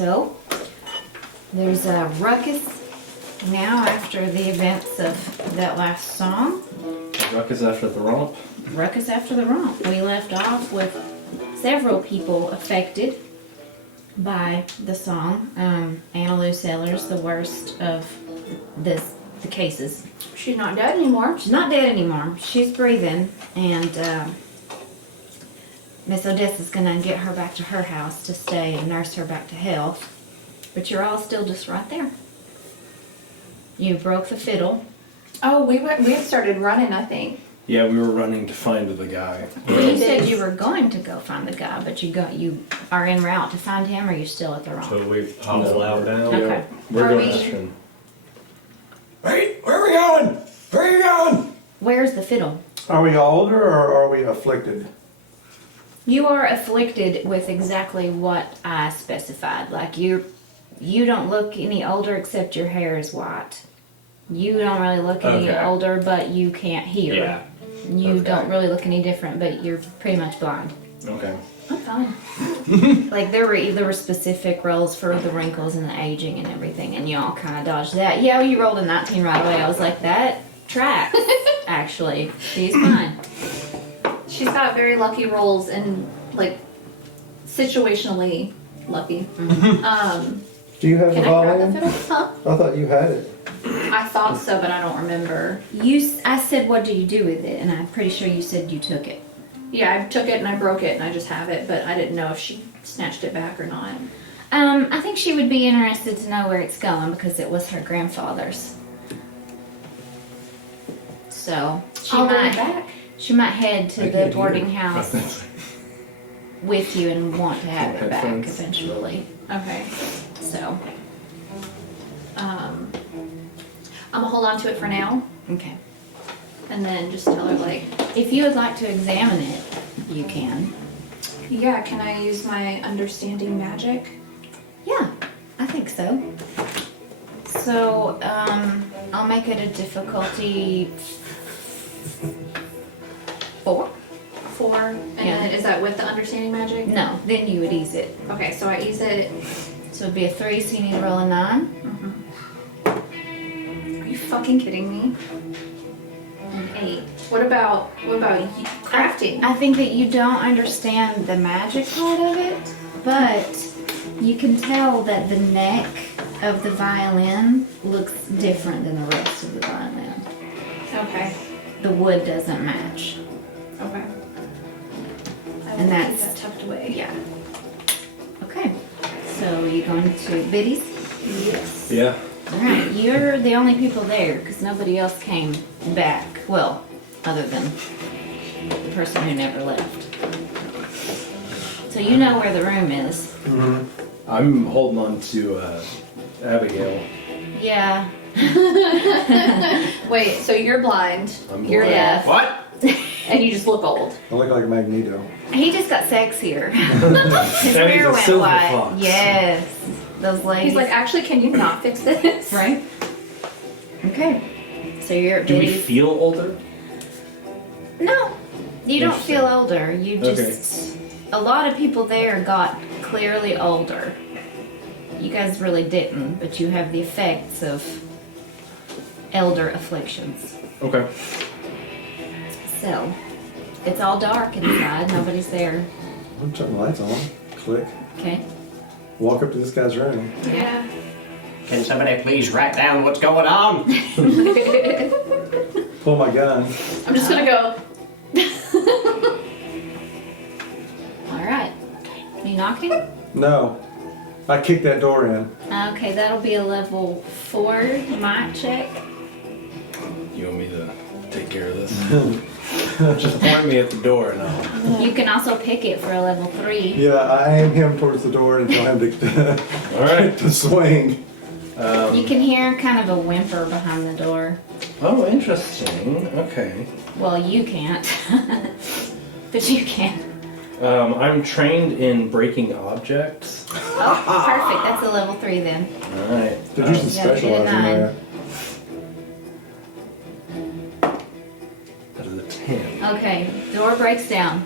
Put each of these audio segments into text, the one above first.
So, there's a ruckus now after the events of that last song. Ruckus after the romp. Ruckus after the romp. We left off with several people affected by the song. Anna Lou Sellers, the worst of the cases. She's not dead anymore. She's not dead anymore. She's breathing, and Miss Odessa's gonna get her back to her house to stay and nurse her back to health. But you're all still just right there. You broke the fiddle. Oh, we had started running, I think. Yeah, we were running to find the guy. You said you were going to go find the guy, but you are en route to find him, or are you still at the romp? So we hobble out now. Okay. We're Are going we- after him. Wait, where are we going? Where are you going? Where's the fiddle? Are we older or are we afflicted? You are afflicted with exactly what I specified. Like you don't look any older except your hair is white. You don't really look any Okay. older, but you can't hear. Yeah. You Okay. don't really look any different, but you're pretty much blind. Okay. I'm fine. Like there were specific roles for the wrinkles and the aging and everything, and you all kind of dodged that. Yeah, you rolled a 19 right away. I was like, that tracks. Actually, she's fine. She's got very lucky rolls and like situationally lucky. Do you have Can the I grab the volume? fiddle? Huh? I thought you had it. I thought so, but I don't remember. I said, what do you do with it? And I'm pretty sure you said you took it. Yeah, I took it and I broke it and I just have it, but I didn't know if she snatched it back or not. I think she would be interested to know where it's going because it was her grandfather's. So I'll bring it back. she might head to I the can't boarding hear. house with you and want to have it back Headphones. eventually. Okay. So I'm gonna hold on to it for now okay. and then just tell her like, If you would like to examine it, you can. yeah, can I use my understanding magic? Yeah, I think so. So, I'll make it a difficulty 4. 4, and Yeah. then is that with the understanding magic? No, then you would ease it. Okay, so I ease it. So it'd be a 3, so you need to roll a 9. Are you fucking kidding me? An 8. What about crafting? I think that you don't understand the magic part of it, but you can tell that the neck of the violin looks different than the rest of the violin. Okay. The wood doesn't match. Okay. I And will that's- keep that tucked away. Yeah. Okay. So you going to Biddy's? Yes. Yeah. Alright, you're the only people there because nobody else came back. Well, other than the person who never left. So you know where the room is. I'm holding on to Abigail. Yeah. Wait, so you're blind, I'm you're blind. deaf, What? and you just look old. I look like Magneto. He just got sexier. His That hair is a went silver white. fox. Yes. Those ladies. He's like, actually, can you not fix this? right? Okay. So you're at Do we Biddy's. feel older? No. You don't Interesting. feel older. You just a lot of people there got clearly older. You guys really didn't, but you have the effects of elder afflictions. Okay. So, it's all dark inside. Nobody's there. I'm turning the lights on. Click. Okay. Walk up to this guy's room. Yeah. Can somebody please write down what's going on? Pull my gun. I'm just gonna go. All right. You knocking? No. I kicked that door in. Okay, that'll be a level 4 might check. You want me to take care of this? Just point me at the door and I'll... You can also pick it for a level 3. Yeah, I aim him towards the door and tell him to, Alright. to swing. You can hear kind of a whimper behind the door. Oh, interesting. Okay. Well, you can't. But you can. I'm trained in breaking objects. Oh, perfect. That's a level 3 then. Alright. Did you some Yeah, get a specializing 9. there? That is a 10. Okay, door breaks down.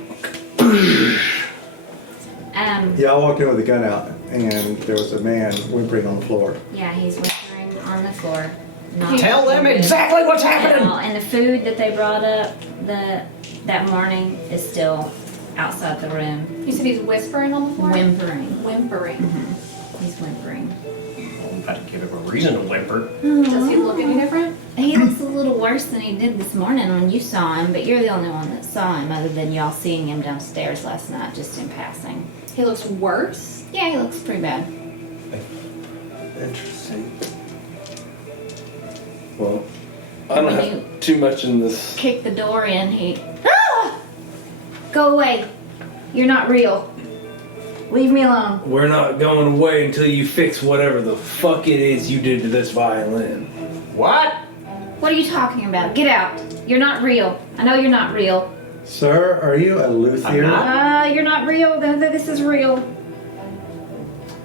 Yeah, I walked in with a gun out, and there was a man whimpering on the floor. Yeah, he's whimpering on the floor. Not Tell them good exactly what's at happening. all. And the food that they brought up that morning is still outside the room, You said he's whispering on the floor? whimpering. Whimpering. He's whimpering. I'm about to give him a reason to whimper. Does he look any different? He looks a little worse than he did this morning when you saw him, but you're the only one that saw him other than y'all seeing him downstairs last night just in passing. He looks worse? Yeah, he looks pretty bad. Interesting. Well, I don't When have you- too much in this. Kick the door in, Go away. You're not real. Leave me alone. We're not going away until you fix whatever the fuck it is you did to this violin. What? What are you talking about? Get out. You're not real. I know you're not real. Sir, are you a luthier? I'm not. You're not real. This is real.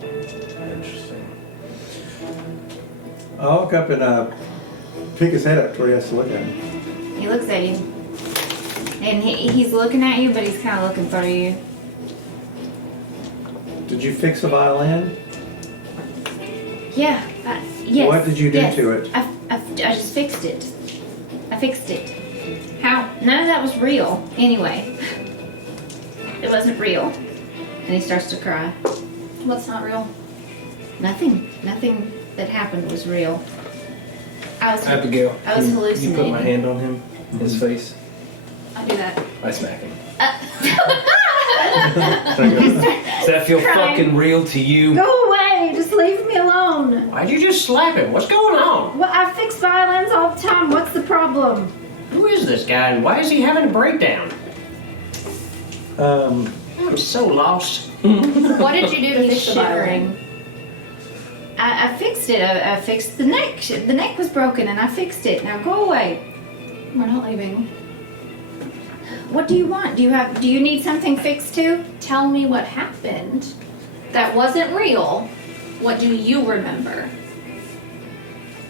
Interesting. I'll walk up and pick his head up to where he has to look at him. He looks at you. And he's looking at you, but he's kind of looking through you. Did you fix the violin? Yeah. Yes. What did you do yes. to it? I just fixed it. I fixed it. How? None of that was real. Anyway. It wasn't real. And he starts to cry. What's not real? Nothing that happened was real. I was Abigail, I was can you hallucinating. put my hand on him, his face. I do that. I smack him. Does Does that feel Crying. fucking real to you? Go away! Just leave me alone. Why'd you just slap him? What's going on? Well, I fix violins all the time. What's the problem? Who is this guy and why is he having a breakdown? I'm so lost. What did you do to He's fix the violin? shivering. I fixed it. I fixed the neck. The neck was broken, and I fixed it. Now go away. We're not leaving. What do you want? Do you need something fixed too? Tell me what happened. That wasn't real. What do you remember?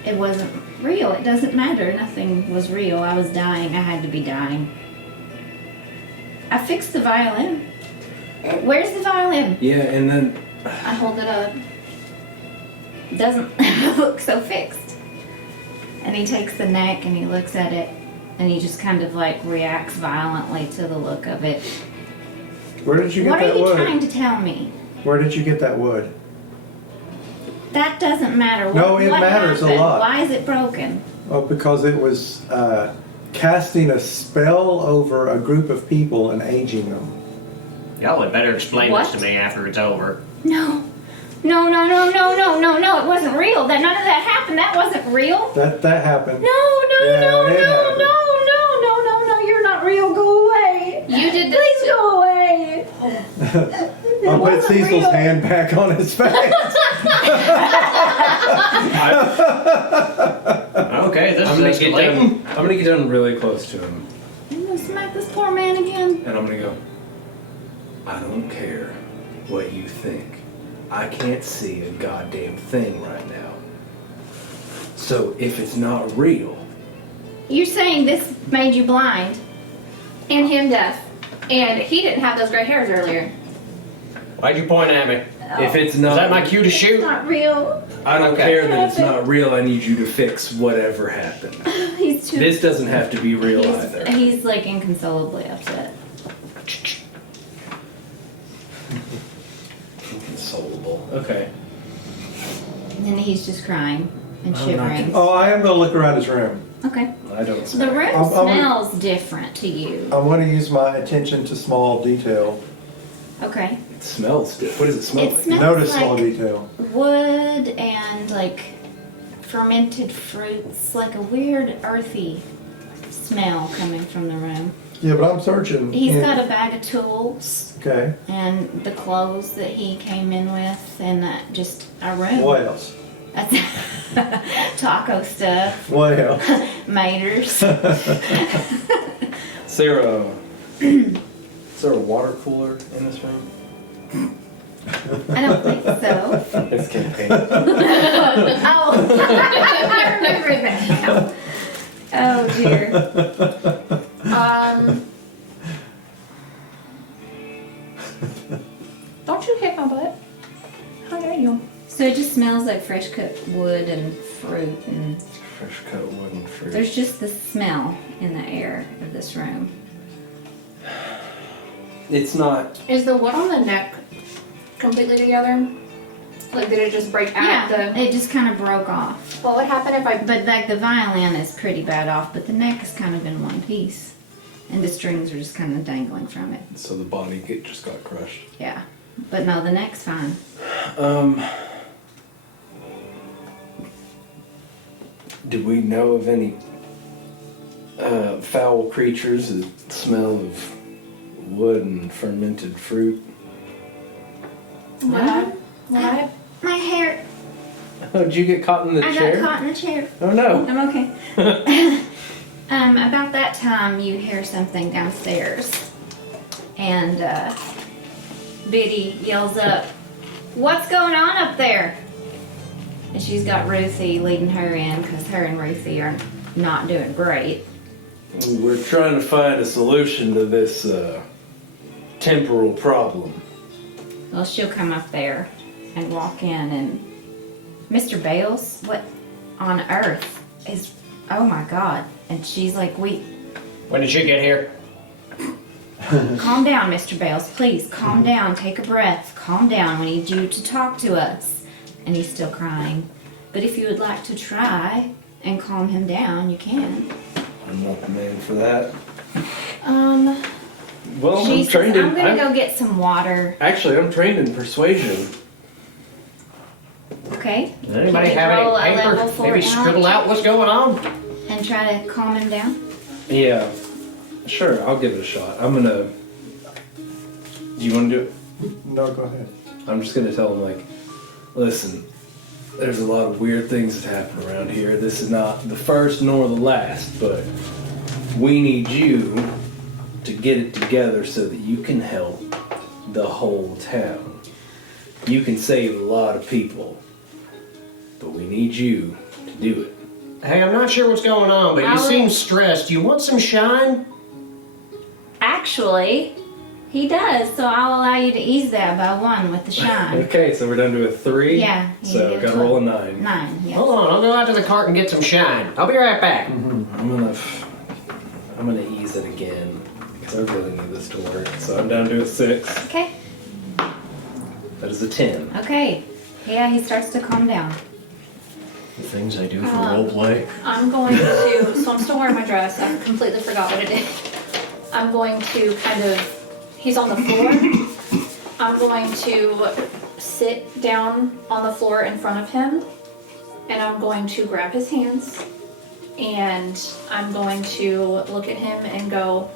It wasn't real. It doesn't matter. Nothing was real. I was dying. I had to be dying. I fixed the violin. Where's the violin? Yeah, and then I hold it up. Doesn't look so fixed. And he takes the neck and he looks at it and he just kind of like reacts violently to the look of it. Where did you get What are that you wood? trying to tell me? Where did you get that wood? That doesn't matter. No, What it matters a happened? lot. Why is it broken? Oh, because it was casting a spell over a group of people and aging them. Y'all had better explain What? this to me after it's over. No. It wasn't real. None of that happened. That wasn't real. That happened. No, Yeah, it happened. you're not real. Go away. You did this. Please go away. I'll put wasn't Cecil's real. hand back on his face. Okay, this I'm is gonna get escalating. down. I'm gonna get down really close to him, I'm gonna smack this poor man again. and I'm gonna go. I don't care what you think. I can't see a goddamn thing right now. So if it's not real, You're saying this made you blind? And him deaf. And he didn't have those gray hairs earlier. Why'd you point at me? if it's Is not, that my cue to It's shoot? not real. I don't Okay. care that it's not real. I need you to fix whatever happened. He's too. This doesn't have to be real either. He's like inconsolably upset. Inconsolable. Okay. And he's just crying and I'm not shivering. Oh, I am going to look around his room. Okay. I don't. So the room I'm- smells different to you. I want to use my attention to small detail. Okay. It smells good. What does it smell It like? smells Notice small like detail. wood and like fermented fruits, like a weird earthy smell coming from the room. Yeah, but I'm searching. He's in- got a bag of tools Okay. and the clothes that he came in with and just a room. What else? That's taco stuff, What else? maters. Is there a water cooler in this room? I don't think so. It's campaign. Oh, I remember that now. Oh dear. Don't How are you? So it just smells like fresh cut wood and fruit, and Fresh cut wood and fruit. there's just the smell in the air of this room. It's not. Is the wood on the neck completely together? Like, did it just break at the... It just kind of broke off. What would happen if I... But like the violin is pretty bad off, but the neck is kind of in one piece. And the strings are just kind of dangling from it. So the body just got crushed. Yeah. But no, the neck's fine. Did we know of any foul creatures that smell of wood and fermented fruit? My hair. Oh, did you get caught in the I chair? got caught in the chair. Oh no. I'm okay. About that time, you hear something downstairs, and Biddy yells up, "What's going on up there?" And she's got Ruthie leading her in because her and Ruthie are not doing great. We're trying to find a solution to this temporal problem. Well, she'll come up there and walk in, and Mr. Bales, what on earth is? Oh my God! And she's like, When did you get here? Calm down, Mr. Bales. Please, calm down. Take a breath. Calm down. We need you to talk to us." And he's still crying. But if you would like to try and calm him down, you can. I'm not the man for that. Well, She I'm says, trained in. I'm gonna go get some water. Actually, I'm trained in persuasion. Okay? Does anybody Can you have roll any a level paper? four Maybe Alex? scribble out what's going on? And try to calm him down? Yeah. Sure, I'll give it a shot. I'm gonna. Do you want to do it? No, go ahead. I'm just gonna tell him, like, listen, there's a lot of weird things that happen around here. This is not the first nor the last, but we need you to get it together so that you can help the whole town. You can save a lot of people, but we need you to do it. Hey, I'm not sure what's going on, but you seem stressed. Do you want some shine? Actually, he does, so I'll allow you to ease that by 1 with the shine. Okay, so we're down to a 3. Yeah, you So get gotta a roll a 9. 9, yes. Hold on, I'll go out to the cart and get some shine. I'll be right back. I'm gonna ease it again because I really need this to work. So I'm down to a 6. Okay, That is a 10. okay. Yeah, he starts to calm down. The things I do for roleplay. I'm going to... So I'm still wearing my dress. I completely forgot what it is. I'm going to kind of... He's on the floor. I'm going to sit down on the floor in front of him, and I'm going to grab his hands, and I'm going to look at him and go,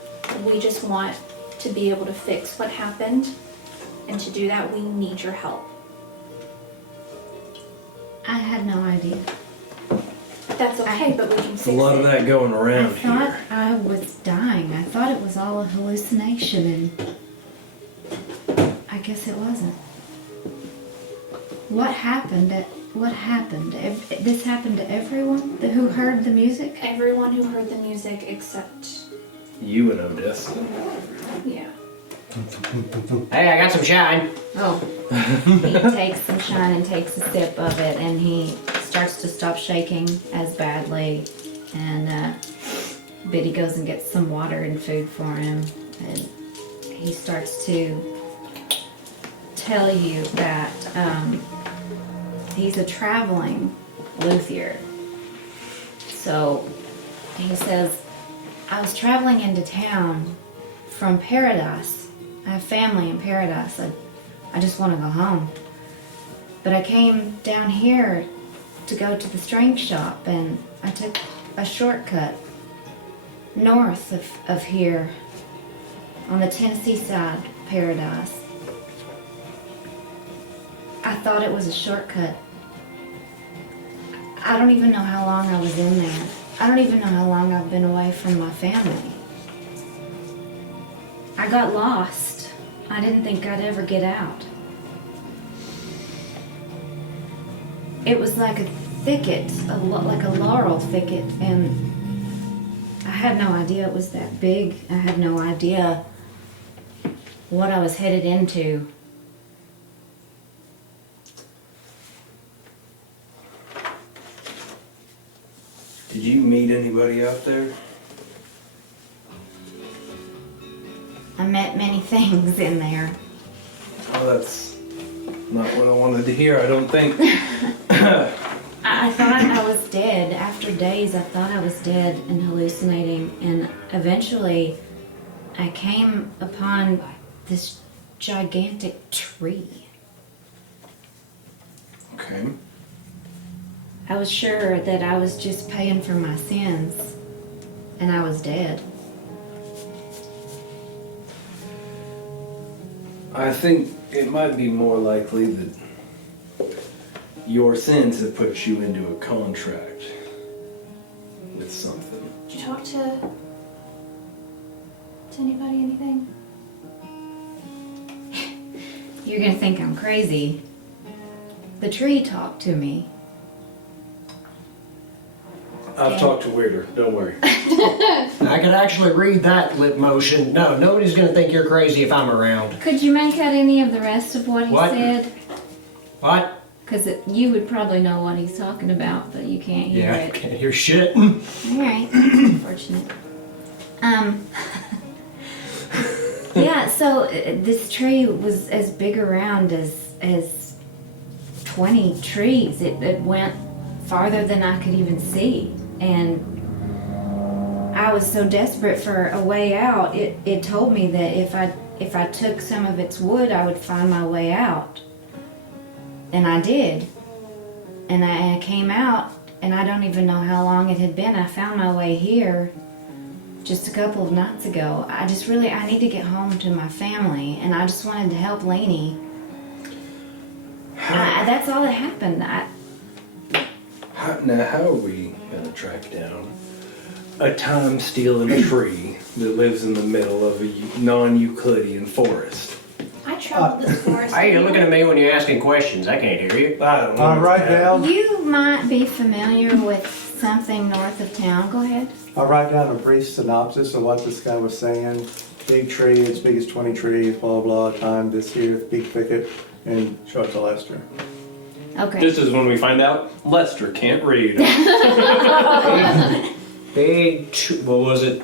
"We just want to be able to fix what happened, and to do that we need your help." I had no idea. That's okay, but we can fix A lot of it. that going I around thought here. I was dying. I thought it was all a hallucination, and I guess it wasn't. What happened? This happened to everyone who heard the music? Everyone who heard the music except, You and Odessa. yeah. Hey, I got some shine. Oh. He takes some shine and takes a sip of it, and he starts to stop shaking as badly. And Biddy goes and gets some water and food for him, and he starts to tell you that he's a traveling luthier. So he says, "I was traveling into town from Paradise. I have family in Paradise. I just want to go home. But I came down here to go to the string shop, and I took a shortcut north of here on the Tennessee side of Paradise. I thought it was a shortcut. I don't even know how long I was in there. I don't even know how long I've been away from my family. I got lost. I didn't think I'd ever get out. It was like a thicket, like a laurel thicket, and I had no idea it was that big. I had no idea what I was headed into. Did you meet anybody out there? I met many things in there. Oh, that's not what I wanted to hear, I don't think. I thought I was dead. After days, I thought I was dead and hallucinating. And eventually, I came upon this gigantic tree. Okay. I was sure that I was just paying for my sins, and I was dead. I think it might be more likely that your sins have put you into a contract with something. Did you talk to anybody, anything? You're gonna think I'm crazy. The tree talked to me. I've talked to Weirder, don't worry. I could actually read that lip motion. No, nobody's gonna think you're crazy if I'm around. Could you make out any of the rest of what he What? said? What? Because you would probably know what he's talking about, but you can't hear Yeah, I it. can't hear shit. Alright, unfortunate. Yeah, so this tree was as big around as 20 trees. It went farther than I could even see. And I was so desperate for a way out, it told me that if I took some of its wood, I would find my way out. And I did. And I came out, and I don't even know how long it had been. I found my way here just a couple of nights ago. I need to get home to my family, and I just wanted to help Lainey. That's all that happened. How are we gonna track down a time-stealing tree that lives in the middle of a non-Euclidean forest? I traveled this forest. Hey, you're looking at me when you're asking questions. I can't hear you. I don't know. I'll write down. You might be familiar with something north of town. Go ahead. I'll write down a brief synopsis of what this guy was saying. Big tree, as big as 20 trees, blah, blah, time, this here, big thicket, and show it to Lester. Okay. This is when we find out Lester can't read. What was it?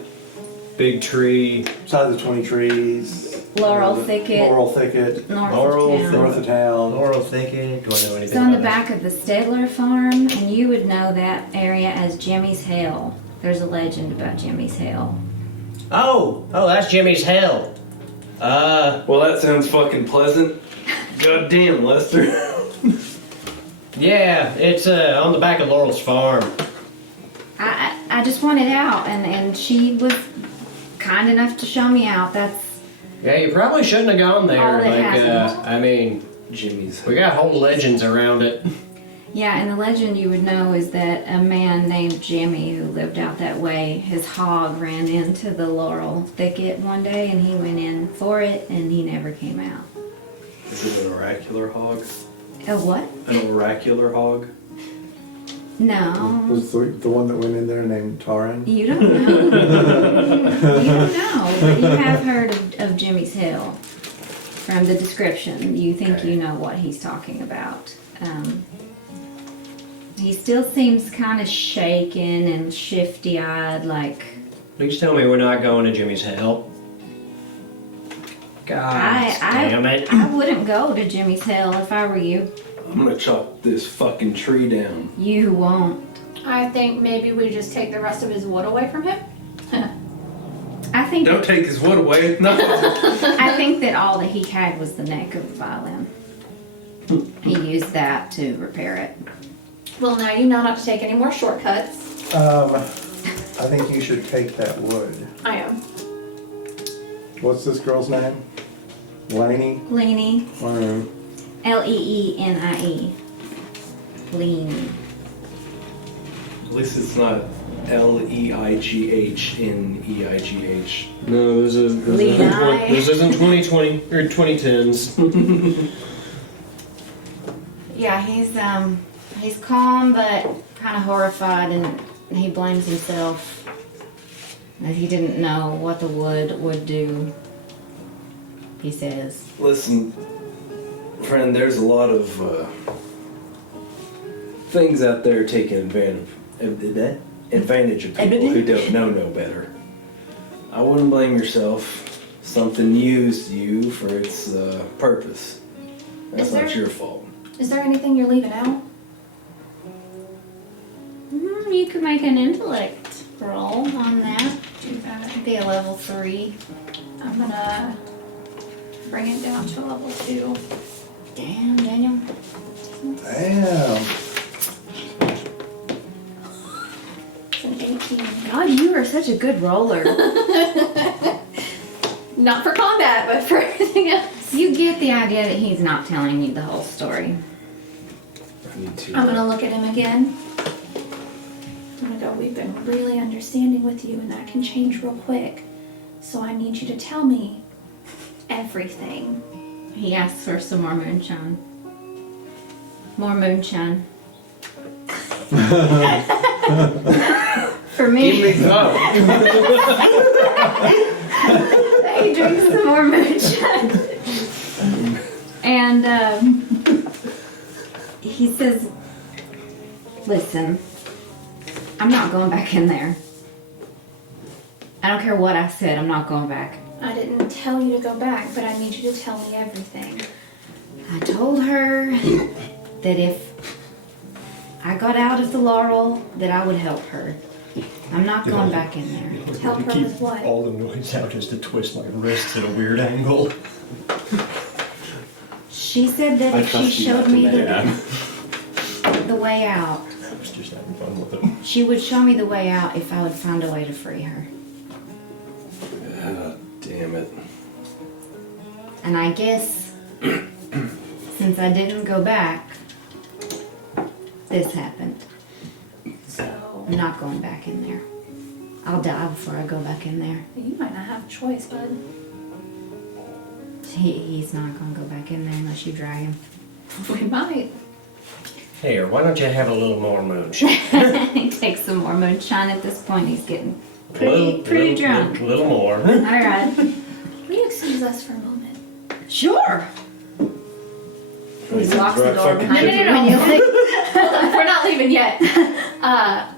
Big tree. Size of 20 trees. Laurel thicket. Laurel thicket, North Laurel of town. north of town. Laurel thicket. Do I know anything It's on the about back of the Stedler farm, and you would know that area as Jimmy's Hill. There's a legend about Jimmy's Hill. that? Oh, that's Jimmy's Hill. Well, that sounds fucking pleasant. God damn, Lester. Yeah, it's on the back of Laurel's farm. I just wanted out, and she was kind enough to show me out. That's Yeah, you probably shouldn't have gone there. All that happened. I mean, Jimmy's. we got whole legends around it. yeah. And the legend you would know is that a man named Jimmy who lived out that way, his hog ran into the laurel thicket one day, and he went in for it, and he never came out. Is it an oracular hog? A what? An oracular hog? No. Was the one that went in there named Taran? You don't know. You don't know, but you have heard of Jimmy's Hill from the description. You think you know what he's talking about. He still seems kind of shaken and shifty-eyed, like Please tell me we're not going to Jimmy's Hill. God damn it. I wouldn't go to Jimmy's Hill if I were you. I'm gonna chop this fucking tree down. You won't. I think maybe we just take the rest of his wood away from him. I think Don't take his wood away. No. I think that all that he had was the neck of the violin. He used that to repair it. Well, now you know not to take any more shortcuts. I think you should take that wood. I am. What's this girl's name? Lainey? Leanie. Leenie. Leenie. Leanie. At least it's not Leighnneigh. No, this isn't 2020 or 2010s. Yeah, he's calm but kind of horrified, and he blames himself that he didn't know what the wood would do. He says. Listen, friend, there's a lot of things out there taking advantage advantage of people who don't know no better. I wouldn't blame yourself. Something used you for its purpose. That's Is not there- your fault. Is there anything you're leaving out? You could make an intellect roll on that. Do that. Be a level 3. I'm gonna bring it down to a level 2. Damn, Daniel. Damn. It's an 18. God, you are such a good roller. Not for combat, but for everything else. You get the idea that he's not telling you the whole story. I need to. I'm gonna look at him again. I'm gonna go, we've been really understanding with you, and that can change real quick. So I need you to tell me everything. He asks for some more moonshine. More moonshine. For me, he drinks some more moonshine. And he says, listen, I'm not going back in there. I don't care what I said, I'm not going back. I didn't tell you to go back, but I need you to tell me everything. I told her that if I got out of the laurel, that I would help her. I'm not going back in there. Help her keep with what? all the noise out is to twist my wrists at a weird angle. She said that I if she trust you showed not to me make the way out, I was just having fun with it. she would show me the way out if I would find a way to free her. Damn it. And I guess, since I didn't go back, this happened. So, I'm not going back in there. I'll die before I go back in there. you might not have a choice, bud. He's not gonna go back in there unless you drag him. We might. Here, why don't you have a little more moonshine? He takes some more moonshine. At this point, he's getting pretty drunk. A little more. All right. Will you excuse us for a moment? Sure. He locks the door Fucking behind shit. you when you leave. We're not leaving yet. I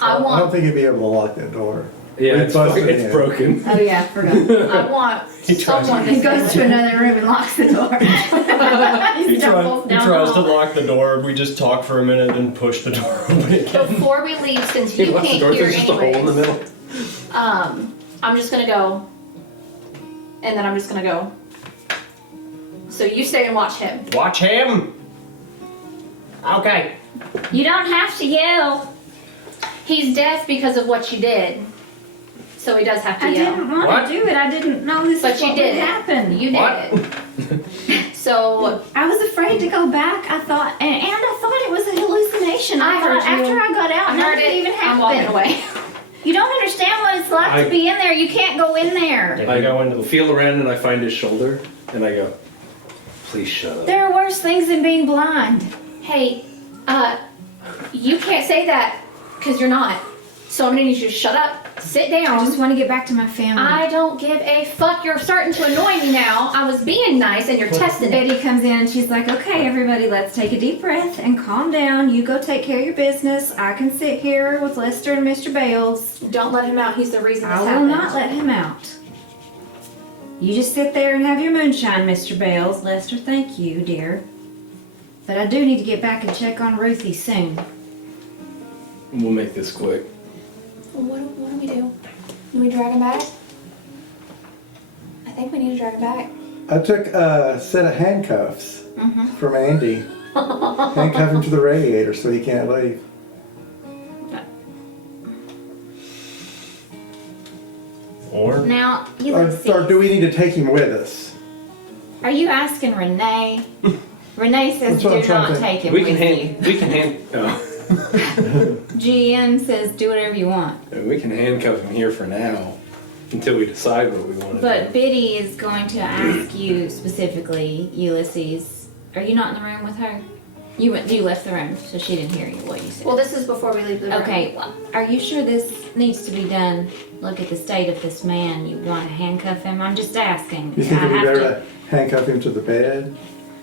I don't want, think you'd be able to lock that door. Yeah, We it's, busted it's in. broken. Oh yeah, I forgot. I want He tries someone He to goes to another room and locks the door. He stumbles tries down the to hall. lock the door. We just talk for a minute and push the door open again. Before we leave, since He you locks the can't door, hear there's just a hole in the anyways, middle. I'm just gonna go, and then I'm just gonna go. So you stay and watch him. Watch him! Okay. You don't have to yell. He's deaf because of what you did, so he does have to I yell. didn't want What? to do it. I didn't know this But is you what did would it. happen. You did What? it. So I was afraid to go back. I thought, and I thought it was a hallucination. I heard thought you. after I got out, I heard nothing it. even I'm walking happened. away. You don't understand what it's like to be in there. You can't go in there. If I go into the Feel around and I find his shoulder, and I go, please shut up. There are worse things than being blind. Hey, you can't say that because you're not. So I'm gonna need you to shut up, sit I down. just want to get back to my family. I don't give a fuck. You're starting to annoy me now. I was being nice and you're testing it. Betty comes in and she's like, okay, everybody, let's take a deep breath and calm down. You go take care of your business. I can sit here with Lester and Mr. Bales. Don't let him out. He's the reason this I will happened. not let him out. You just sit there and have your moonshine, Mr. Bales. Lester, thank you, dear. But I do need to get back and check on Ruthie soon. We'll make this quick. What do we do? Do we drag him back? I think we need to drag him back. I took a set of handcuffs from Andy. Handcuff him to the radiator so he can't leave. Or Now, you Or, let's see. or do we need to take him with us? Are you asking Renee? Renee says That's what I'm do trying not to think. take him We can with hand. We can hand. Oh. you. GM says do whatever you want. We can handcuff him here for now, until we decide what we want to But do. Biddy is going to ask you specifically, Ulysses. Are you not in the room with her? You left the room, so she didn't hear you what you said. Well, this is before we leave the room. Okay, well, are you sure this needs to be done? Look at the state of this man. You want to handcuff him? I'm just asking. You think I it'd be have better to handcuff him to the bed?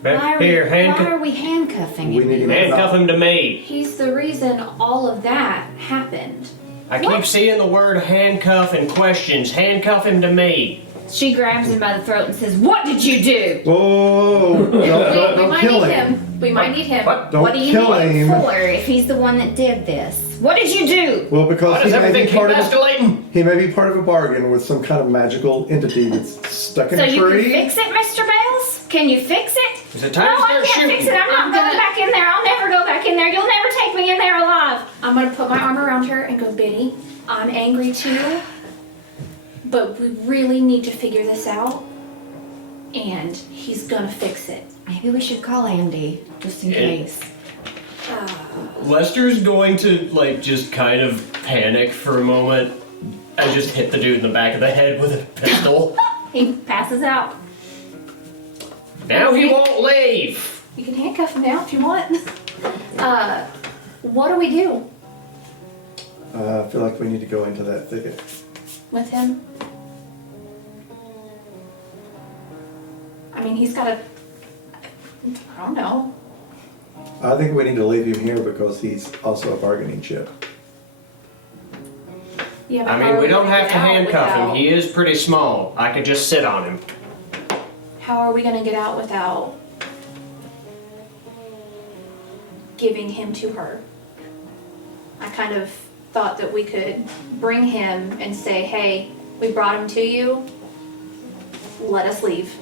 Here, why are we handcuffing We him? need to get handcuff him to me. He's the reason all of that happened. I keep seeing the word handcuff in questions. Handcuff him to me. She grabs him by the throat and says, "What did you do?" Whoa! We Don't might kill need him. him. We might need him. What? Don't What do you kill need him him. for if he's the one that did this? What did you do? Well, Why because does he may everything be keep part of a, escalating? he may be part of a bargain with some kind of magical entity that's stuck in So a you can tree. fix it, Mr. Bales? Can you fix it? Is it No, time to I start can't fix shooting? it. I'm not going back in there. I'll never go back in there. You'll never take me in there alive. I'm gonna put my arm around her and go, Biddy, I'm angry too, but we really need to figure this out, and he's gonna fix it. Maybe we should call Andy, just in Yeah. case. Lester's going to, like, just kind of panic for a moment and just hit the dude in the back of the head with a pistol. He passes out. Now he won't leave. You can handcuff him now if you want. What do we do I feel like we need to go into that thicket. with him? I mean, he's got a. I don't know. I think we need to leave him here because he's also a bargaining chip. Yeah, but I how mean, are we don't gonna have to get out handcuff him. without- He is pretty small. I could just sit on him. How are we gonna get out without giving him to her? I kind of thought that we could bring him and say, hey, we brought him to you, let us leave.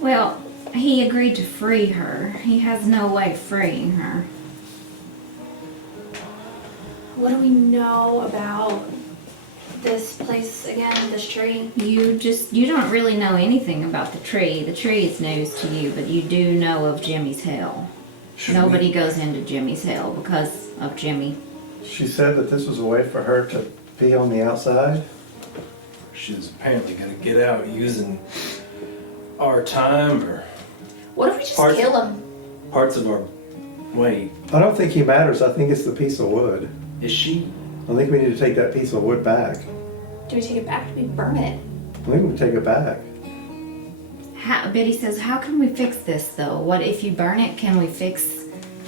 Well, he agreed to free her. He has no way of freeing her. What do we know about this place again, this tree? You don't really know anything about the tree. The tree is news to you, but you do know of Jimmy's hell. Nobody goes into Jimmy's hell because of Jimmy. She said that this was a way for her to be on the outside. She's apparently gonna get out using our time or What if we just Parts- kill him? parts of our. Wait, I don't think he matters. I think it's the piece of wood. is she? I think we need to take that piece of wood back. Do we take it back? Do we burn it? I think we take it back. Betty says, "How can we fix this though? What if you burn it? Can we fix?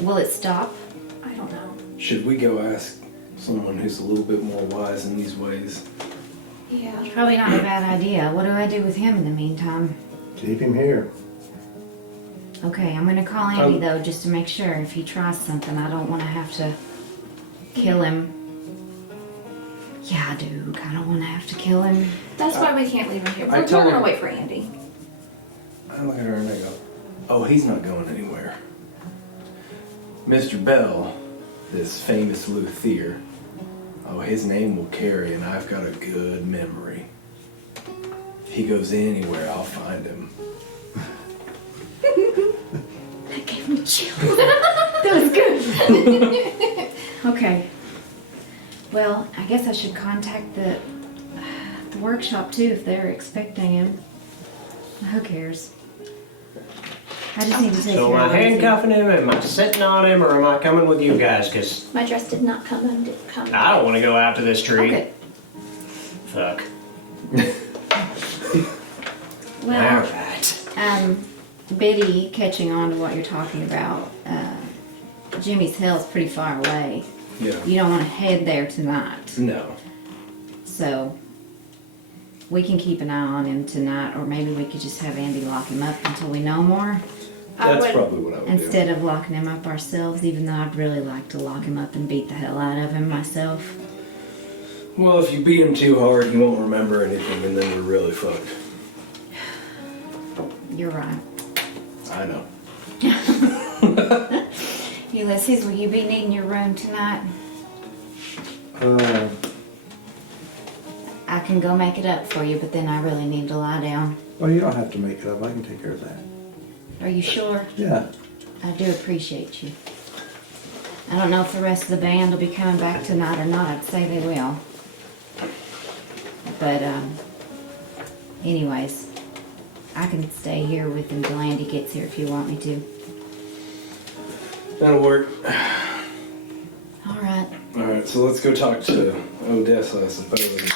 Will it stop?" I don't know. Should we go ask someone who's a little bit more wise in these ways? Yeah. Probably not a bad idea. What do I do with him in the meantime? Keep him here. Okay, I'm gonna call Andy though, just to make sure if he tries something, I don't want to have to kill him. Yeah, Duke, I don't want to have to kill him. That's why we can't leave him here. I We're told gonna him- wait for Andy. I look at her and I go, oh, he's not going anywhere. Mr. Bell, this famous luthier, oh, his name will carry, and I've got a good memory. If he goes anywhere, I'll find him. That gave me chills. That was good. Okay. Well, I guess I should contact the workshop too if they're expecting him. Who cares? I just need to take So care am of I Lizzie. handcuffing him? Am I sitting on him? Or am I coming with you guys? Because My dress did not come undid. I don't want to go after this tree. Okay. Fuck. Well, Alright. Biddy, catching on to what you're talking about, Jimmy's hell's pretty far away. Yeah. You don't want to head there tonight. No. So, we can keep an eye on him tonight, or maybe we could just have Andy lock him up until we know more, That's probably what I would instead of locking him up ourselves, even though I'd really like to lock him up and beat the hell out of him myself. do. Well, if you beat him too hard, he won't remember anything, and then we're really fucked. You're right. I know. Ulysses, will you be needing your room tonight? I can go make it up for you, but then I really need to lie down. Well, you don't have to make it up. I can take care of that. Are you sure? Yeah. I do appreciate you. I don't know if the rest of the band will be coming back tonight or not. I'd say they will. But, anyways, I can stay here with him till Andy gets here if you want me to. That'll work. All right. Alright, so let's go talk to Odessa, I suppose.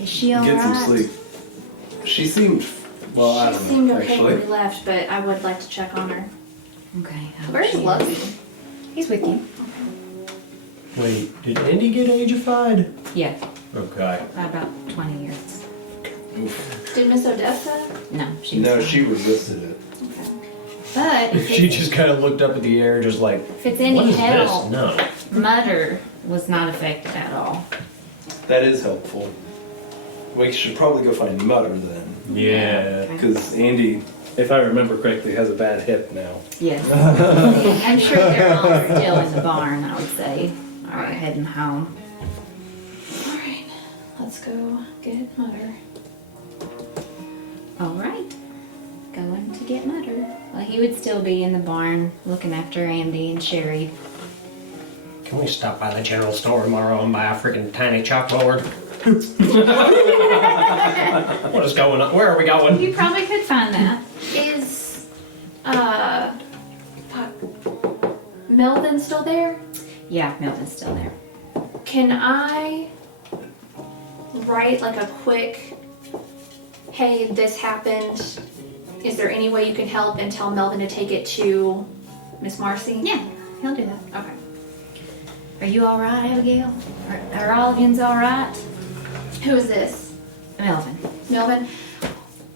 Is she all Get some right? sleep. She seemed Well, I She don't seemed know, okay when actually. we left, but I would like to check on her. Okay. I hope Where's she is. Lovey? He's with you. Wait, did Andy get ageified? Yeah, Okay. about 20 years. Did Miss Odessa? No, she No, was she resisted it. Okay. But if She it's, just kind of looked up at the air, just like, if it's any what is help, this? No. Mutter was not affected at all. That is helpful. We should probably go find Mutter then. Yeah. Because Andy, if I remember correctly, has a bad hip now. Yes. I'm sure they're all still in the barn, I would say. All right, heading home. Alright, let's go get Mutter. All right. Going to get Mutter. Well, he would still be in the barn looking after Andy and Sherry. Can we stop by the general store tomorrow and buy a freaking tiny chalkboard? What is going on? Where are we going? You probably could find that. Is, fuck, Melvin still there? Yeah, Milton's still there. Can I write like a quick, hey, this happened. Is there any way you can help, and tell Melvin to take it to Miss Marcy? Yeah, he'll do that. Okay. Are you all right, Abigail? Are all of yous all right? Who is this? Melvin. Melvin?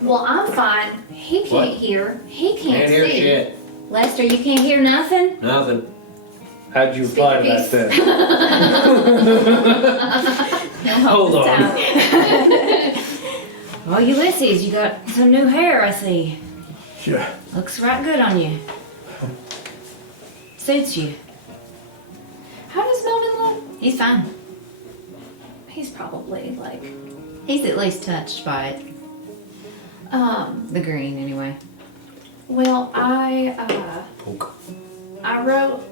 Well, I'm fine. He can't What? hear. He can't Can't hear see. shit. Lester, you can't hear nothing? Nothing. How'd you reply to that then? Hold on. Oh, Ulysses, you got some new hair, I see. Yeah. Looks right good on you. Suits you. How does Melvin look? He's fine. He's probably like, He's at least touched by it. The green, anyway. well, I Poke. wrote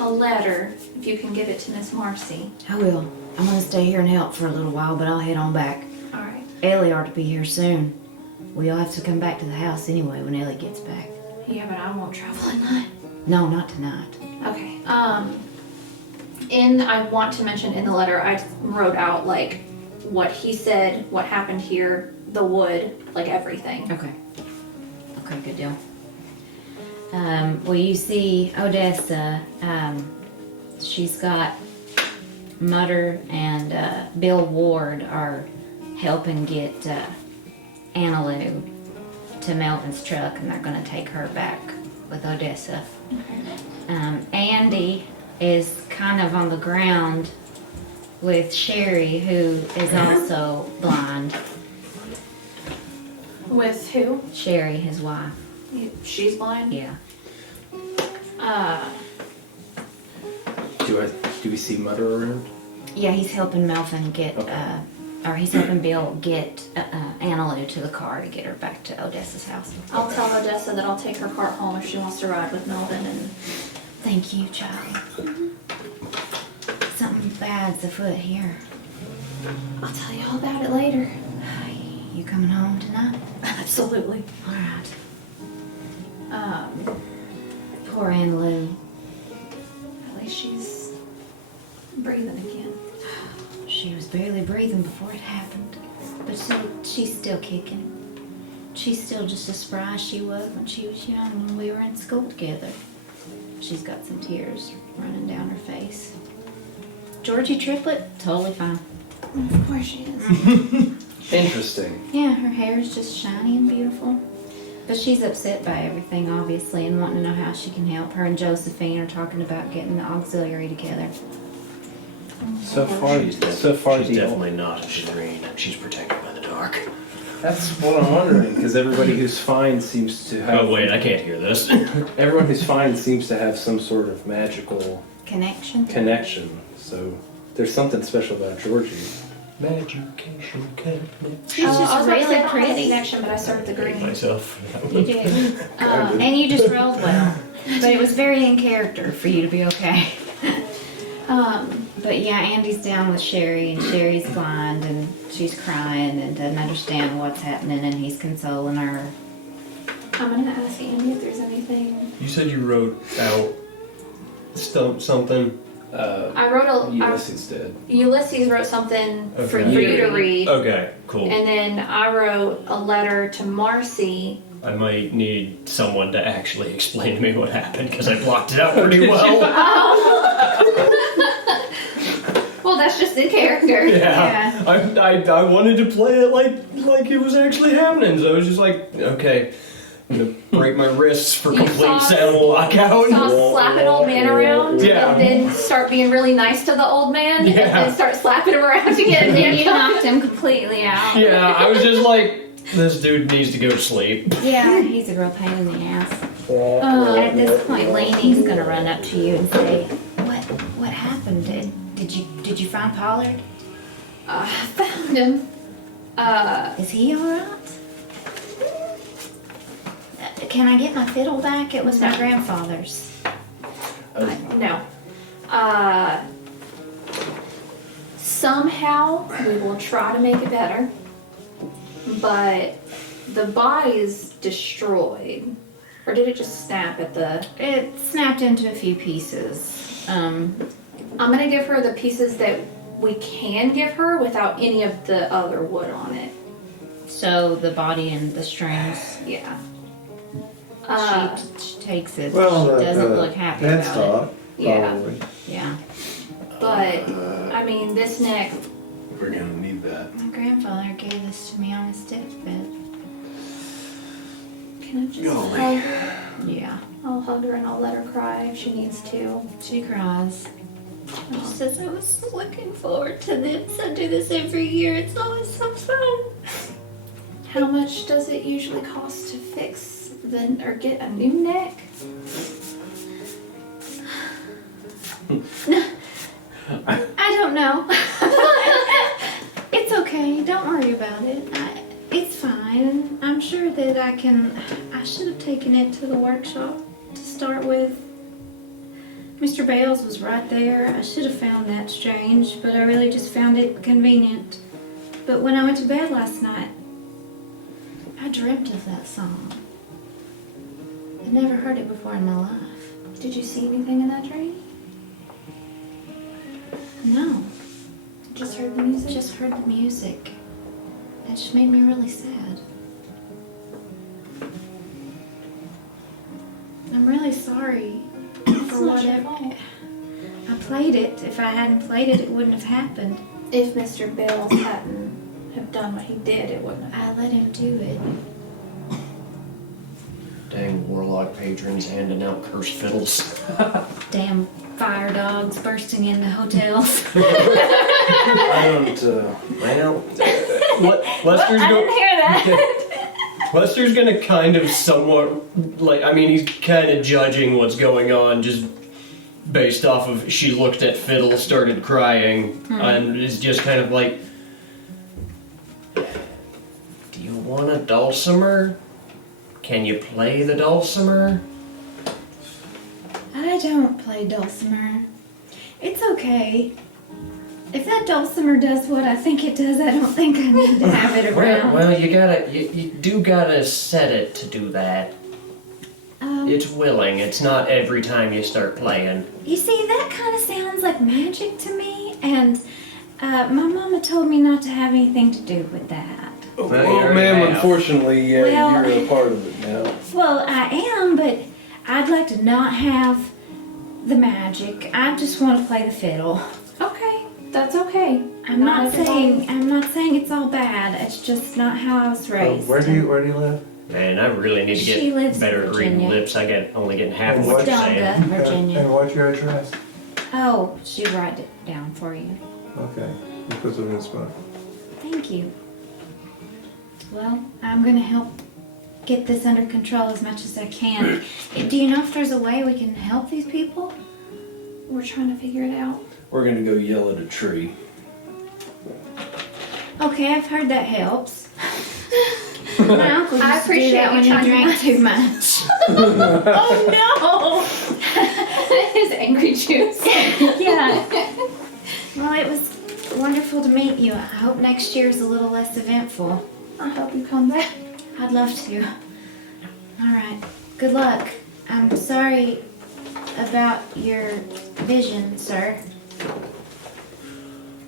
a letter, if you can give it to Miss Marcy. I will. I'm gonna stay here and help for a little while, but I'll head on back. Alright. Ellie ought to be here soon. We'll have to come back to the house anyway when Ellie gets back. Yeah, but I won't travel at night. No, not tonight. Okay. I want to mention in the letter, I wrote out like what he said, what happened here, the wood, like everything. Okay. Okay, good deal. Well, you see Odessa, she's got Mutter and Bill Ward are helping get Anna Lou to Melvin's truck, and they're gonna take her back with Odessa. Andy is kind of on the ground with Sherry, who is also blind. With who? Sherry, his wife. She's blind? Yeah. Do we see Mutter around? Yeah, he's helping Melvin get, or he's helping Bill get Anna Lou to the car to get her back to Odessa's house. I'll tell Odessa that I'll take her cart home if she wants to ride with Melvin, and Thank you, Charlie. Something bad's afoot here. I'll tell you all about it later. You coming home tonight? Absolutely. All right. Poor Anna Lou. At least she's breathing again. She was barely breathing before it happened, but she's still kicking. She's still just as spry as she was when she was young, when we were in school together. She's got some tears running down her face. Georgie Triplet, totally fine. Of course she is. Interesting. Yeah, her hair is just shiny and beautiful. But she's upset by everything, obviously, and wanting to know how she can help. Her and Josephine are talking about getting the auxiliary together. So far, She's deal. definitely not green. She's protected by the dark. That's what I'm wondering, because everybody who's fine seems to have. Oh wait, I can't hear this. Everyone who's fine seems to have some sort of magical Connection? connection. So there's something special about Georgie. Education connection. She's just I was about to say, really I don't have a pretty. connection, but I started the green. Myself. You did. And you just rolled well. But it was very in character for you to be okay. But yeah, Andy's down with Sherry, and Sherry's blind, and she's crying and doesn't understand what's happening, and he's consoling her. I'm gonna ask Andy if there's anything. You said you wrote out something. I wrote Ulysses did. Ulysses wrote something for Okay. you to read, Okay, cool. and then I wrote a letter to Marcy. I might need someone to actually explain to me what happened because I blocked it out pretty well. Well, that's just in character. Yeah. I wanted to play it like it was actually happening, so I was just like, okay, I'm gonna break my wrists for You complete saw- sound lockout. So slap an old man around, Yeah. and then start being really nice to the old man, Yeah. and then start slapping him around again. And then you knocked him completely out. Yeah, I was just like, this dude needs to go to sleep. Yeah, he's a real pain in the ass. At this point, Laney's gonna run up to you and say, "What happened? Did you find Pollard? I found him. Is he all right? Can I get my fiddle back? It was my No. grandfather's." No. Somehow we will try to make it better, but the body's destroyed. Or did it just snap at the... It snapped into a few pieces. I'm gonna give her the pieces that we can give her without any of the other wood on it. So the body and the strings. Yeah. She takes it. Well, she doesn't look happy about headstock, Yeah. probably. it. Yeah. But, I mean, this neck, We're gonna need that. My grandfather gave this to me on his deathbed. can I just Golly. hug her? Yeah. I'll hug her and I'll let her cry if she needs to. She cries. She says, "I was looking forward to this. I do this every year. It's always so fun." How much does it usually cost to fix or get a new neck? I don't know. It's okay. Don't worry about it. It's fine. I'm sure that I should have taken it to the workshop to start with. Mr. Bales was right there. I should have found that strange, but I really just found it convenient. But when I went to bed last night, I dreamt of that song. I'd never heard it before in my life. Did you see anything in that dream? No, Just heard the music? just heard the music. It just made me really sad. I'm really sorry for not your whatever. fault. I played it. If I hadn't played it, it wouldn't have happened. If Mr. Bales hadn't have done what he did, it wouldn't have. I let him do it. Dang warlock patrons handing out cursed fiddles. Damn fire dogs bursting into hotels. I don't, Well, Lester's I go- didn't hear that. Lester's gonna kind of somewhat, like, I mean, he's kind of judging what's going on just based off of she looked at fiddle, started crying, and is just kind of like, do you want a dulcimer? Can you play the dulcimer? I don't play dulcimer. It's okay. If that dulcimer does what I think it does, I don't think I need to have it around. Well, you do gotta set it to do that. It's willing. It's not every time you start playing. You see, that kind of sounds like magic to me, and my mama told me not to have anything to do with that. well, you already ma'am, have. unfortunately, Well- you're a part of it now. Well, I am, but I'd like to not have the magic. I just want to play the fiddle. Okay, that's okay. I'm not everybody- saying it's all bad. It's just not how I was raised. Where do you live? Man, I really need to She get lives in better at reading Virginia. lips. only getting half of And what you're Donda, saying. Virginia. And what's your address? Oh, she'll write it down for you. Okay, you put it in this spot. Thank you. Well, I'm gonna help get this under control as much as I can. Do you know if there's a way we can help these people? We're trying to figure it out. We're gonna go yell at a tree. Okay, I've heard that helps. My uncle used I to do appreciate that you when he trying drank to- too much. Oh His angry juice. no! Yeah. Well, it was wonderful to meet you. I hope next year's a little less eventful. I hope you come back. I'd love to. All right. Good luck. I'm sorry about your vision, sir.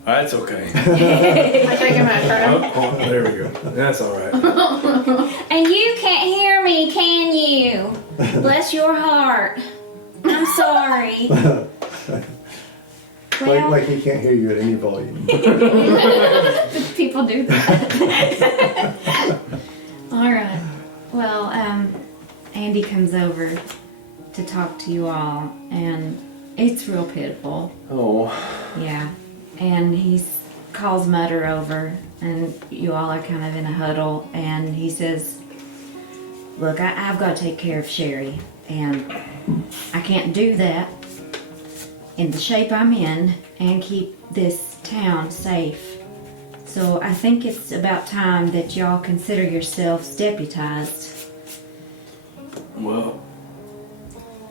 That's okay. I think I'm gonna turn. Oh, there we go. That's all right. And you can't hear me, can you? Bless your heart. I'm sorry. Well, Like he can't hear you at any volume. people do that. All right. Well, Andy comes over to talk to you all, and it's real pitiful. Oh, Yeah. And he calls Mutter over, and you all are kind of in a huddle, and he says, look, I've got to take care of Sherry, and I can't do that in the shape I'm in and keep this town safe. So I think it's about time that y'all consider yourselves deputized. well.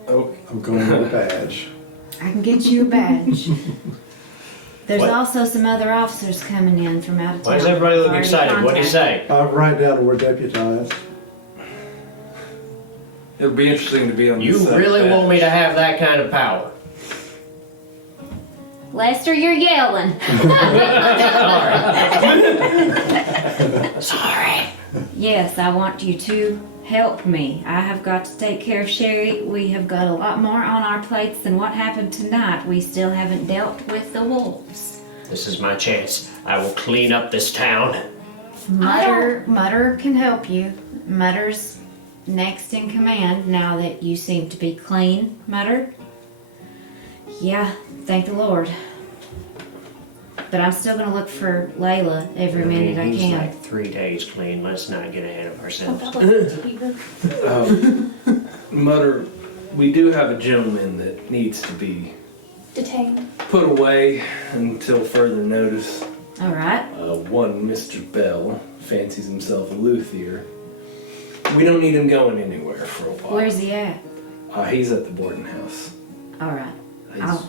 Oh, I'm going with a badge. I can get you a badge. There's What? also some other officers coming in from out of town. Why does everybody look I've already excited? What'd you contacted. say? I'll write down we're deputized. it'll be interesting to be on You this really want me to have that kind of power? Lester, you're yelling. Sorry. Yes, I want you to help me. I have got to take care of Sherry. We have got a lot more on our plates than what happened tonight. We still haven't dealt with the wolves. This is my chance. I will clean up this town. Mutter can help you. Mutter's next in command now that you seem to be clean, Mutter. Yeah, thank the Lord. But I'm still gonna look for Layla every minute I He's can. like 3 days clean. Let's not get ahead of ourselves. Mutter, we do have a gentleman that needs to be Detained. put away until further notice. All right. One Mr. Bell fancies himself a luthier. We don't need him going anywhere for a while. Where's he at? He's at the boarding house. All right. He's-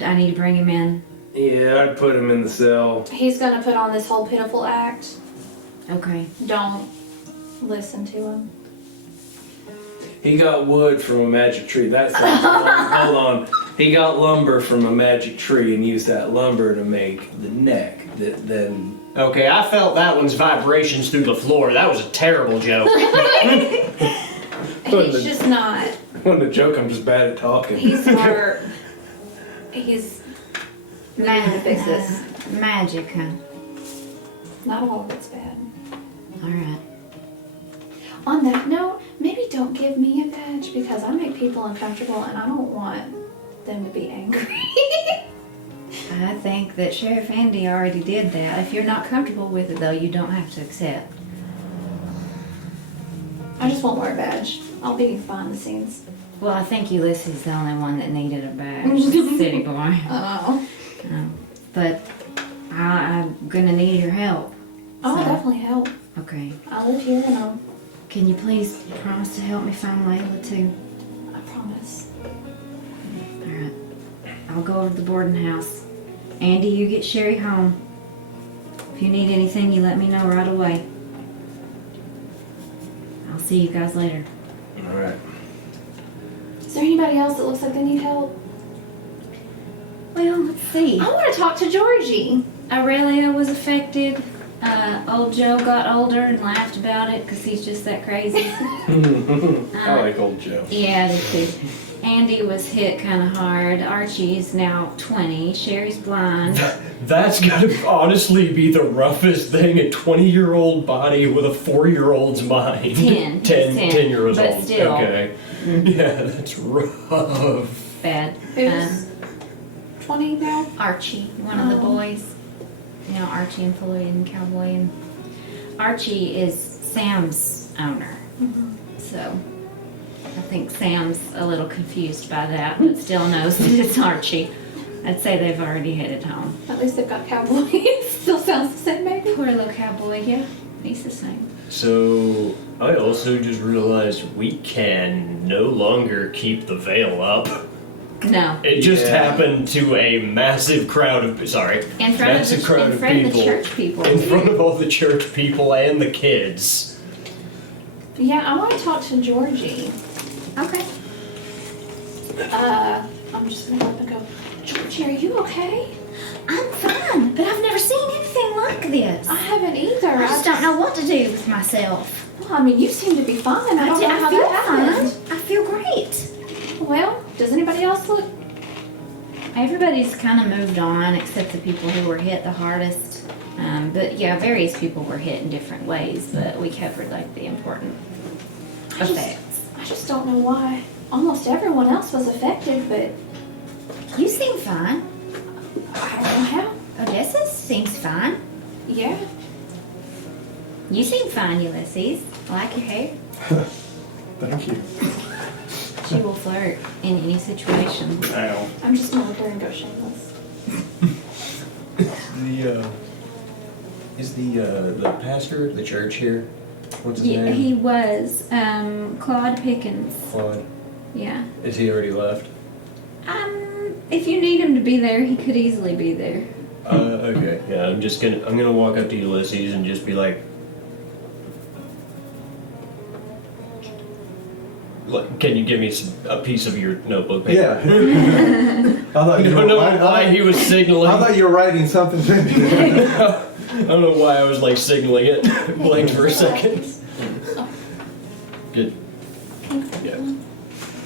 I need to bring him in. Yeah, I'd put him in the cell. He's gonna put on this whole pitiful act. Okay. Don't listen to him. He got wood from a magic tree. That sounds hold on. He got lumber from a magic tree and used that lumber to make the neck that then. Okay, I felt that one's vibrations through the floor. That was a terrible joke. He's just not. Wasn't a joke, I'm just bad at talking. He's smart. He's. We need to fix this. Magic, huh? Not all of it's bad. All right. On that note, maybe don't give me a badge because I make people uncomfortable and I don't want them to be angry. I think that Sheriff Andy already did that. If you're not comfortable with it, though, you don't have to accept. I just won't wear a badge. I'll be behind the scenes. Well, I think Ulysses is the only one that needed a badge. City boy. Oh. But I'm gonna need your help. I'll So- definitely help. Okay. I live here and Can you please promise to help me find Layla too? I promise. All right. I'll go over to the boarding house. Andy, you get Sherry home. If you need anything, you let me know right away. I'll see you guys later. Alright. Is there anybody else that looks like they need help? Well, let's see. I want to talk to Georgie. Aurelia was affected. Old Joe got older and laughed about it because he's just that crazy. I like old Joe. Yeah, I do too. Andy was hit kind of hard. Archie's now 20. Sherry's blind. That's gotta honestly be the roughest thing, a 20-year-old body with a 4-year-old's mind. 10. 10 years But old. still. Okay. Yeah, that's rough. Bad. Who's 20 now? Archie, one of the Oh. boys. You know, Archie and Floyd and Cowboy. And Archie is Sam's owner. So I think Sam's a little confused by that, but still knows that it's Archie. I'd say they've already headed home. At least they've got cowboys. Still sounds the same, maybe. Poor little cowboy, yeah. He's the same. So, I also just realized we can no longer keep the veil up. No. It just Yeah. happened to a massive crowd of, sorry, In front massive of crowd the, in of front of the people. church people. In front of all the church people and the kids. Yeah, I want to talk to Georgie. Okay. I'm just gonna up and go, Georgie, are you okay? I'm fine, but I've never seen anything like this. I haven't either. I just don't know what to do with myself. Well, I mean, you seem to be fine. I don't know how feel that happened. fine. I feel great. Well, does anybody else look? Everybody's kind of moved on except the people who were hit the hardest. But yeah, various people were hit in different ways, but we covered like the important effects. I just don't know why. Almost everyone else was affected, but You seem fine. I don't know how. Odessa seems fine. Yeah. You seem fine, Ulysses. I like your hair. Thank you. She will flirt in any situation. Ow. I'm just gonna look there and go shameless. Is the pastor of the church here? What's his Yeah, name? he was Claude Pickens. Claude. Yeah. Is he already left? If you need him to be there, he could easily be there. Okay. Yeah, I'm gonna walk up to Ulysses and just be like, can you give me a piece of your notebook paper? Yeah. I thought I you don't were, know I why he was signaling. thought you were writing something to me. I don't know why I was like signaling it. Blanked for a second. Good. Yeah.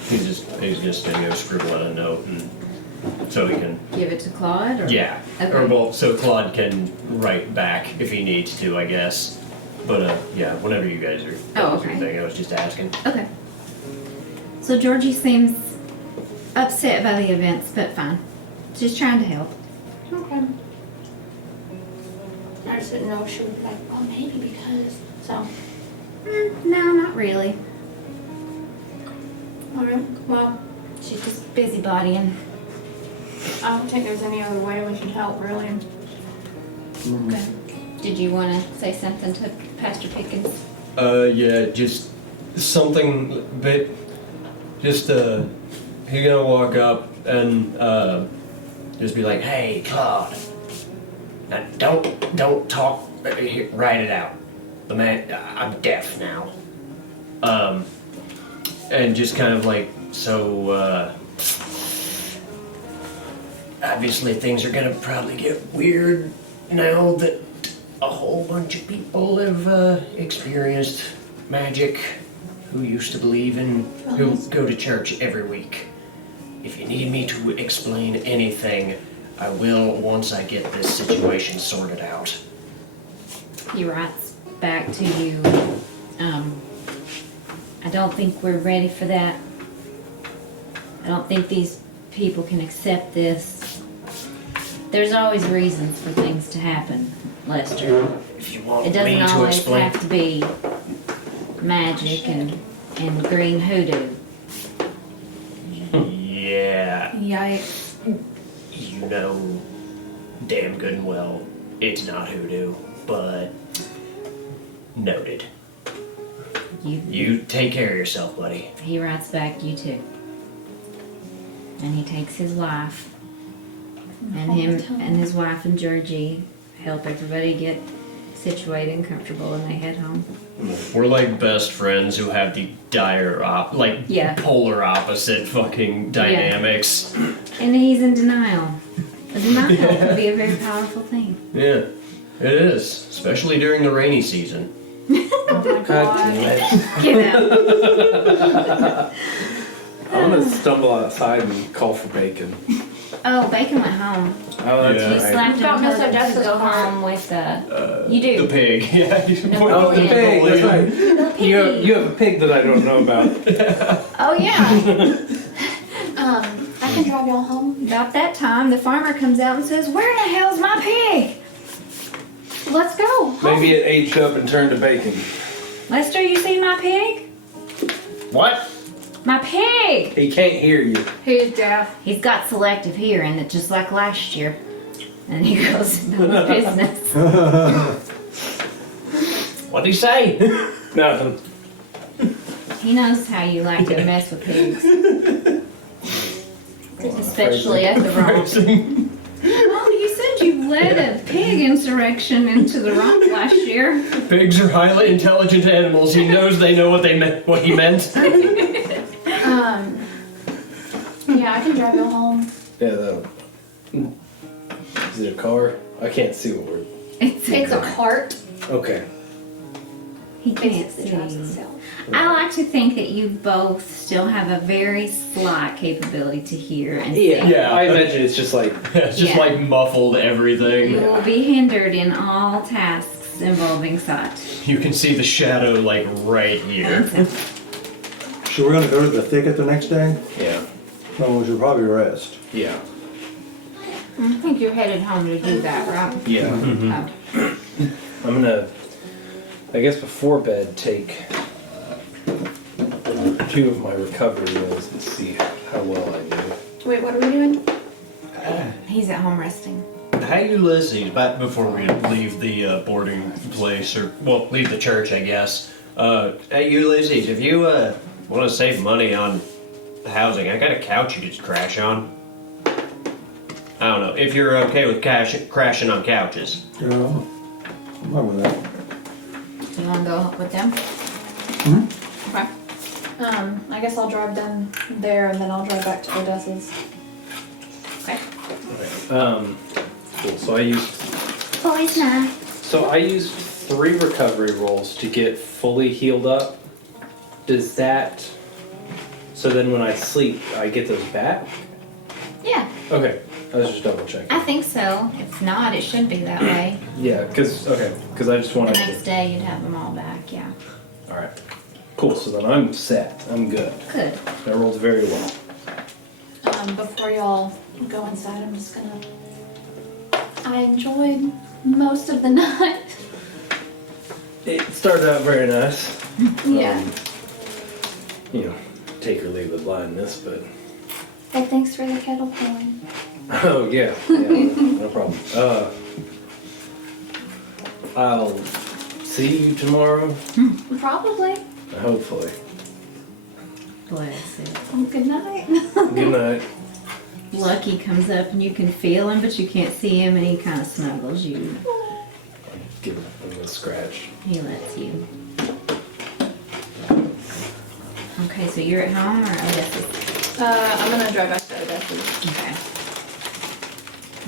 He's just gonna go scribble out a note and so he can. Give it to Claude? Or? Yeah. Okay. Or well, so Claude can write back if he needs to, I guess. But yeah, whenever you guys are done with your okay. thing, I was just asking. Okay. So Georgie seems upset by the events, but fine. Just trying to help. Okay. I just didn't know if she would be like, oh, maybe because. So, No, not really. alright. Well, She's just busybodying. I don't think there's any other way we can help, really. Okay. Did you want to say something to Pastor Pickens? Yeah, just something bit. Just he's gonna walk up and just be like, "Hey, Claude, now don't talk. Write it out. The man, I'm deaf now." And just kind of like, so obviously things are gonna probably get weird now that a whole bunch of people have experienced magic who used to believe in, who go to church every week. If you need me to explain anything, I will once I get this situation sorted out. He writes back to you, I don't think we're ready for that. I don't think these people can accept this. There's always reasons for things to happen, Lester. If you want It doesn't me to always explain, have to be magic and green hoodoo. yeah, Yikes. you know damn good and well it's not hoodoo, but noted. You take care of yourself, buddy. He writes back, you too. And he takes his wife, and his wife and Georgie help everybody get situated and comfortable, and they head home. We're like best friends who have the Yeah. polar opposite fucking dynamics. And he's in denial. Denial can be a very powerful thing. Yeah, it is, especially during the rainy season. Oh my God god. damn it. Get out. I'm gonna stumble outside and call for bacon. Oh, Bacon went home. Oh, that's Yeah. You right. slapped him Got Miss to Odessa's go part. home with you do. The pig, yeah. Oh, the pig, that's right. The piggy. You have a pig that I don't know about. Oh yeah. I can drive y'all home. About that time, the farmer comes out and says, "Where the hell's my pig?" Let's go. Home. Maybe it aged up and turned to bacon. Lester, you see my pig? What? My pig! He can't hear you. He's deaf. He's got selective hearing, that just like last year. And he goes about his business. What'd he say? Nothing. He knows how you like to mess with pigs. Especially at the wrong. Oh, you said you led a pig insurrection into the rump last year. Pigs are highly intelligent animals. He knows they know what he meant. Yeah, I can drive you home. Yeah, that. Is it a car? I can't see what we're. It's It's a cart. Okay. He can't Basically drives see. itself. I like to think that you both still have a very slight capability to hear and see. Yeah. I imagine it's just like. It's just Yeah. like muffled everything. You will be hindered in all tasks involving sight. You can see the shadow like right here. So we're gonna go to the thicket the next day? Yeah. No, we should probably rest. Yeah. I think you're headed home to do that, right? Yeah. Oh. I'm gonna, I guess before bed, take 2 of my recovery rolls and see how well I do. Wait, what are we doing? He's at home resting. Hey Ulysses, back before we leave the boarding place, or, well, leave the church, I guess. Hey Ulysses, if you want to save money on housing, I got a couch you could crash on. I don't know, if you're okay with crashing on couches. Yeah, I'm fine with that. You want to go with them? Okay. I guess I'll drive them there and then I'll drive back to Odessa's. Okay. Cool. So I used. Boys, nah. So I used 3 recovery rolls to get fully healed up. Does that? So then when I sleep, I get those back? Yeah, Okay. I was just double checking. I think so. If not, it should be that way. Yeah. Cause I just The wanted. next day you'd have them all back, yeah. All right. Cool. So then I'm set. I'm good. Good. I rolled very well. Before y'all go inside, I'm just gonna. I enjoyed most of the night. It started out very nice. Yeah. Take or leave the blindness, but. Well, thanks for the kettle corn. Oh yeah, no problem. I'll see you tomorrow. Probably. Hopefully. Bless it. Oh, good night. Good night. Lucky comes up and you can feel him, but you can't see him, and he kind of snuggles you. Give him a scratch. He lets you. Okay, so you're at home or Odessa's? I'm gonna drive back to Odessa's. Okay.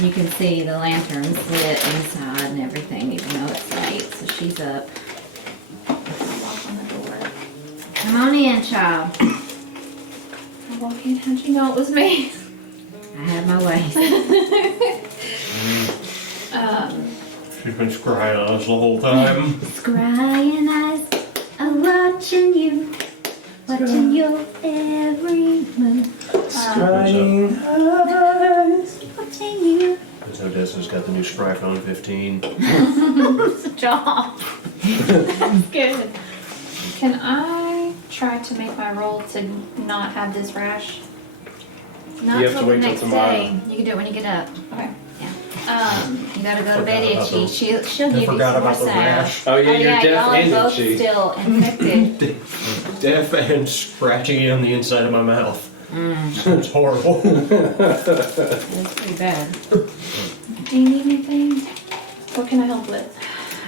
You can see the lanterns lit inside and everything, even though it's late. So she's up. Knock on the door. Come on in, child. I walk in. How'd you know it was me? I have my ways. She's been scrying on us the whole time. Scrying eyes are watching you, watching your every move, Scrying eyes. watching you. Because Odessa's got the new Sprite on 15. Good job. That's good. Can I try to make my roll to not have this rash? Not You have to till the wait till next tomorrow. day. You can do it when you get up. Okay. You gotta go to bed Forgot about itchy. the- She'll give you some more about the salve. rash. Oh yeah, you're yeah, deaf y'all and are both itchy. still infected. Deaf and scratching on the inside of my mouth. It's horrible. It's pretty bad. Do you need anything? What can I help with?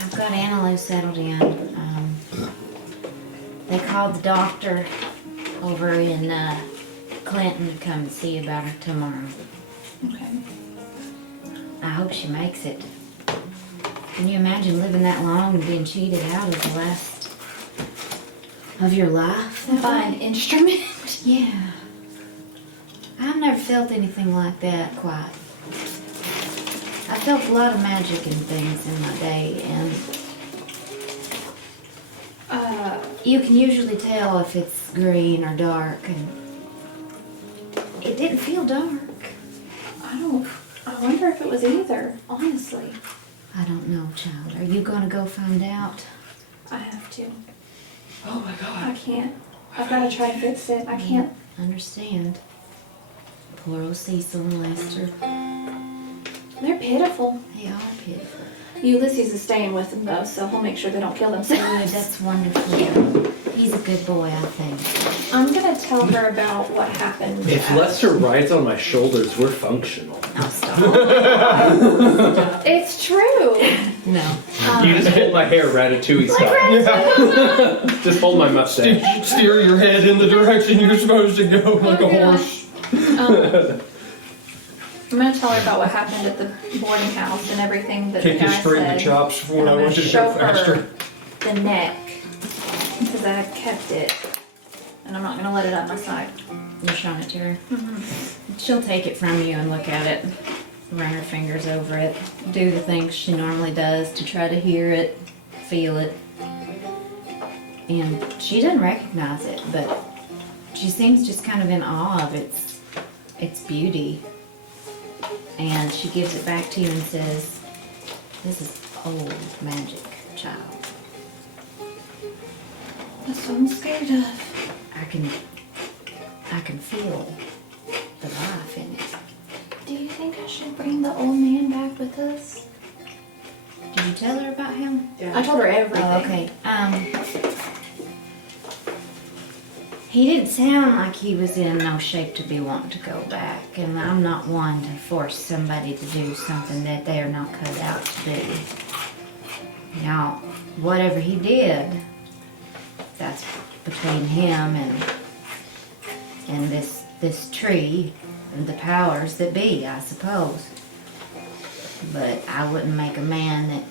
I've got Annalou settled in. They called the doctor over in Clinton to come and see about her tomorrow. Okay. I hope she makes it. Can you imagine living that long and being cheated out of the last of your life? that By an way? instrument? Yeah. I've never felt anything like that quite. I felt a lot of magic and things in my day, and you can usually tell if it's green or dark, and it didn't feel dark. I wonder if it was either, honestly. I don't know, child. Are you gonna go find out? I have to. Oh my I can't. I've got to try to fix it. I can't. Understand. Poor old Cecil and Lester. They're pitiful. They are pitiful. Ulysses is staying with them though, so he'll make sure they don't kill Good, themselves. that's wonderful. He's a good boy, I think. I'm gonna tell her about what happened. If Lester rides on my shoulders, we're functional. Oh, stop. It's true. No. You just hold my hair Ratatouille style. Just hold my mustache. Steer your head in the direction you're supposed to go like a horse. I'm gonna tell her about what happened at the boarding house and everything that the Kick you guy straight in said. the chops when And I I'm want gonna you to go show her faster. the neck, because I kept it, and I'm not gonna let it out my sight. You're showing it to her. She'll take it from you and look at it, run her fingers over it, do the things she normally does to try to hear it, feel it. And she doesn't recognize it, but she seems just kind of in awe of its beauty. And she gives it back to you and says, "This is old magic, child. That's what I'm scared of. I can feel the life in it." Do you think I should bring the old man back with us? Did you tell her about him? I told her everything. Oh, okay. He didn't sound like he was in no shape to be wanting to go back, and I'm not one to force somebody to do something that they're not cut out to do. Now, whatever he did, that's between him and this tree and the powers that be, I suppose. But I wouldn't make a man that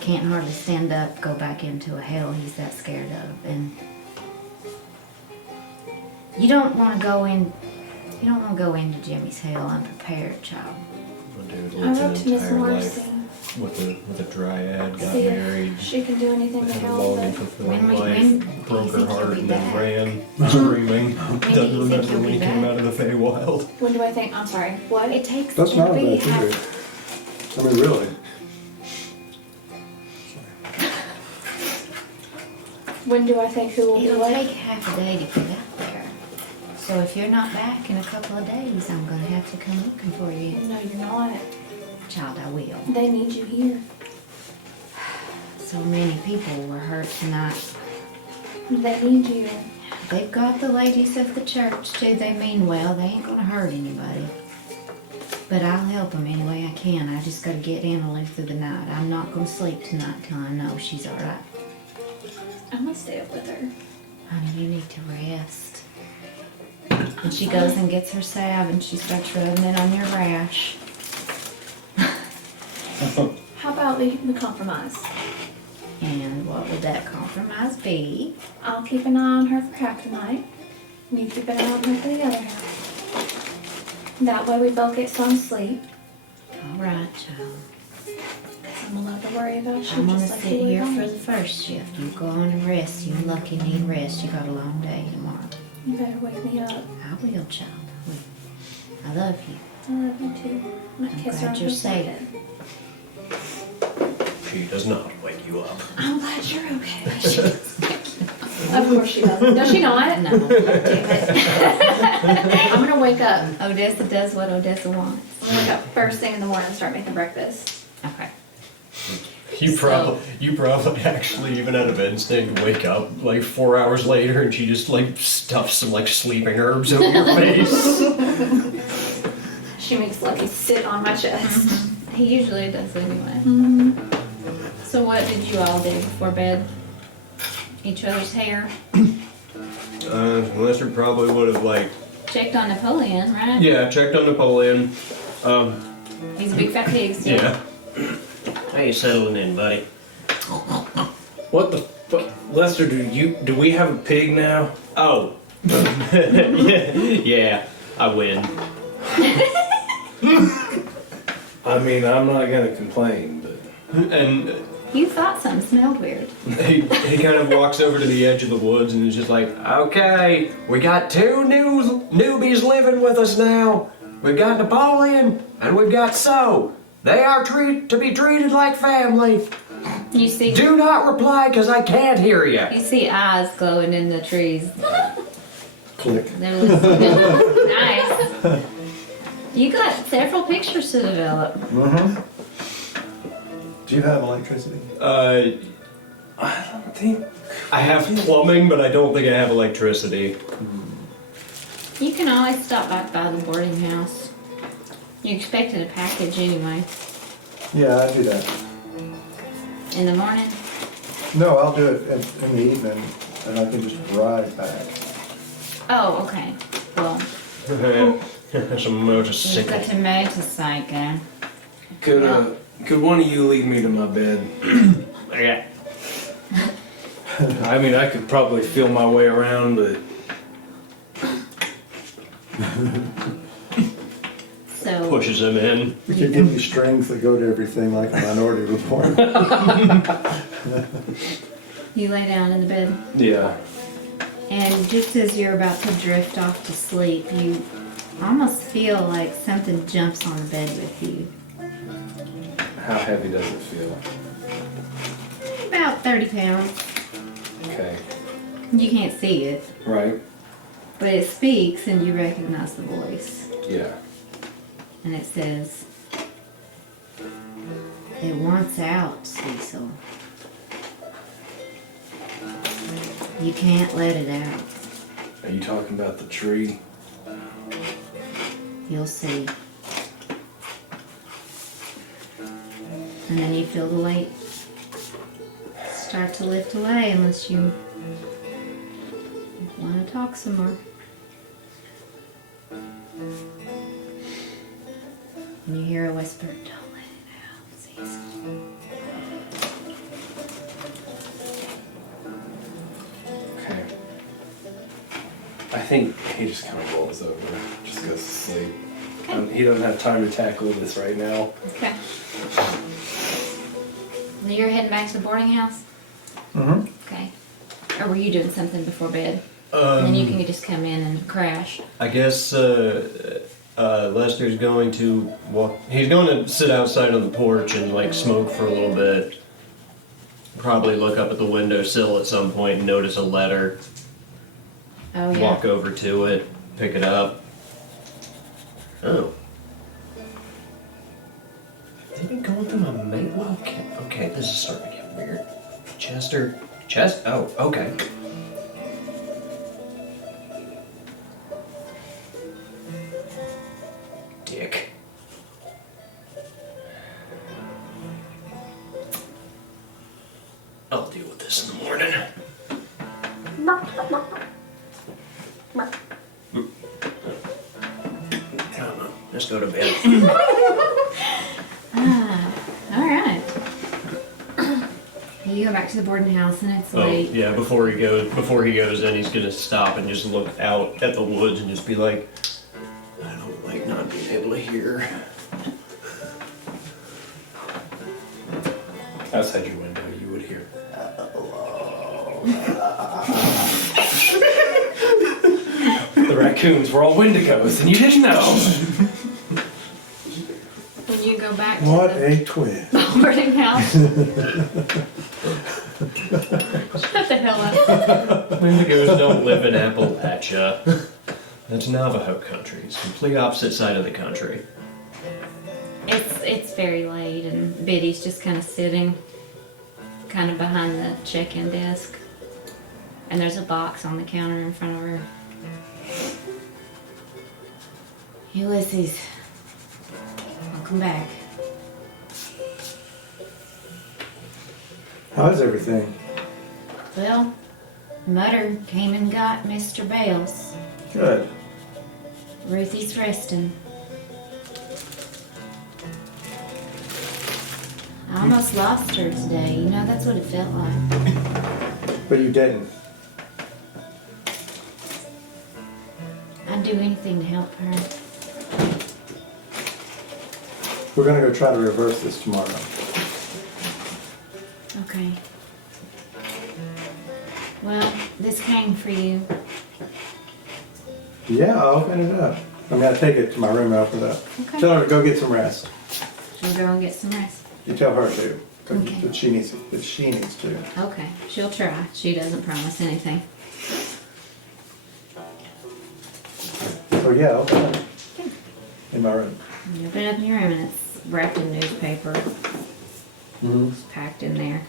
can't hardly stand up go back into a hell he's that scared of. And you don't want to go into Jimmy's hell unprepared, child. Dude I lived wrote to an Miss entire Morrissey. life with a dryad, got See married, if she can do anything to had a help. long and But fulfilling When life, do you broke think her he'll heart be and then back? ran screaming. do you Doesn't think remember he'll when be he came back? out of the Feywild. when do I think? I'm sorry. What? It takes That's not a it'll be bad figure. I mean, really. When do I think who will be It'll what? take half a day to get out there. So if you're not back in a couple of days, I'm gonna have to come looking for you. No, you're not. Child, I will. They need you here. So many people were hurt tonight. They need you. They've got the ladies of the church too. They mean well. They ain't gonna hurt anybody. But I'll help them any way I can. I just gotta get in and live through the night. I'm not gonna sleep tonight till I know she's alright. I'm gonna stay up with her. Honey, you need to rest. And she goes and gets her salve and she starts rubbing it on your rash. How about we compromise? And what would that compromise be? I'll keep an eye on her for half the night. You keep an eye on her for the other half. That way we both get some sleep. Alright, child. I'm allowed to worry about you I'm gonna just like sit you here would for me. the first shift. You go on and rest. You and Lucky need rest. You got a long day tomorrow. You better wake me up. I will, child. I will. I love you. I love you too. I'm gonna I'm kiss her glad on you're her safe. forehead. She does not wake you up. I'm glad you're okay. Of course she doesn't. Does she not? No. Damn it. I'm gonna wake up. Odessa does what Odessa wants. I'm gonna wake up first thing in the morning and start making breakfast. Okay. You probably actually even had a instinct to wake up like 4 hours later and she just like stuffs some like sleeping herbs over your face. She makes Lucky sit on my chest. He usually does anyway. Mm-hmm. So what did you all do before bed? Each other's hair? Lester probably would have like, Checked on Napoleon, right? yeah, checked on Napoleon. He's a big fat pig still. Yeah. How you settling in, buddy? What the fuck? Lester, do we have a pig now? Oh. yeah, I win. I mean, I'm not gonna complain, but And You thought something smelled weird. he kind of walks over to the edge of the woods and is just like, okay, we got two newbies living with us now. We've got Napoleon and we've got So. They are to be treated like family. You see Do not reply because I can't hear you. you see eyes glowing in the trees. Click. They're listening. Nice. You got several pictures to develop. Mm-hmm. Do you have electricity? I don't think. I have plumbing, but I don't think I have electricity. You can always stop back by the boarding house. You expected a package anyway. Yeah, I do that. In the morning? No, I'll do it in the evening, and I can just drive back. Oh, okay. Well, There's a You've motorcycle. got a motorcycle. Could one of you lead me to my bed? Yeah. I mean, I could probably feel my way around, but So Pushes him in. We could give you strings that go to everything like a Minority Report. you lay down in the bed, yeah. and just as you're about to drift off to sleep, you almost feel like something jumps on the bed with you. How heavy does it feel? About 30 pounds. Okay. You can't see it, Right? but it speaks and you recognize the voice. Yeah. And it says, "It wants out, Cecil. You can't let it out. Are you talking about the tree? You'll see." And then you feel the weight start to lift away unless you want to talk some more. And you hear a whisper, "Don't let it out, Cecil." Okay. I think he just kind of rolls over, just goes to sleep. He doesn't have time to tackle this right now. Okay. Now you're heading back to the boarding house? Mm-hmm. Okay. Or were you doing something before bed? And then you can just come in and crash. I guess Lester's going to walk. He's going to sit outside on the porch and like smoke for a little bit. Probably look up at the windowsill at some point and notice a letter. Oh, yeah. Walk over to it, pick it up. Oh. They've been going through my mail. Okay, this is starting to get weird. Chester. Oh, okay. Dick. I'll deal with this in the morning. Come on, let's go to bed. All right. You go back to the boarding house and it's Oh, late. yeah, before he goes in, he's gonna stop and just look out at the woods and just be like, I don't like not being able to hear. Outside your window, you would hear. The raccoons were all Wendigos, and you didn't know. When you go back to What the a twist. boarding house. Shut the hell up. Wendigos don't live in Appalachia. That's Navajo country. It's the complete opposite side of the country. It's very late and Biddy's just kind of sitting kind of behind the check-in desk. And there's a box on the counter in front of her. Ulysses, welcome back. How is everything? Well, Mutter came and got Mr. Bales. Good. Ruthie's resting. I almost lost her today. You know, that's what it felt like. But you didn't. I'd do anything to help her. We're gonna go try to reverse this tomorrow. Okay. Well, this came for you. Yeah, I'll open it up. I mean, I take it to my room and open it up. Okay. Tell her to go get some rest. She'll go and get some rest. You tell her to. 'Cause Okay. That she needs to. Okay, she'll try. She doesn't promise anything. So yeah, open it up. In my room. You open it up in your room and it's wrapped in newspaper. Mm-hmm. It's packed in there.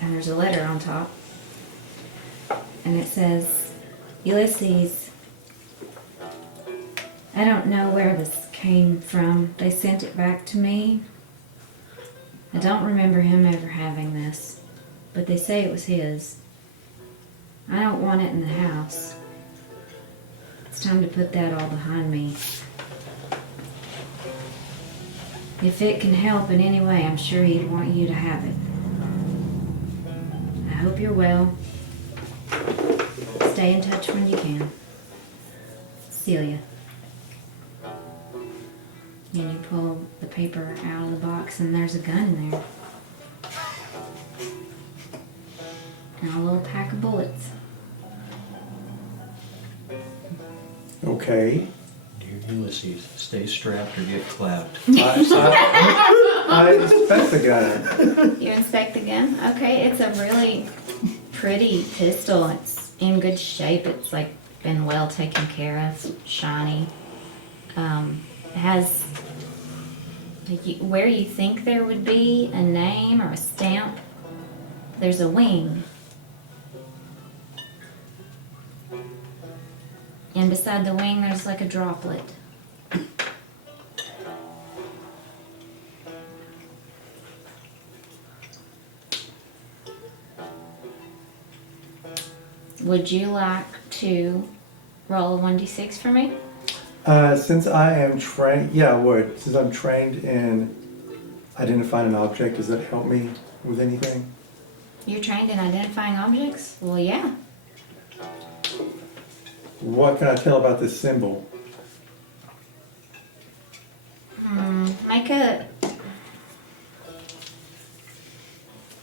And there's a letter on top. And it says, Ulysses, I don't know where this came from. They sent it back to me. I don't remember him ever having this, but they say it was his. I don't want it in the house. It's time to put that all behind me. If it can help in any way, I'm sure he'd want you to have it. I hope you're well. Stay in touch when you can. Celia. And you pull the paper out of the box and there's a gun in there. And a little pack of bullets. Okay. Dear Ulysses, stay strapped or get clapped. I inspect the gun. You inspect the gun? Okay, it's a really pretty pistol. It's in good shape. It's like been well taken care of, shiny. It has where you think there would be a name or a stamp. There's a wing. And beside the wing, there's like a droplet. Would you like to roll a 1d6 for me? Since I am trained, yeah, I would. Since I'm trained in identifying an object, does that help me with anything? You're trained in identifying objects? Well, yeah. What can I tell about this symbol? Make a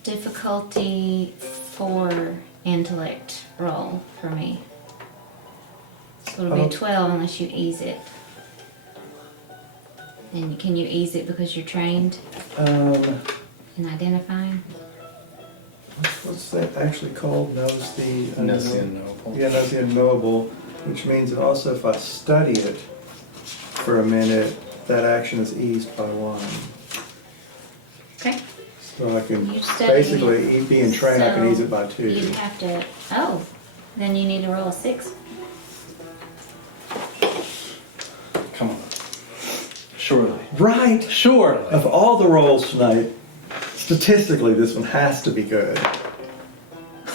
difficulty 4 intellect roll for me. So it'll be a 12 unless you ease it. And can you ease it because you're trained in identifying? What's that actually called? Knows the Knows the unknowable. Yeah, knows the unknowable, which means that also if I study it for a minute, that action is eased by 1. Okay. So I can You study basically being trained, I can so ease it by 2. You'd have to. Oh, then you need to roll a 6. Come on. Surely. Right. Surely. Of all the rolls tonight, statistically, this one has to be good.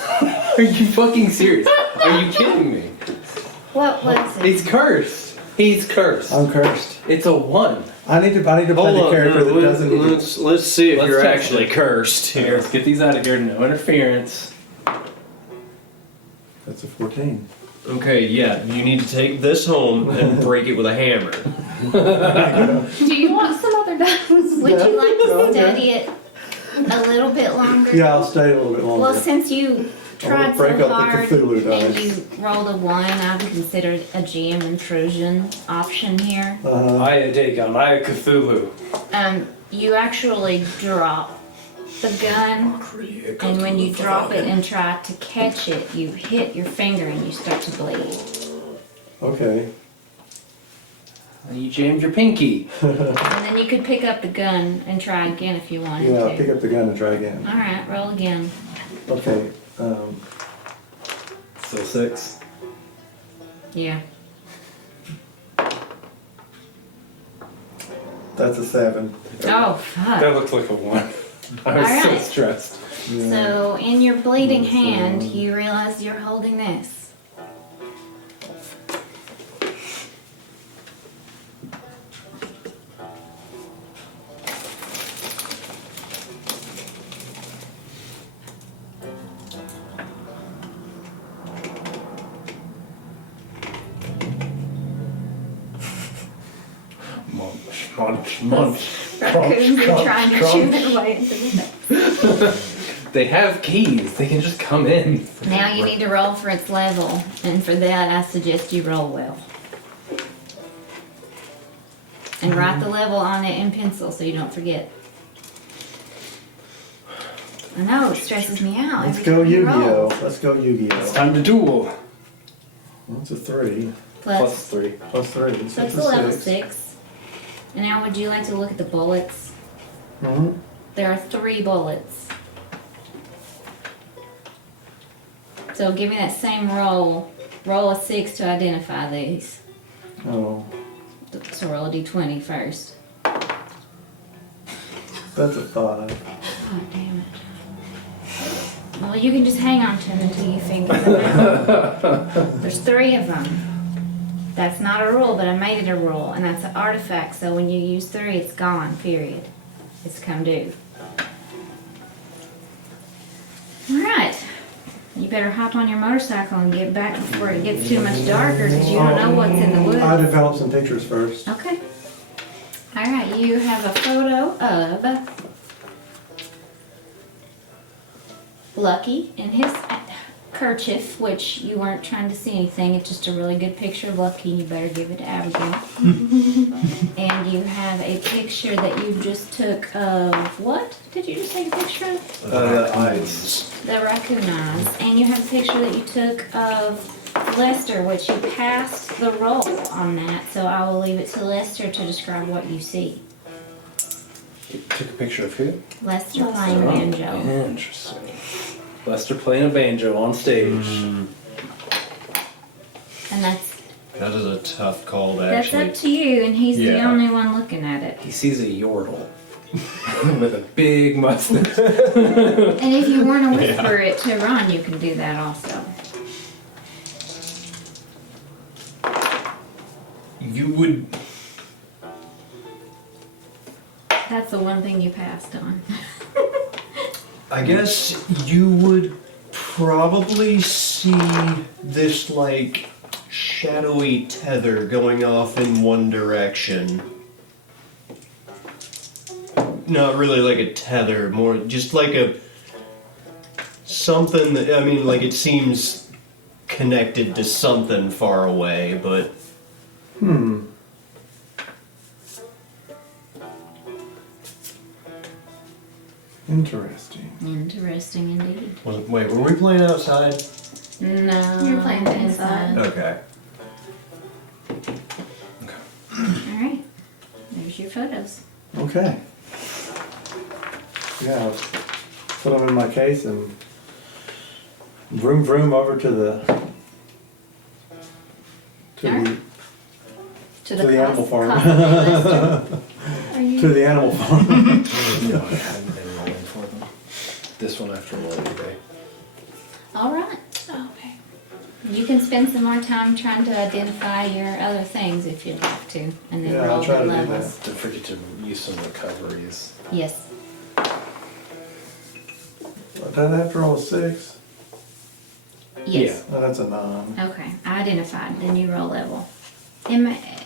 Are you fucking serious? Are you kidding me? What was it? He's cursed. He's cursed. I'm cursed. It's a 1. I need to play the character that doesn't need to. Let's see if Let's you're check actually it. cursed Here, here. let's get these out of here. No interference. That's a 14. Okay, yeah, you need to take this home and break it with a hammer. Do you want some other dice? Would you like No, to study it a little bit longer? Yeah, I'll stay a little bit longer. Well, since you tried break so up the hard Cthulhu and dice. you rolled a 1, I would consider a GM intrusion option here. I take on my Cthulhu. You actually drop the gun, and when you drop it and try to catch it, you hit your finger and you start to bleed. Okay. You jammed your pinky. And then you could pick up the gun and try again if you wanted Yeah, to. I'll pick up the gun and try again. Alright, roll again. Okay. Still 6. Yeah. That's a 7. Oh, fuck. That looks like a 1. I was so Alright. stressed. So, in your bleeding hand, you realize you're holding this. Munch, munch, munch. Raccoons are crunch, trying to crunch. chew their way into the thing. They have keys. They can just come in. Now you need to roll for its level, and for that I suggest you roll well. And write the level on it in pencil so you don't forget. I know, it stresses me out. Let's every go time you roll. Yu-Gi-Oh! Let's go It's Yu-Gi-Oh! time to duel. That's a 3. Plus 3. Plus 3. So it's a level 6. And now would you like to look at the bullets? Mm-hmm. There are 3 bullets. So give me that same roll. Roll a 6 to identify these. Oh, So roll a d20 first. that's a 5. Oh, damn it. Well, you can just hang on to them until you figure them out. There's 3 of them. That's not a rule, but I made it a rule, and that's an artifact, so when you use 3, it's gone, period. It's come due. Alright. You better hop on your motorcycle and get back before it gets too much darker, because you don't know what's in the woods. I developed some pictures first. Okay. Alright, you have a photo of Lucky in his kerchief, which you weren't trying to see anything. It's just a really good picture of Lucky. You better give it to Abigail. And you have a picture that you just took of, what did you just take a picture of? Eyes. The raccoon eyes. And you have a picture that you took of Lester, which you passed the roll on that. So I will leave it to Lester to describe what you see. Took a picture of who? Lester playing banjo. Interesting. Lester playing a banjo on stage. And that's That is a tough call to That's actually. up to you, and he's the Yeah. only one looking at it. He sees a yordle with a big mustache. And if you want to whisper it to Ron, you can do that also. You would. That's the one thing you passed on. I guess you would probably see this like shadowy tether going off in one direction. Not really like a tether, more just like a something that, I mean, like it seems connected to something far away, but Interesting. Interesting indeed. wait, were we playing outside? No. You're playing inside. Okay. Alright. There's your photos. Okay. Yeah, put them in my case and vroom vroom over to the Alright. To the animal farm. Are you? to the animal farm. No, I haven't been rolling for them. This one after Labor Day. Alright. Oh, okay. You can spend some more time trying to identify your other things if you'd like to. And then Yeah, roll I'll try the to do that. levels. Don't forget to use some recoveries. Yes. Did I have to roll a 6? Yes. Oh, that's a 9. Okay, identified, then you roll level.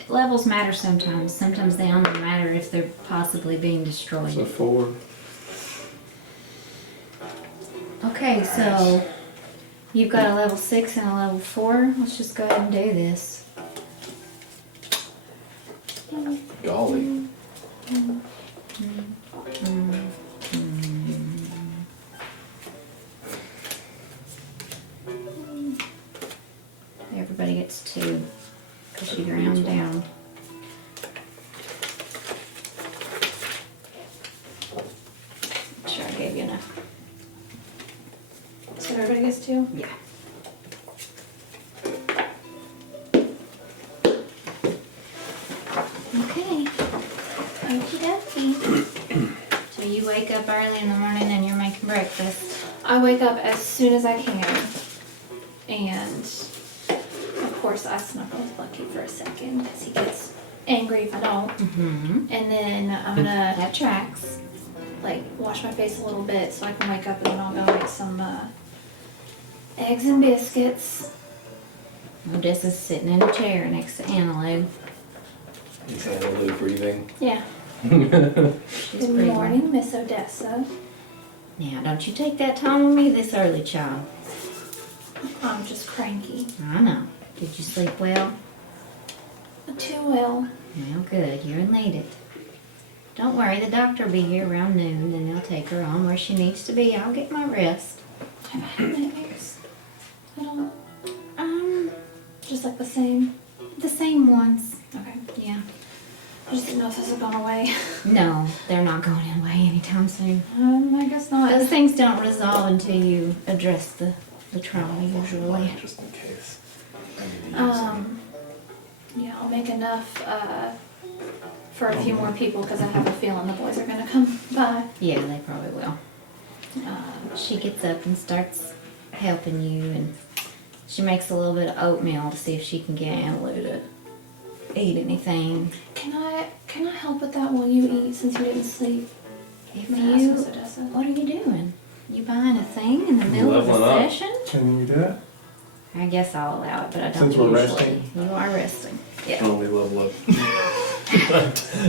Levels matter sometimes. Sometimes they only matter if they're possibly being destroyed. So 4. Okay, so you've got a level 6 and a level 4. Let's just go ahead and do this. Golly. Everybody gets 2, because you round down. Make sure I gave you enough. So everybody gets 2? Yeah. Okay. Okie dokie. So you wake up early in the morning and you're making breakfast. I wake up as soon as I can, and of course I snuggle with Lucky for a second because he gets angry if I don't. Mm-hmm. And then I'm gonna That tracks. like wash my face a little bit so I can wake up, and then I'll go make some eggs and biscuits. Odessa's sitting in a chair next to Annalou. He's Annalou breathing. Yeah. She's Good breathing. morning, Miss Odessa. Now, don't you take that tone with me this early, child. I'm just cranky. I know. Did you sleep well? Too well. Well, good. You'll need it. Don't worry, the doctor will be here around noon, and they'll take her on where she needs to be. I'll get my rest. Have I had nightmares? I don't. Just like the same. The same ones. Okay. Yeah. I just didn't know if this had gone away. No, they're not going away anytime soon. I guess not. Those things don't resolve until you address the trauma, usually. Just in case. I need to use them. Yeah, I'll make enough for a few more people because I have a feeling the boys are gonna come by. Yeah, they probably will. She gets up and starts helping you, and she makes a little bit of oatmeal to see if she can get Annalou to eat anything. Can I help with that while you eat since you didn't sleep? If I'm gonna ask you, Miss Odessa. what are you doing? You buying a thing in the middle of a Leveling up. session? Can you do it? I guess I'll allow it, but I don't Since we're usually. resting. You are resting. Yeah. Only level up.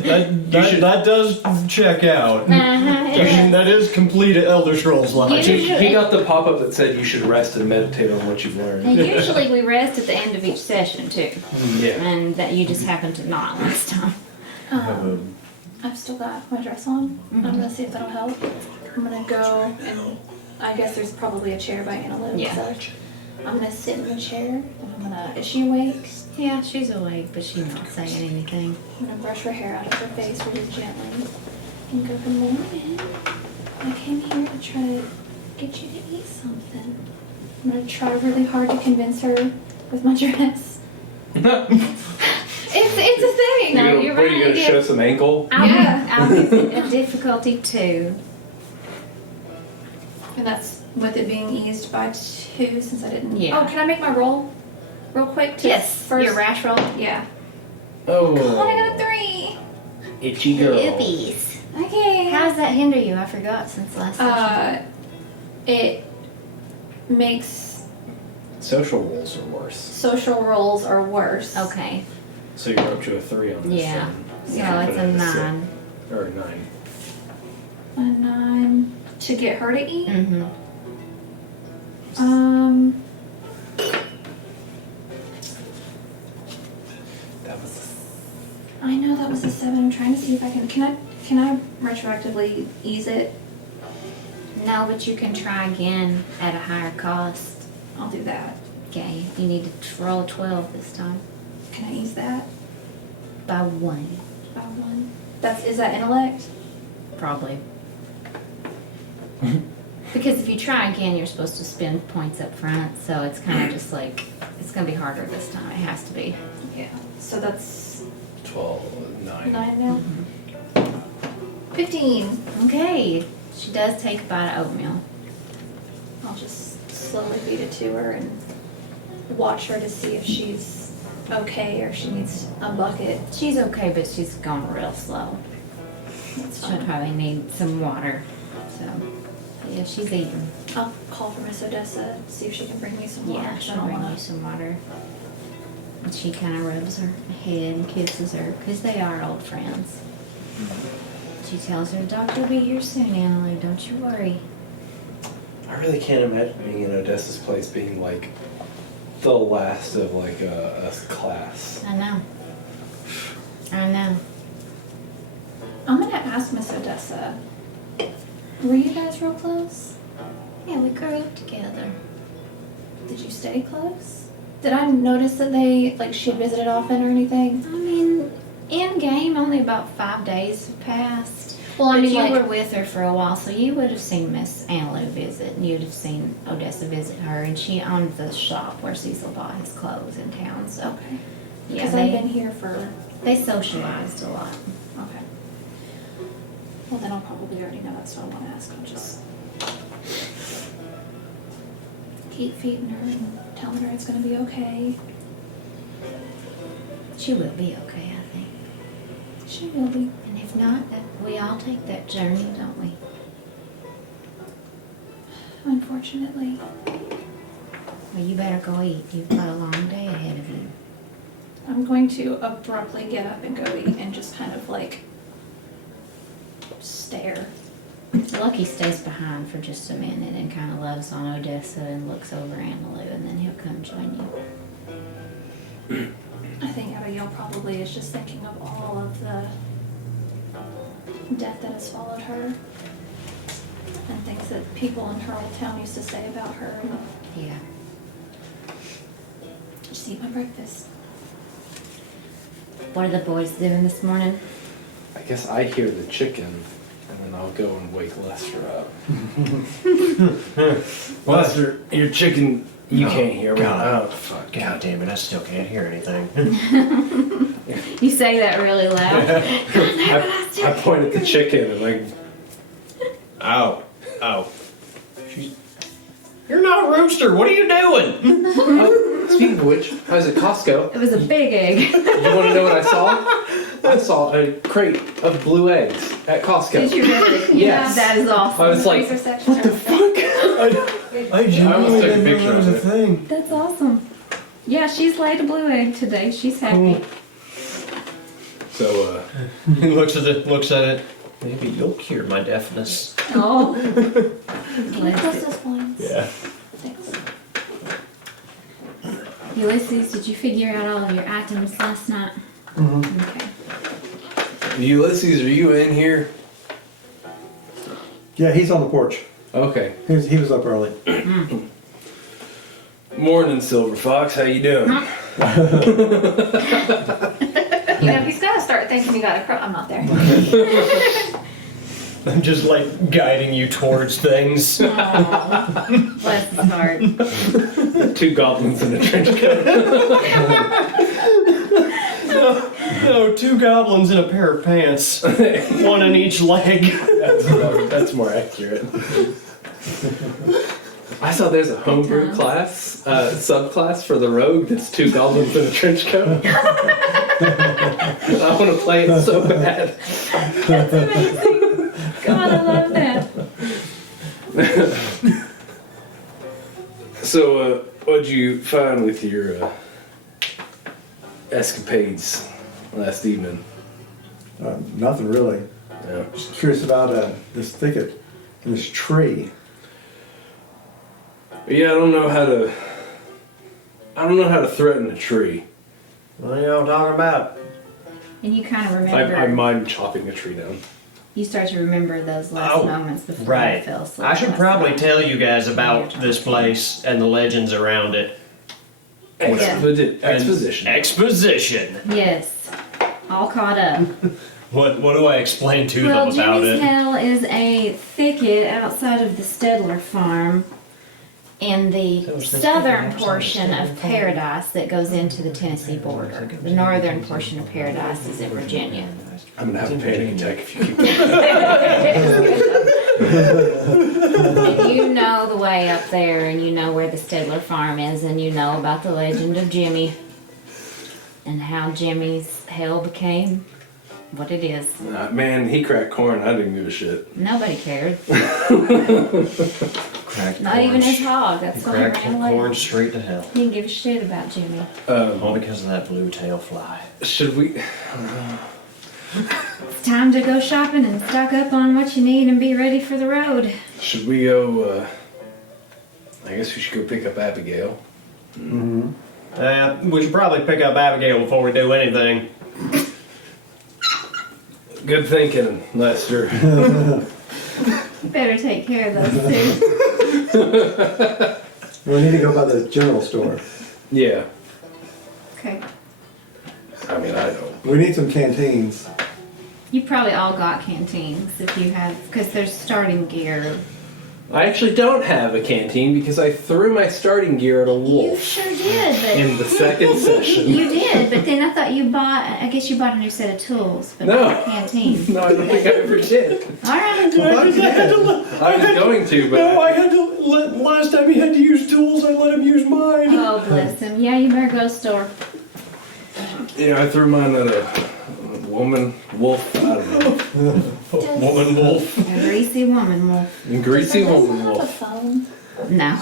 That does check out. That is complete Elder Scrolls like. Usually- He got the pop-up that said you should rest and meditate on what you've learned. And usually we rest at the end of each session too. Yeah. And that you just happened to not last time. I've still got my dress on. I'm gonna see if that'll help. I'm gonna go and I guess there's probably a chair by Anna Lou. Yeah. So I'm gonna sit in the chair and I'm gonna, is she awake? Yeah, she's awake, but she's not saying anything. I'm gonna brush her hair out of her face really gently and go, good morning. I came here to try to get you to eat something. I'm gonna try really hard to convince her with my dress. It's a thing. No, you're What are you right, gonna yeah. show some ankle? I'll give it a difficulty 2. And that's with it being eased by 2 since I didn't. Yeah. Oh, can I make my roll real quick? Yes, First. your rash roll. Yeah. Oh. Oh, I got a 3. Itchy girl. Oopies. Okay. How does that hinder you? I forgot since last session. It makes Social roles are worse. social roles are worse. Okay. So you're up to a 3 on this. Yeah. then. So Yeah. it's a 9. Or a 9. A 9 to get her to eat. Mm-hmm. That was. I know that was a 7. I'm trying to see if I can. Can I retroactively ease it? No, but you can try again at a higher cost. I'll do that. Okay. You need to roll 12 this time. Can I ease that By 1. by 1? Is that intellect? Probably. Because if you try again, you're supposed to spend points up front, so it's kind of just like, it's going to be harder this time. It has to be. Yeah. So that's 12, 9. 9 now. 15. Okay. She does take a bite of oatmeal. I'll just slowly feed it to her and watch her to see if she's okay or if she needs a bucket. She's okay, but she's going real slow. That's She'll fine. probably need some water. So, yeah, she's eating. I'll call for Miss Odessa, see if she can bring me some water. Yeah, 'cause I she'll don't bring wanna- you some water. And she kind of rubs her head and kisses her, because they are old friends. She tells her, Doctor will be here soon, Anna Lou, don't you worry. I really can't imagine being in Odessa's place being like the last of like a class. I know. I know. I'm gonna ask Miss Odessa. Were you guys real close? Yeah, we grew up together. Did you stay close? Did I notice that she visited often or anything? I mean, in game, only about 5 days have passed. Well, I But mean, you like, were with her for a while, so you would have seen Miss Anna Lou visit, and you'd have seen Odessa visit her, and she owned the shop where Cecil bought his clothes in town, so okay. yeah, Because I've been here for. they socialized a lot. Okay. Well, then I'll probably already know that's what I want to ask. I'll just keep feeding her and telling her it's gonna be okay. She will be okay, I think. She will be. And if not, we all take that journey, don't we? Unfortunately. Well, you better go eat. You've got a long day ahead of you. I'm going to abruptly get up and go eat and just kind of stare. Lucky stays behind for just a minute and kind of loves on Odessa and looks over Anna Lou, and then he'll come join you. I think Abigail probably is just thinking of all of the death that has followed her and things that people in her old town used to say about her. And Yeah. just eat my breakfast. What are the boys doing this morning? I guess I hear the chicken, and then I'll go and wake Lester up. Lester, your chicken, you can't hear me. God. Oh, fuck. God damn it, I still can't hear anything. You say that really loud. I point at the chicken and like, Ow. Ow. You're not a rooster, what are you doing? Speaking of which, I was at Costco. It was a big egg. You want to know what I saw? I saw a crate of blue eggs at Costco. Did you really? Yes. That is awesome. I was like, Freezer section. what the fuck? I genuinely took a didn't know picture that was of a it. thing. That's awesome. Yeah, she's laid a blue egg today. She's happy. So, He looks at it. Maybe you'll cure my deafness. Oh. Can you Bless close it. those blinds? Yeah. Thanks. Ulysses, did you figure out all of your items last night? Okay. Ulysses, are you in here? Yeah, he's on the porch. Okay. He was up early. Morning, Silver Fox. How you doing? You know, he's gotta start thinking you got a I'm not there. I'm just like guiding you towards things. Aw. Bless his heart. 2 goblins in a trench coat. No, 2 goblins in a pair of pants. 1 in each leg. That's more accurate. I saw there's a homebrew class, subclass for the rogue that's 2 goblins in a trench coat. I want to play it so bad. That's amazing. God, I love that. So, what'd you find with your escapades last evening? Nothing really. Yeah. Just curious about this thicket and this tree. Yeah, I don't know how to threaten a tree. What are y'all talking about? And you kind of remember. I mind chopping a tree down. You start to remember those last moments before you Right. fell asleep. I should last probably night. tell you guys about this place and the legends around it. Exposition. Exposition. Yes. All caught up. What do I explain to Well, them about Jimmy's it? Hill is a thicket outside of the Stedler farm in the southern portion of Paradise that goes into the Tennessee border. The northern portion of Paradise is in Virginia. I'm gonna have a panic attack if you keep And you know the way up there, and you know where the Stedler farm is, and you know about the legend of Jimmy and how Jimmy's hell became what it is. Man, he cracked corn. I didn't give a shit. Nobody cared. Cracked Not corn. even his hog. That's why he Cracked ran away. corn straight to hell. He didn't give a shit about Jimmy. All because of that blue tail fly. Should we? It's time to go shopping and stock up on what you need and be ready for the road. Should we go? I guess we should go pick up Abigail. We should probably pick up Abigail before we do anything. Good thinking, Lester. You better take care of those two. We need to go by the general store. Yeah. Okay. I mean, I don't. We need some canteens. You probably all got canteens if you have, because there's starting gear. I actually don't have a canteen because I threw my starting gear at a You wolf sure did, but in the second session. you did. But then I thought you bought. I guess you bought a new set of tools, but No. not a canteen. No, I don't think I ever did. All right. I was going to, but had to. Last time he had to use tools, I let him use mine. Oh bless him. Yeah, you better go to the store. I threw mine at a woman wolf. I don't know. Woman wolf. A greasy woman wolf. A greasy Does woman have a wolf. phone? No.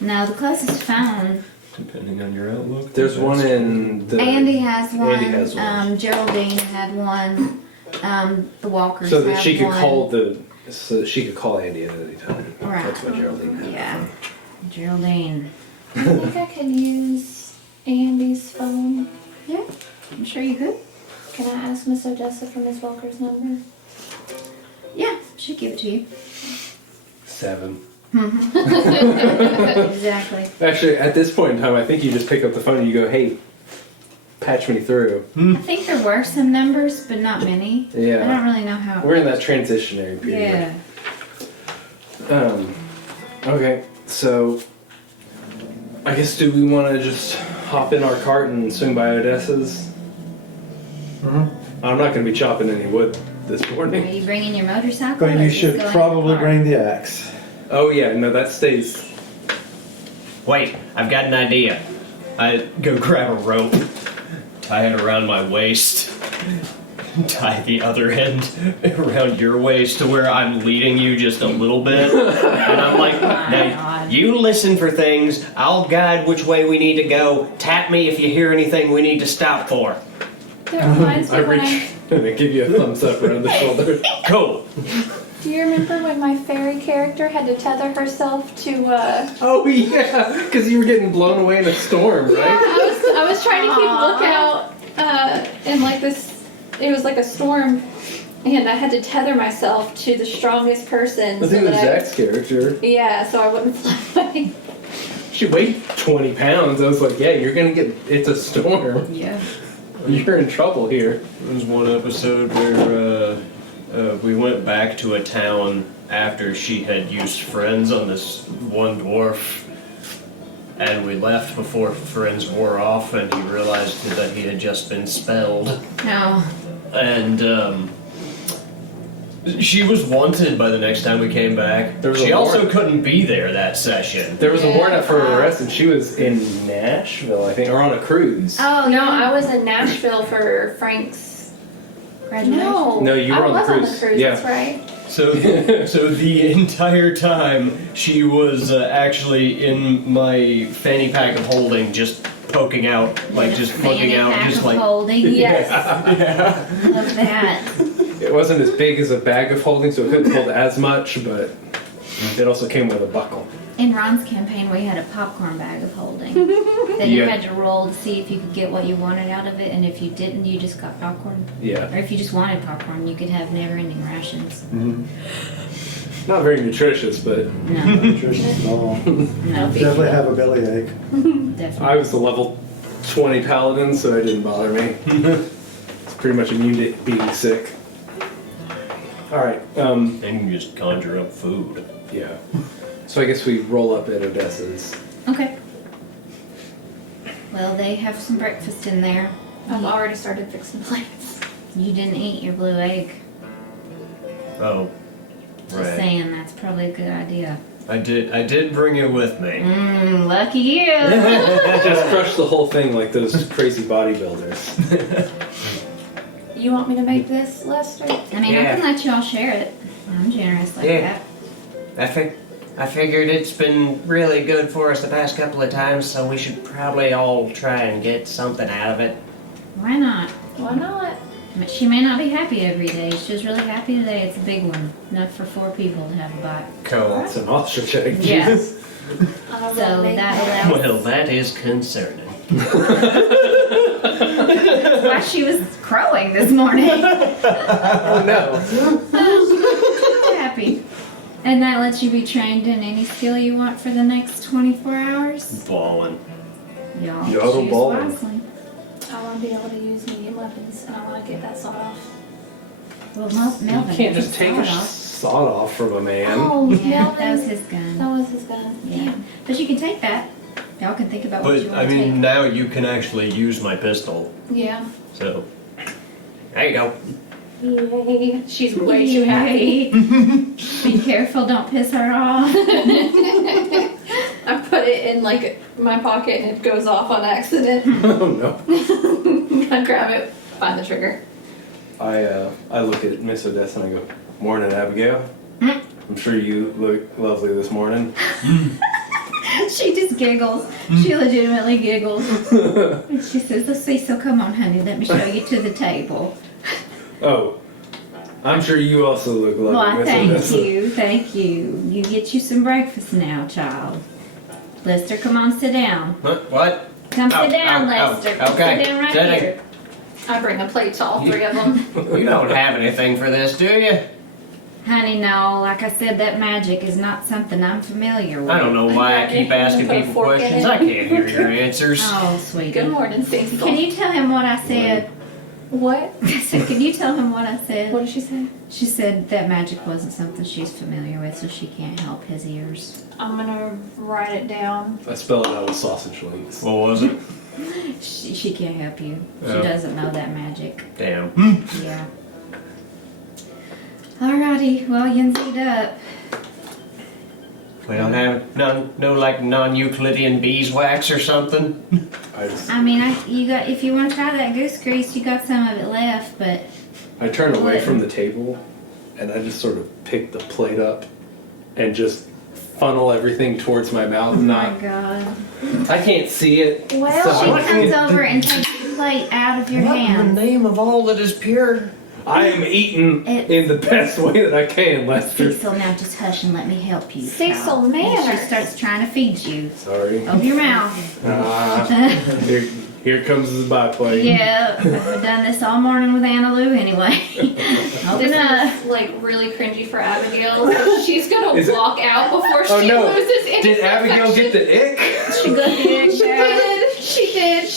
No, the closest phone. Depending on your outlook. There's one in the. Andy has one. Andy has one. Geraldine had one. The Walkers So that have she could one. so that she could call Andy at any time. Right. That's what Geraldine had. Yeah. Geraldine. I think I could use Andy's phone. Yeah, I'm sure you could. Can I ask Miss Odessa for Miss Walker's number? Yeah, she'd give it to you. 7. Exactly. Actually, at this point in time, I think you just pick up the phone and you go, "Hey, patch me through." I think there were some numbers, but not many. Yeah. I don't really know how. We're in that transitionary period. Yeah. Okay, so I guess do we want to just hop in our cart and swing by Odessa's? I'm not going to be chopping any wood this Are morning. you bringing your motorcycle? But or you just should going in the probably car? bring the axe. Oh yeah, no, that stays. Wait, I've got an idea. I go grab a rope, tie it around my waist, tie the other end around your waist to where I'm leading you just a little bit. And I'm like, now you listen for things, I'll guide which way we need to go. Tap me if you hear anything we need to stop for. That reminds I me when reach and I give you a thumbs up around the shoulder. Cool. Do you remember when my fairy character had to tether herself to, Oh yeah, because you were getting blown away in a storm, Yeah, right? I was trying to keep Aw. lookout, in like this, it was like a storm, and I had to tether myself to the strongest person. I think it was that Zach's character. Yeah, so I wouldn't fly away. She weighed 20 pounds. I was like, yeah, you're gonna get. It's a storm. Yeah. You're in trouble here. There was one episode where we went back to a town after she had used friends on this one dwarf, and we left before friends wore off, and he realized that he had just been spelled. No. And she was wanted by the next time we came back. There was She a also warrant. couldn't be there that session. There was a warrant out for her Yeah. arrest, and she was in Nashville, I think, or on a cruise. Oh No, I was in Nashville for Frank's graduation. No, you were I on the was on the cruise. cruise, Yeah. that's right. So the entire time she was actually in my fanny pack of holding, just poking out, like just looking out, just like. holding. Yes. Yeah. Love that. It wasn't as big as a bag of holding, so it couldn't hold as much, but it also came with a buckle. In Ron's campaign, we had a popcorn bag of holding that you Yeah. had to roll to see if you could get what you wanted out of it, and if you didn't, you just got popcorn. Yeah. Or if you just wanted popcorn, you could have never-ending rations. Not very nutritious, but No, Nutritious at all. no, Definitely have a bellyache. definitely. I was the level 20 paladin, so it didn't bother me. It's pretty much immune to being sick. Alright, And you can just conjure up food. yeah. So I guess we roll up at Odessa's. Okay. Well, they have some breakfast in there. I've already started fixing plates. You didn't eat your blue egg. Oh, Just right. saying, that's probably a good idea. I did bring it with me. Lucky you. Just crush the whole thing like those crazy bodybuilders. You want me to make this, Lester? I mean, I can let you all share it. I'm generous like Yeah. that. I figured it's been really good for us the past couple of times, so we should probably all try and get something out of it. Why not? Why not? But she may not be happy every day. She was really happy today. It's a big one. Enough for 4 people to have a bite. Cool. It's an ostrich egg. Yes. I don't So know, that allows Well, that is concerning. why she was crowing this morning. Oh no. She's happy. And that lets you be trained in any skill you want for the next 24 hours. Balling. Y'all Y'all choose balling. wisely. I want to be able to use medium weapons, and I want to get that sawed off. Well, You Melvin can't just doesn't take a saw it off. sawed off from a man. Oh, Yeah, Melvin. that was his gun. That was his gun. Yeah. But you can take that. Y'all can think about what you But want I to mean, take. now you can actually use my pistol. Yeah. So There you go. Yay. She's way too happy. Be careful, don't piss her off. I put it in like my pocket and it goes off on accident. Oh no. I grab it, find the trigger. I look at Miss Odessa and I go, "Morning, Abigail. I'm sure you look lovely this morning." She just giggles. She legitimately giggles. And she says, "Let's see, so come on, honey, let me show you to the table." Oh, I'm sure you also look lovely, Why, Miss thank Odessa. you, thank you. You get you some breakfast now, child. Lester, come on, sit down. What? Come Oh, sit down, oh, oh, Lester. Come okay. sit down right Sitting. here. I bring a plate to all 3 of them. You don't have anything for this, do you? Honey, no, like I said, that magic is not something I'm familiar with. I don't know why I keep asking Put a people fork in questions. it. I can't hear your answers. Oh, sweetie. Good morning, Cecil. Can you tell him what I said? What? I said, can you tell him what I said? What did she say? She said that magic wasn't something she's familiar with, so she can't help his ears. I'm gonna write it down. I spell it out with sausage links. what was it? She can't help you. She Oh. doesn't know that magic. Damn. Yeah. Alrighty, well, Yenzied up. We don't have no like non-Euclidean beeswax or something. I mean, if you want to try that goose grease, you got some of it left, but I turn away from the table and I just sort of pick the plate up and just funnel everything towards my mouth. oh my god. I can't see it. Well, so she I comes can't- over and takes the plate out of your What in hand. the name of all that is pure? I am eating in the best way that I can, Lester. Cecil, now just hush and let me help you. Cecil, child. And manners. she starts trying to feed you. Sorry. Open your mouth. Here comes the biplane. Yeah, I've done this all morning with Anna Lou anyway. Open This up. is like really cringy for Abigail. She's gonna Is it- walk out before Oh she no! loses any Did Abigail get the ick? She did. She did. She did.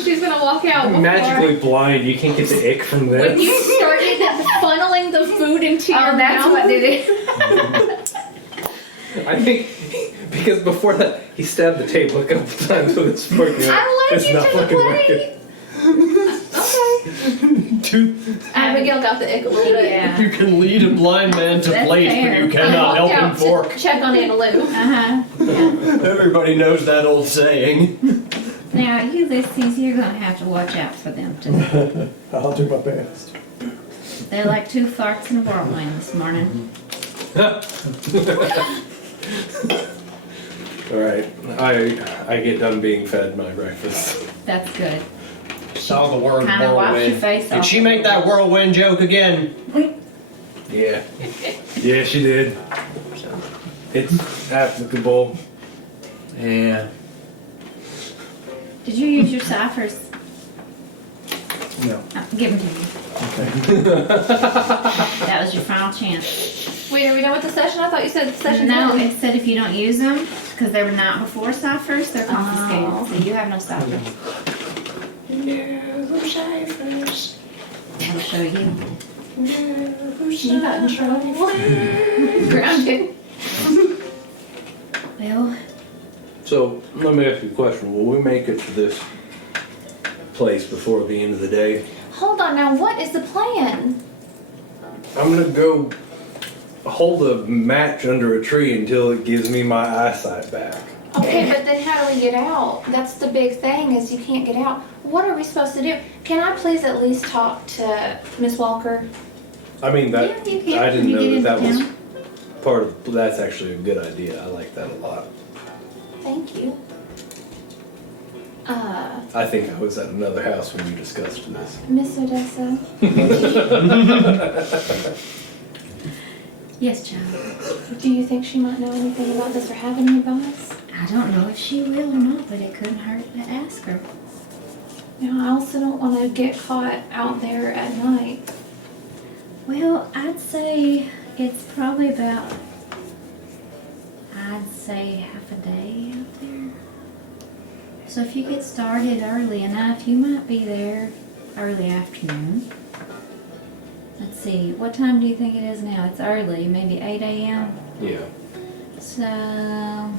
She's gonna walk out before. Magically blind, you can't get the ick from this. When you started funneling the food into your Oh, that's mouth. what did it. I think because before that he stabbed the table a couple times with his fork. I led It's you not to the fucking plate. working. Dude, Abigail got the ick a little bit. Yeah. You can lead a blind man to That's plate, fair. but you I cannot help walked him out fork. to check on Anna Lou. Uh-huh. Everybody knows that old saying. Now, you lissies, you're gonna have to watch out for them too. I'll do my best. They're like two farts in a whirlwind this morning. alright. I get done being fed my breakfast. That's good. Saw the word Kinda wiped your whirlwind. face Did off. she make that whirlwind joke again? Yeah. Yeah, she did. It's applicable. Yeah. Did you use your ciphers? No. Give them to me. Okay. That was your final chance. Wait, are we done with the session? I thought you said the session. No, it said if you don't use them, because they were not before ciphers, they're confiscated. Oh. So you have no ciphers. No ciphers. I'll show you. You got in trouble. Grounded. Well, So let me ask you a question. Will we make it to this place before the end of the day? Hold on now. What is the plan? I'm gonna go hold a match under a tree until it gives me my eyesight back. Okay, but then how do we get out? That's the big thing is you can't get out. What are we supposed to do? Can I please at least talk to Miss Walker? I mean that yeah, you can. I didn't You know get that into was town. part of. That's actually a good idea. I like that a lot. Thank you. I think I was at another house when we discussed this. Miss Odessa. yes, child. Do you think she might know anything about this or have any advice? I don't know if she will or not, but it couldn't hurt to ask her. Now, I also don't want to get caught out there at night. Well, I'd say it's probably about, I'd say half a day out there. So if you get started early enough, you might be there early afternoon. Let's see, what time do you think it is now? It's early, maybe 8 a.m. Yeah. So,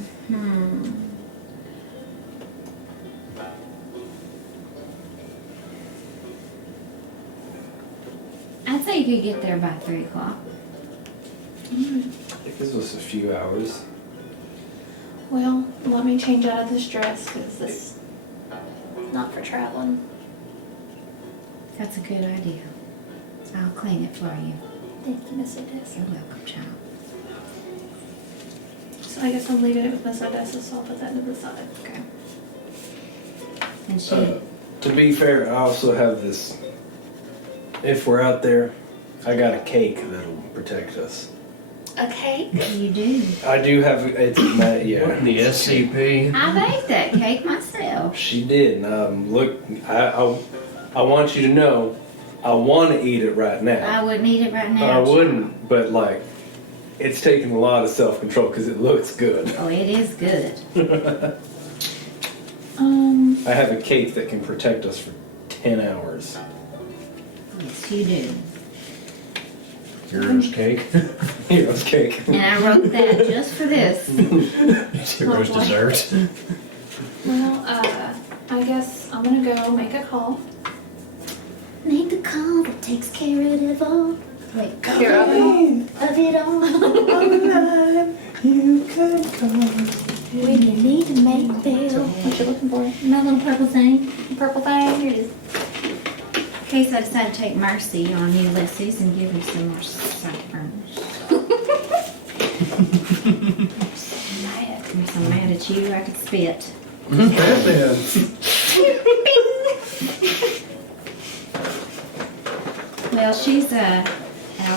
I'd say you could get there by 3 o'clock. It gives us a few hours. Well, let me change out of this dress because this is not for traveling. That's a good idea. I'll clean it for you. Thank you, Miss Odessa. You're welcome, child. So I guess I'm leaving it with Miss Odessa, so I'll put that to the side. Okay. And she, To be fair, I also have this. If we're out there, I got a cake that'll protect us. A cake? you do. I do have. It's What yeah. in the SCP? I baked that cake myself. She did. And, look, I want you to know, I want to eat it right now. I wouldn't eat it right now. I wouldn't, but like, it's taken a lot of self-control because it looks good. Oh, it is good. I have a cake that can protect us for 10 hours. Yes, you do. Hero's cake. Hero's cake. And I wrote that just for this. Hero's boy. dessert. Well, I guess I'm gonna go make a call. Make the call that takes care of it all. Wait, Care of it all. of it all. You can come. When you need to make bill. What you looking for? My little purple thing. Purple thing. Here it is. In case I decide to take mercy on Ulysses and give him some more sideburns. I'm so mad at you, I could spit. Batman. Well, she's out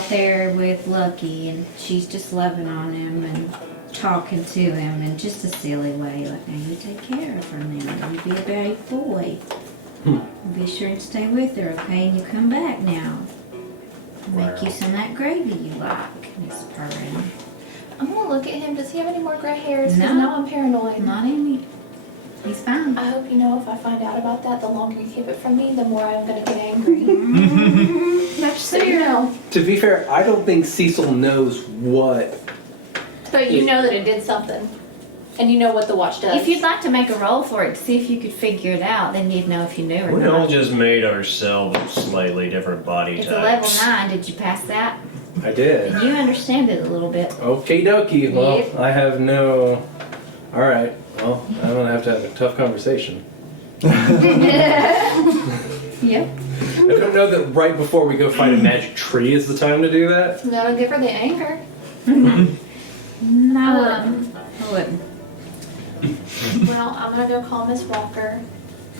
there with Lucky, and she's just loving on him and talking to him in just a silly way. Like, now you take care of her now. You be a brave boy. Be sure and stay with her, okay? And you come back now. Make you some of that gravy you like, Miss Purring. I'm gonna look at him. Does he have any more gray hairs? 'Cause No. now I'm paranoid. Not any. He's fine. I hope you know if I find out about that, the longer you keep it from me, the more I'm gonna get angry. That's So you know. To be fair, I don't think Cecil knows what. But you know that it did something. And you know what the watch does. If you'd like to make a roll for it to see if you could figure it out, then you'd know if you knew or We not. all just made ourselves slightly different body It's a level types. 9. Did you pass that? I did. You understand it a little bit. Okie dokie. Well, Yep. I have no. Alright. Well, I'm gonna have a tough conversation. Yep. I don't know that right before we go find a magic tree is the time to do that. That'll give her the anger. No, Um, I wouldn't. Well, I'm gonna go call Miss Walker.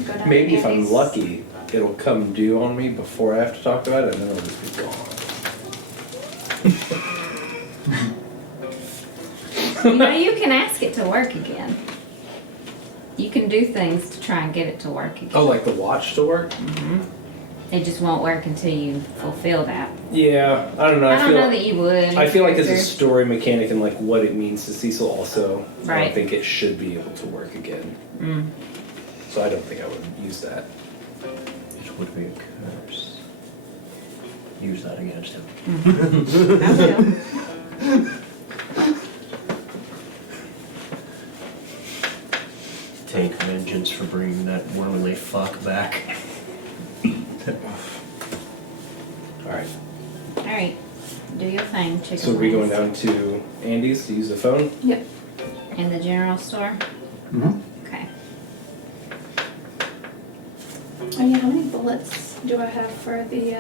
Go down Maybe to if I'm Andy's. lucky, it'll come due on me before I have to talk about it, and then it'll just be gone. You know, you can ask it to work again. You can do things to try and get it to work again. Oh, like the watch to work? It just won't work until you fulfill that. Yeah, I don't know. I don't feel know that you would. I feel like as a There's- story mechanic and like what it means to Cecil also, I Right. don't think it should be able to work again. So I don't think I would use that. It would be a curse. Use that against him. I will. Take vengeance for bringing that wormly fuck back. Alright. All right. Do your thing, chicken So are we going wings. down to Andy's to use the phone? Yep. In the general store? Mhm. Okay. Oh yeah, how many bullets do I have for the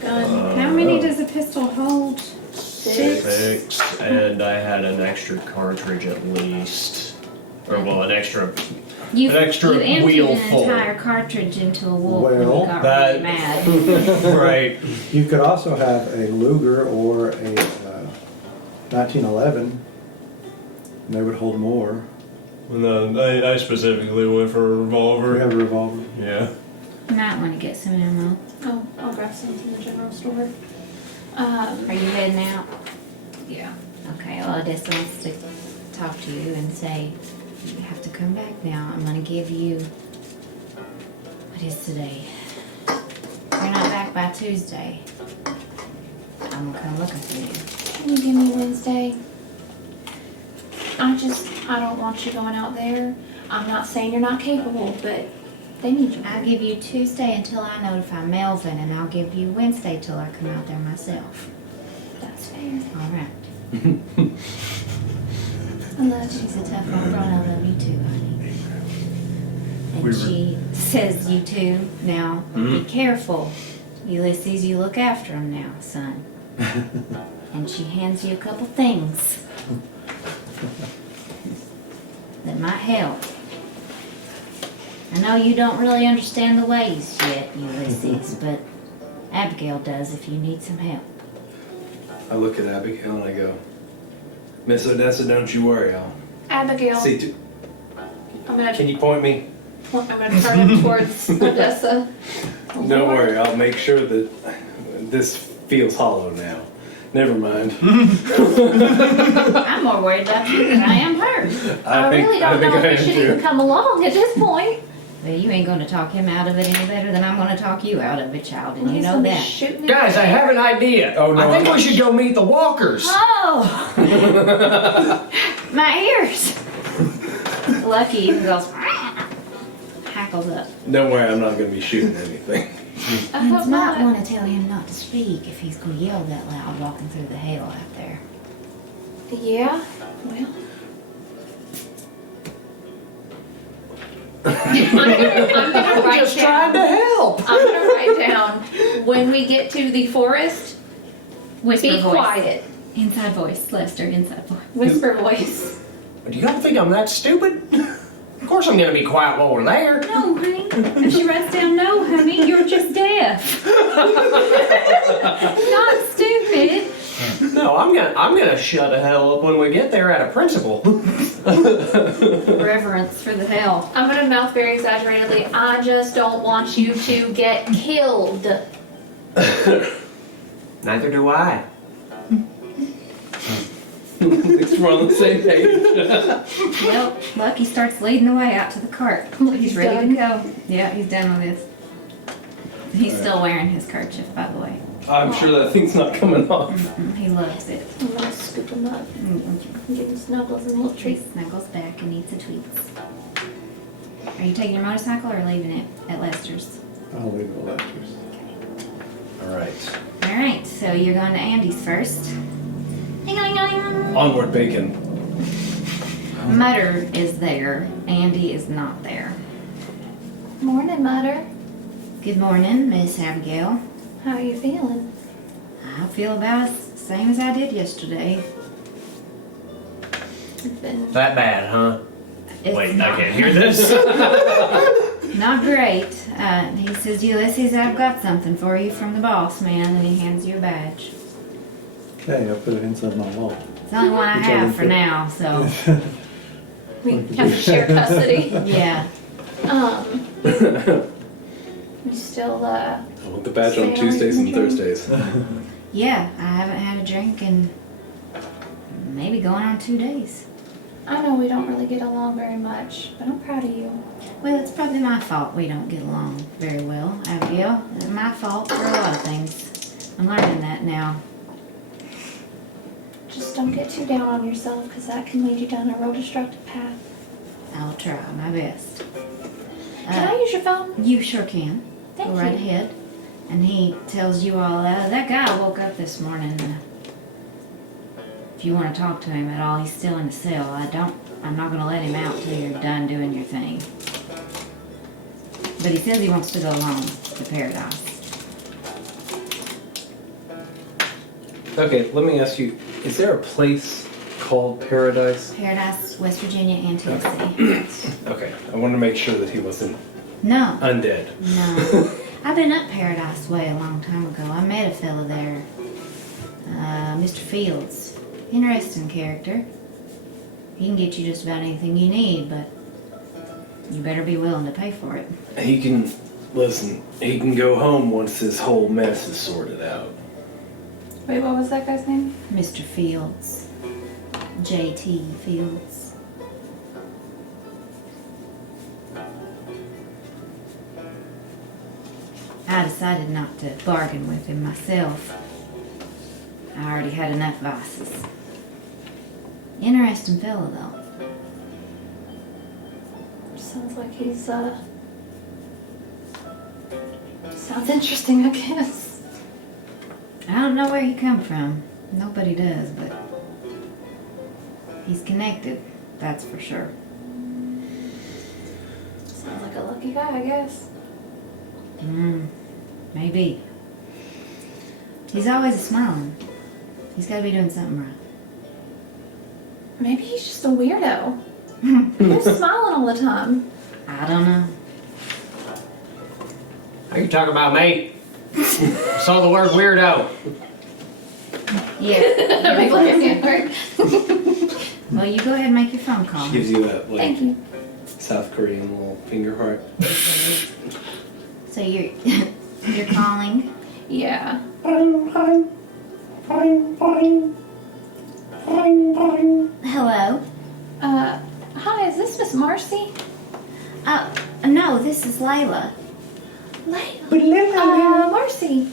gun? How many does a pistol hold? 6, and I had an extra cartridge at least. Or, well, an extra. You An extra you emptied wheel an full. entire cartridge into a wolf when Well, you got that- really mad. Right. You could also have a Luger or a 1911. And they would hold more. No, I specifically went for a We revolver. have a revolver. Yeah. You might want to get some ammo. Oh, I'll grab some from the general store. Are you heading out? Yeah. Okay, well, I just wants to talk to you and say, you have to come back now. I'm gonna give you, what is today? You're not back by Tuesday. I'm gonna come looking for you. Can you give me Wednesday? I don't want you going out there. I'm not saying you're not capable, but they need you. I'll give you Tuesday until I notify Melvin, and I'll give you Wednesday till I come out there myself. That's fair. All right. I love you. She's a tough old girl, and I love you too, honey. And We were- she says you too. Now, be careful. Ulysses, you look after him now, son. And she hands you a couple things that might help. I know you don't really understand the ways yet, Ulysses, but Abigail does if you need some help. I look at Abigail and I go, Miss Odessa, don't you worry, I'll Abigail, see to. I'm gonna Can you point me? turn him towards Odessa. Don't worry, I'll make sure that this feels hollow now. Never mind. I'm more worried about you than I am her. I really don't know if you should even come along at this point. Well, you ain't gonna talk him out of it any better than I'm gonna talk you out of it, child, and you He's know gonna be that. shooting at Guys, I me. have an idea. Oh, no, I think I'm we should go meet the walkers. Oh! My ears! Lucky even goes, hackles up. Don't worry, I'm not going to be shooting anything. I You hope might not. want to tell him not to speak if he's gonna yell that loud walking through the hail out there. Yeah, well. I'm gonna write Just trying to down. help. I'm gonna write down when we get to the forest. Whisper Be voice. quiet. Inside voice, Lester, inside voice. Whisper voice. Do y'all think I'm that stupid? Of course I'm gonna be quiet while we're there. No, honey. And she writes down, no, honey, you're just deaf. Not stupid. No, I'm gonna shut the hell up when we get there at a principal. Reverence for the hell. I'm gonna mouth very exaggeratedly. I just don't want you to get killed. Neither do I. Thanks, we're on the same page. Well, Lucky starts leading the way out to the cart. He's ready to go. Yeah, he's done with this. He's still wearing his kerchief, by the way. I'm sure that thing's not coming off. He loves it. I'm gonna scoop him up and give him snuggles and little He treats. snuggles back and eats the tweets. Are you taking your motorcycle or leaving it at Lester's? I'll leave it Lester's. All right. All right, so you're going to Andy's first. Ding-a-ling-a-ling. Onward, bacon. Mutter is there. Andy is not there. Morning, Mutter. Good morning, Miss Abigail. How are you feeling? I feel about the same as I did yesterday. It's been That bad, huh? It's Wait, I not- can't hear this. Not great. He says, Ulysses, I've got something for you from the boss man, and he hands you a badge. Hey, I put it inside my wallet. It's the only one I Which have other for fit? now, so we have to share custody. yeah. You still I want the badge on Stay away Tuesdays from and the drink. Thursdays. Yeah, I haven't had a drink in maybe going on 2 days. I know we don't really get along very much, but I'm proud of you. Well, it's probably my fault we don't get along very well, Abigail. It's my fault for a lot of things. I'm learning that now. Just don't get too down on yourself, because that can lead you down a real destructive path. I'll try my best. Can I use your phone? You sure can. Thank Go right you. ahead. And he tells you all, that guy woke up this morning. If you want to talk to him at all, he's still in the cell. I'm not going to let him out till you're done doing your thing. But he says he wants to go home to paradise. Okay, let me ask you, is there a place called Paradise? Paradise, West Virginia, and Tennessee. Okay, I wanted to make sure that he wasn't No, undead. no. I've been up Paradise Way a long time ago. I met a fella there. Mr. Fields. Interesting character. He can get you just about anything you need, but you better be willing to pay for it. He can, listen, he can go home once this whole mess is sorted out. Wait, what was that guy's name? Mr. Fields. J.T. Fields. I decided not to bargain with him myself. I already had enough vices. Interesting fellow, though. Sounds like he's, sounds interesting, I guess. I don't know where he come from. Nobody does, but he's connected, that's for sure. Sounds like a lucky guy, I guess. Maybe. He's always smiling. He's gotta be doing something right. Maybe he's just a weirdo. He's smiling all the time. I don't know. Are you talking about me? I saw the word weirdo. Yeah. Make like a hammer. Well, you go ahead and make your phone call. She gives you that, Thank like, you. South Korean little finger heart. So you're you're calling. Yeah. Hello. Hi, is this Miss Marcy? No, this is Layla. Marcy.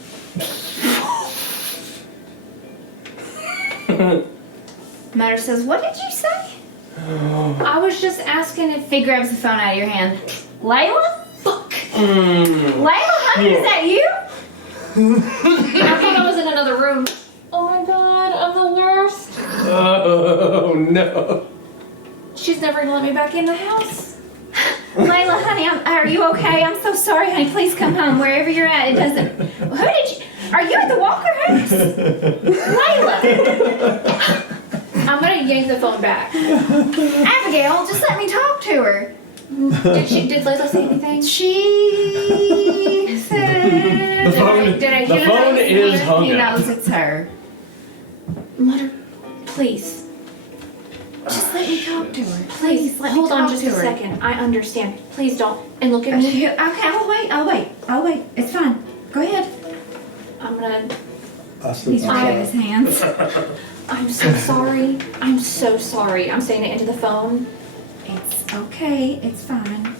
Mutter says, "What did you say?" I was just asking if He grabs the phone out of your hand. Layla? fuck. Layla, honey, is that you? I thought I was in another room. Oh my god, I'm the worst. Oh no. She's never gonna let me back in the house. Layla, honey, are you okay? I'm so sorry, honey. Please come home. Wherever you're at, it doesn't. Who did you? Are you at the Walker house? Layla! I'm gonna yank the phone back. Abigail, just let me talk to her. Did Layla say anything? She said. The phone, did I the hear phone that? is hung He up. knows it's her. Mutter, please. Just let me talk to her. Please, let hold me on talk just to a her. second. I understand. Please don't. And look at me. Okay, I'll wait. It's fine. Go ahead. I'm gonna. He's wringing his hands. I'm so sorry. I'm so sorry. I'm saying it into the phone. It's okay. It's fine.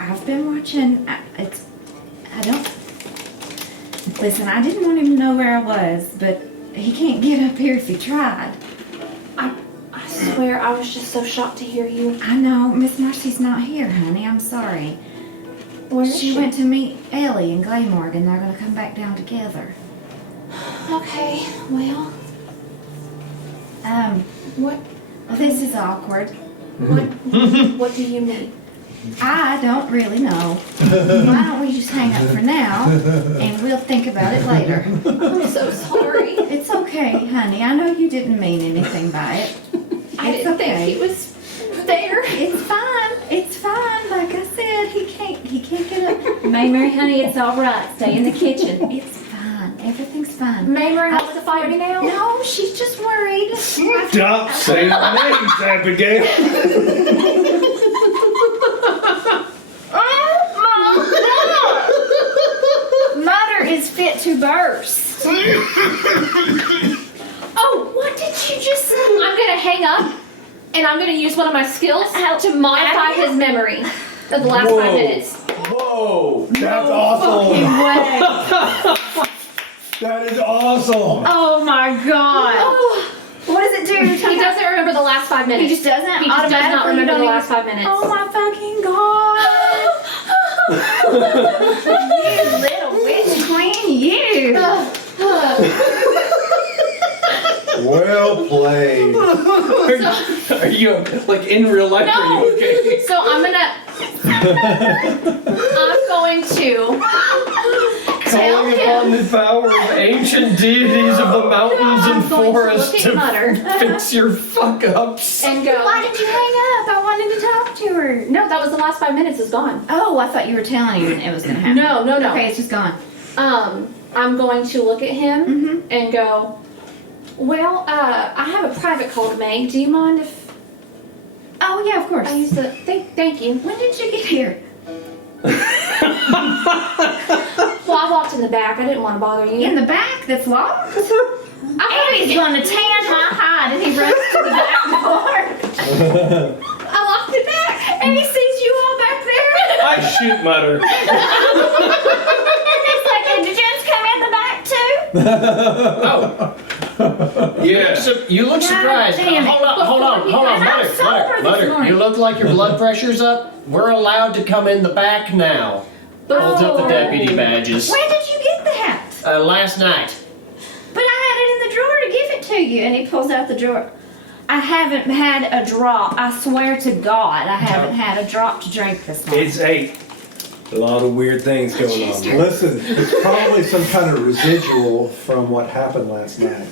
I've been watching. I don't. Listen, I didn't want him to know where I was, but he can't get up here if he tried. I swear I was just so shocked to hear you. I know. Miss Marcy's not here, honey. I'm sorry. Where is She went to meet Ellie and Glaymorgan. and they're going to come back down together. Okay, well, what? Well, this is awkward. What do you mean? I don't really know. Why don't we just hang up for now and we'll think about it later. I'm so sorry. It's okay, honey. I know you didn't mean anything by it. I It's didn't okay. think he was there. It's fine. It's fine. Like I said, he can't get up. Mary, honey, it's all right. Stay in the kitchen. It's fine. Everything's fine. Mary wants to fight me now? No, she's just worried. Stop saying names, Abigail. Mother is fit to burst. Oh, what did you just say? I'm gonna hang up and I'm gonna use one of my skills to modify his memory of the last 5 minutes. Whoa, that's awesome. That is awesome. Oh my God. Oh, What does it do? he doesn't remember the last 5 minutes. He just doesn't? He just does not Automatically, remember you the don't last 5 minutes. Oh my fucking God. You little witch queen, you. Well played. Are you like in real life? Are No. you okay? So I'm going to tell Calling him. upon the power of ancient deities of the mountains and I'm going to forests look at Mutter. to fix your fuck ups. And go. Why did you hang up? I wanted to talk to her. No, that was the last 5 minutes is gone. Oh, I thought you were telling him it was going to happen. No. Okay, it's just gone. I'm going to look at him Mm-hmm. and go, well, I have a private call to make. Do you mind if Oh, yeah, of course. I used to thank you. When did you get here? Well, I walked in the back. I didn't want to bother you. In the back that's locked? Eddie's going to tan my hide and he runs to the back door. I locked it back. And he sees you all back there. I shoot Mutter. And it's like, did James come in the back too? Oh, Yeah. so you look surprised. damn it. Hold on, And I'm sober this Mutter. morning. You look like your blood pressure's up. We're allowed to come in the back now. Holds up the deputy badges. When did you get that? Last night. But I had it in the drawer to give it to you. And he pulls out the drawer. I haven't had a drop. I swear to God, I haven't had a drop to drink this morning. It's 8. A lot of weird things going on. there. Listen, it's probably some kind of residual from what happened last night.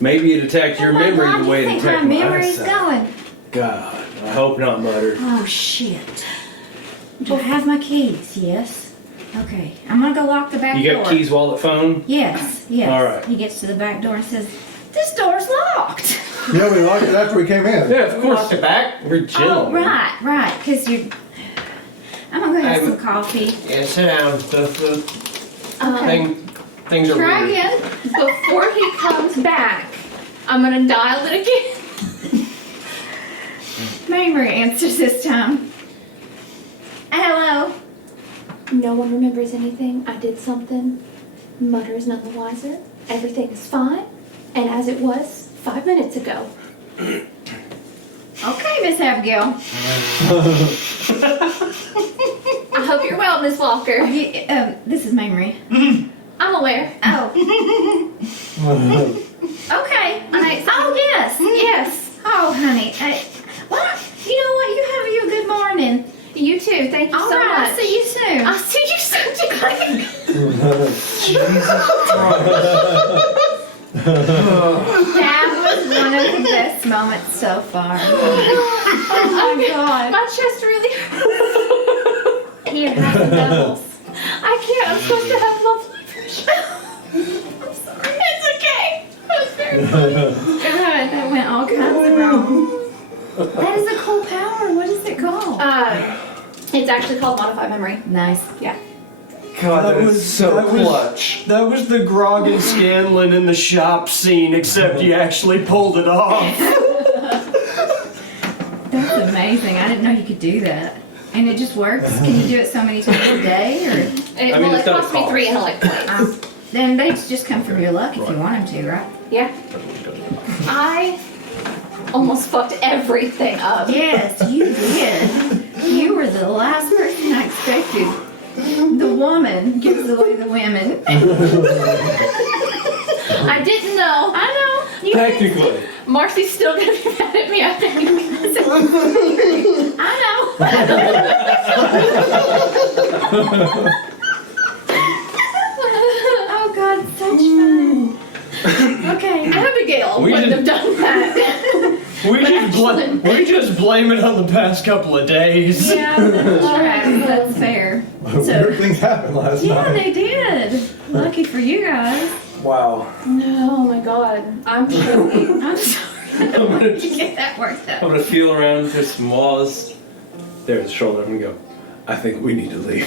Maybe it attacked your Oh my memory God, the way you it think attacked my my memory's eyesight. going? God, I hope not, Mutter. Oh shit. Do I have my keys? Yes. Okay. I'm gonna go lock the back You door. got keys, wallet, phone? Yes. All right. He gets to the back door and says, "This door's locked." Yeah, we locked it after we came in. Yeah, of course. Locked it back. We're Oh, gentlemen. right. Cause you. I'm gonna go have I'm- some coffee. Yeah, sit down. Okay. Things are Try weird. again. Before he comes back, I'm gonna dial it again. Mary answers this time. Hello. No one remembers anything. I did something. Mutter is none the wiser. Everything is fine, and as it was 5 minutes ago. Okay, Miss Abigail. I hope you're well, Miss Walker. This is Mary. I'm aware. Oh. Okay. I- Oh, yes. Yes. Oh, honey. Well, you know what? You have you a good morning. You too. Thank you All so right, much. I'll see you soon. I'll see you soon, Jacqueline. That was one of the best moments so far. Oh my God. My chest really hurts. Here, have some doubles. I can't. I'm supposed to have low blood pressure. I'm sorry. It's okay. That was very funny. God, that went all kinds of wrong. That is a cool power. What is it called? It's actually called modified memory. Nice. Yeah. God, that is so that was- clutch. That was the Grog and Scanlon in the shop scene, except you actually pulled it off. That's amazing. I didn't know you could do that. And it just works? Can you do it so many times a day? Or It, I mean, well, it's it not a cost me cost. 3 intellect points. then they just come from your luck if you want them to, right? Yeah. I almost fucked everything up. Yes, you did. You were the last person I expected. The woman gives away the women. I didn't know. I know. You Technically. Marcy's still gonna be mad at me, I think. I know. Oh God, such fun. Okay. Abigail We wouldn't did- have done that. We just blame it on the past couple of days. Yeah, that's right. That's fair. Weird things happened last Yeah, night. they did. Lucky for you guys. Wow. No, oh my god. I'm shaking. I'm sorry. I don't want you to get that worked I'm up. gonna feel around for some walls. There's the shoulder. I'm gonna go. I think we need to leave.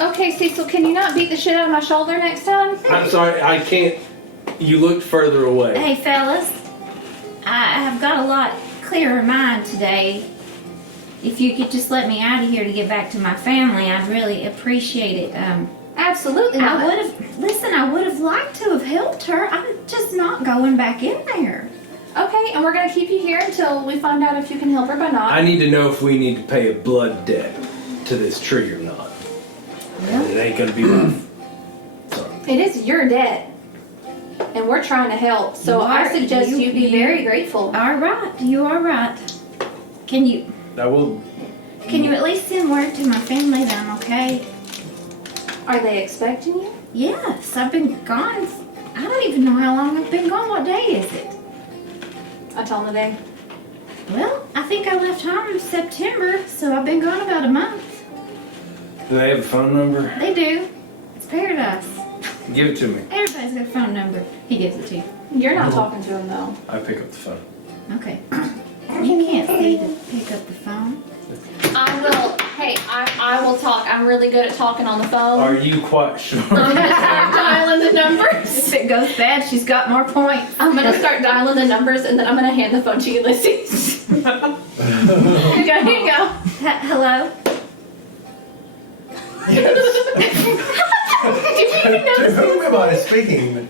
Okay, Cecil, can you not beat the shit out of my shoulder next time? I'm sorry, I can't. You looked further away. Hey, fellas. I have got a lot clearer mind today. If you could just let me out of here to get back to my family, I'd really appreciate it. Absolutely I not. would have, listen, I would have liked to have helped her. I'm just not going back in there. Okay, and we're gonna keep you here until we find out if you can help her by not. I need to know if we need to pay a blood debt to this tree or not. And it ain't gonna be rough. Sorry. It is your debt. And we're trying to help, so I suggest you be very grateful. All right, you are right. Can you at least send word to my family that I'm okay? Are they expecting you? Yes, I've been gone. I don't even know how long I've been gone. What day is it? I tell them the day. Well, I think I left home in September, so I've been gone about a month. Do they have a phone number? They do. It's paradise. Give it to me. Everybody's got a phone number. He gives it to you. You're not talking to him though. I pick up the phone. Okay. You can't see to pick up the phone. I will. Hey, I will talk. I'm really good at talking on the phone. Are you quite sure? I'm gonna start dialing the numbers. If it goes bad, she's got more points. I'm gonna start dialing the numbers, and then I'm gonna hand the phone to Ulysses. Here you go. Here you go. Hello? Did you even To notice? whom am I speaking?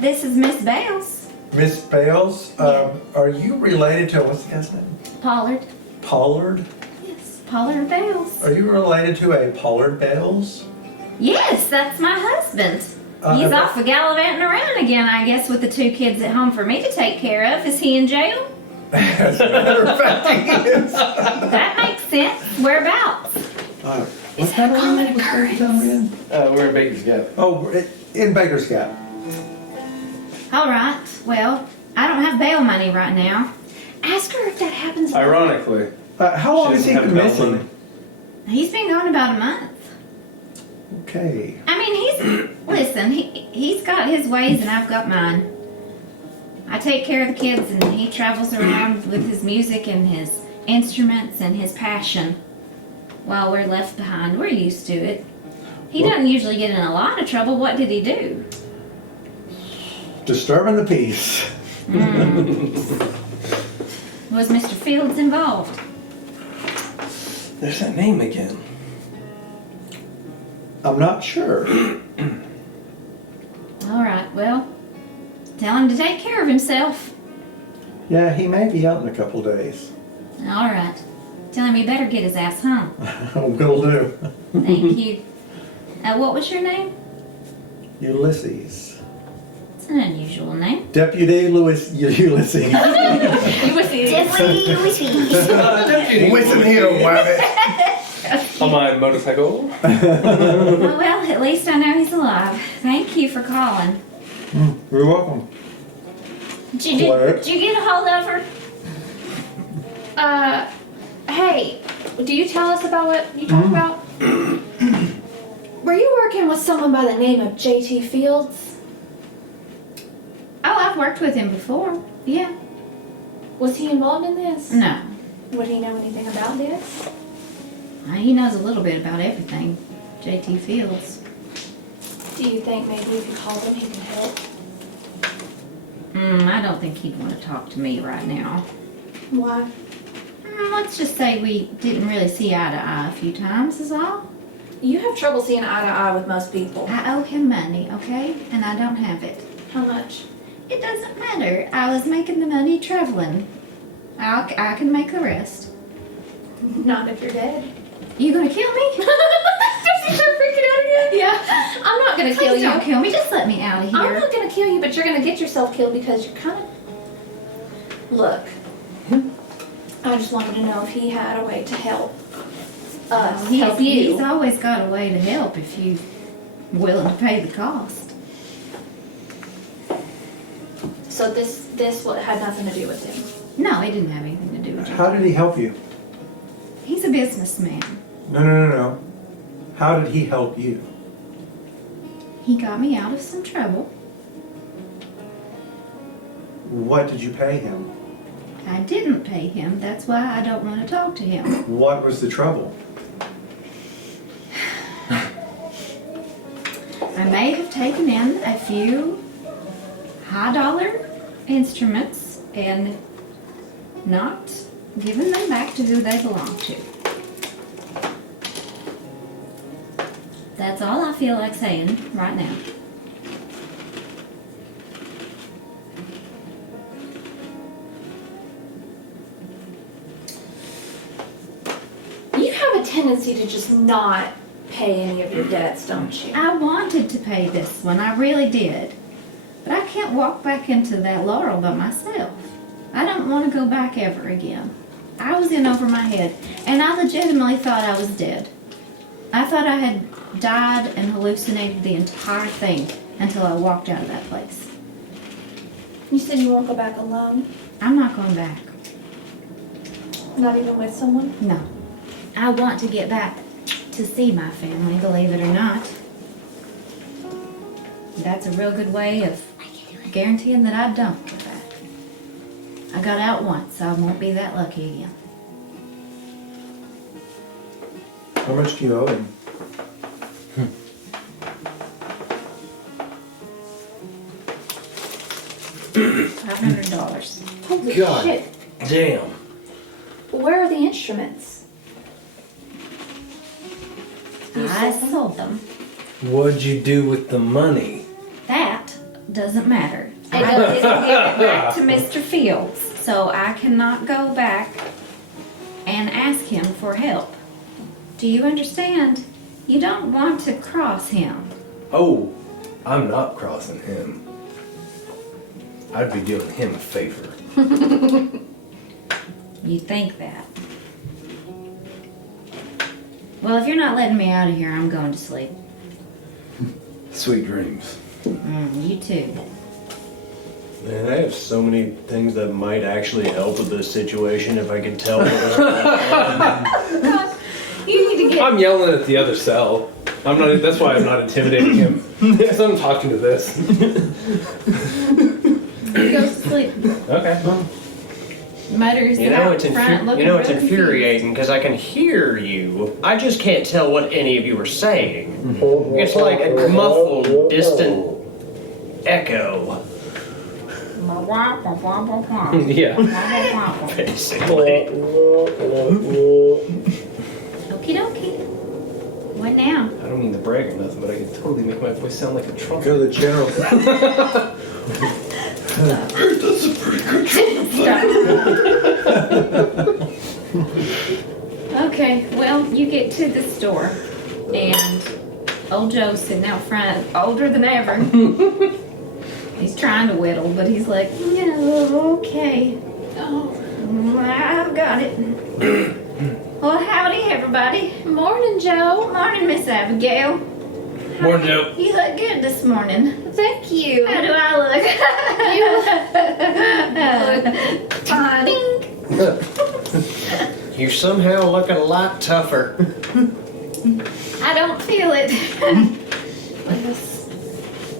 This is Miss Bales. Miss Bales? Are you related to, what's the guy's name? Pollard. Pollard? Yes, Pollard Bales. Are you related to a Pollard Bales? Yes, that's my husband. He's off gallivanting around again, I guess, with the 2 kids at home for me to take care of. Is he in jail? As a matter of fact, he is. That makes sense. Whereabouts? Is that a common occurrence? We're in Baker's Gap. Oh, in Baker's Gap. All right. Well, I don't have bail money right now. Ask her if that happens. Ironically, How long has he been missing? He's been gone about a month. Okay. I mean, listen, he's got his ways and I've got mine. I take care of the kids and he travels around with his music and his instruments and his passion while we're left behind. We're used to it. He doesn't usually get in a lot of trouble. What did he do? Disturbing the peace. Was Mr. Fields involved? there's that name again. I'm not sure. All right, well, tell him to take care of himself. Yeah, he may be out in a couple days. All right. Tell him he better get his ass home. Will do. Thank you. What was your name? Ulysses. an unusual name. Deputy Ulysses. Definitely Listen here, Wabbit. On my motorcycle. Well, at least I know he's alive. Thank you for calling. You're welcome. Did you get a hold of her? Hey, do you tell us about what you talked about? Were you working with someone by the name of J.T. Fields? Oh, I've worked with him before. Yeah. Was he involved in this? No. Would he know anything about this? He knows a little bit about everything. J.T. Fields. Do you think maybe if you called him, he can help? I don't think he'd want to talk to me right now. Why? Let's just say we didn't really see eye to eye a few times is all. You have trouble seeing eye to eye with most people. I owe him money, okay? And I don't have it. How much? It doesn't matter. I was making the money traveling. I can make the rest. Not if you're dead. You gonna kill me? Does he start freaking out again? Yeah, I'm not gonna kill Please you. don't kill me. Just let me out of I'm here. not gonna kill you, but you're gonna get yourself killed because you're kind of. Look, I just wanted to know if he had a way to help us help you. He's always got a way to help if you're willing to pay the cost. So this had nothing to do with him. No, it didn't have anything to do with it. How did he help you? He's a businessman. No. How did he help you? He got me out of some trouble. What did you pay him? I didn't pay him. That's why I don't want to talk to him. What was the trouble? I may have taken in a few high-dollar instruments and not given them back to who they belong to. That's all I feel like saying right now. You have a tendency to just not pay any of your debts, don't you? I wanted to pay this one, I really did. But I can't walk back into that laurel by myself. I don't want to go back ever again. I was in over my head, and I legitimately thought I was dead. I thought I had died and hallucinated the entire thing until I walked out of that place. You said you won't go back alone? I'm not going back. Not even with someone? No. I want to get back to see my family, believe it or not. That's a real good way of guaranteeing that I don't go back. I got out once, so I won't be that lucky again. How much do you owe him? $500. Holy God. shit. Damn. Where are the instruments? You I sold them? sold them. What'd you do with the money? That doesn't matter. I didn't give it back to Mr. Fields, so I cannot go back and ask him for help. Do you understand? You don't want to cross him. Oh, I'm not crossing him. I'd be doing him a favor. You think that. Well, if you're not letting me out of here, I'm going to sleep. Sweet dreams. You too. Man, I have so many things that might actually help with this situation if I could tell what was going on. You need to get. I'm yelling at the other cell. I'm not. That's why I'm not intimidating him. Because I'm talking to this. He goes to sleep. Okay. Mutters You know, out it's, front, looking it's real confused. infuriating because I can hear you. I just can't tell what any of you are saying. It's like a muffled, distant echo, Yeah. basically. Okie dokie. What now? I don't mean to brag or nothing, but I can totally make my voice sound like a trumpet. Go to the general. That's a pretty good Okay, well, you get to the store, and old Joe's sitting out front, older than ever. He's trying to whittle, but he's like, yeah, okay. Oh, I've got it. Well, howdy, everybody. morning, Joe. Morning, Miss Abigail. Morning, Joe. You look good this morning. Thank you. How do I look? Fine. You're somehow looking a lot tougher. I don't feel it.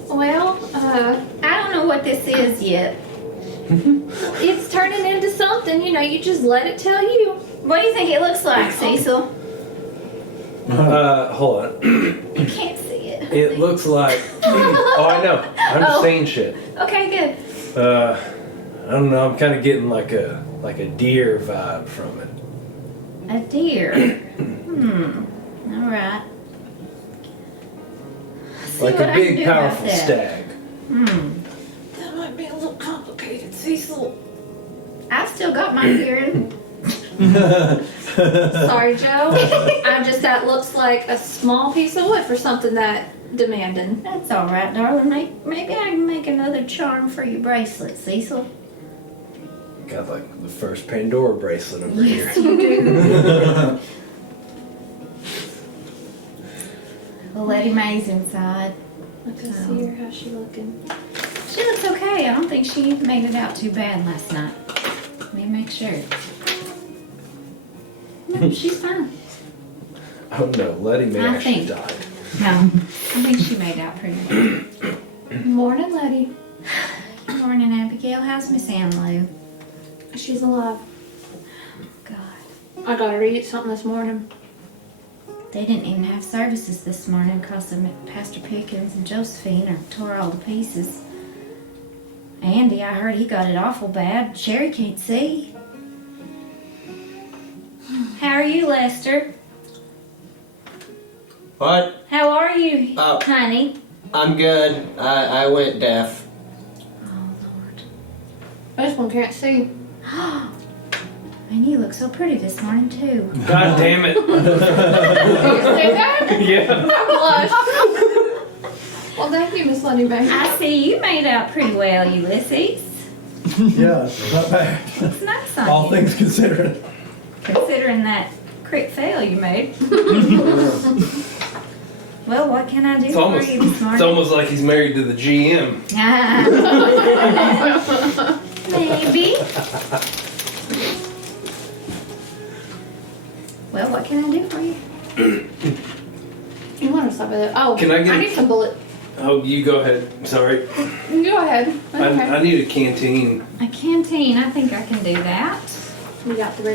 Well, I don't know what this is yet. it's turning into something, you know, you just let it tell you. What do you think it looks like, Cecil? Hold on. You can't see it. It looks like. Oh, I know. I'm just Oh. saying shit. Okay, good. I don't know. I'm kind of getting like a deer vibe from it. A deer. All right. See Like what a I can big, do about powerful that. stag. That might be a little complicated, Cecil. I've still got my hearing. Sorry, Joe. That looks like a small piece of wood for something that demanding. That's all right, darling. Maybe I can make another charm for your bracelet, Cecil. Got like the first Pandora bracelet over here. You do. Well, Lady Mae's inside. Look, I see her. How's she looking? She looks okay. I don't think she made it out too bad last night. Let me make sure. No, she's fine. Oh no, Letty Mae I actually think. died. No, I think she made out pretty well. Morning, Letty. Good morning, Abigail. How's Miss Ann Lou? She's alive. God, I got her to eat something this morning. they didn't even have services this morning because Pastor Pickens and Josephine are tore all to pieces. Andy, I heard he got it awful bad. Sherry can't see. How are you, Lester? What? How are you, Oh. honey? I'm good. I went deaf. Oh, Lord. This one can't see. And you look so pretty this morning, too. God damn it. Did you say that? Yeah. I blushed. Well, thank you, Miss Letty Mae. I see you made out pretty well, Ulysses. Yeah, not bad. It's nice on All you, things considered. considering that crit fail you made. Well, what can I do It's for almost, you this it's morning? almost like he's married to the GM. Maybe. Well, what can I do for you? You want to stop with it? Oh, Can I get- need some bullet. Oh, you go ahead. Sorry. Go ahead. Okay. I need a canteen. A canteen, I think I can do that. We got 4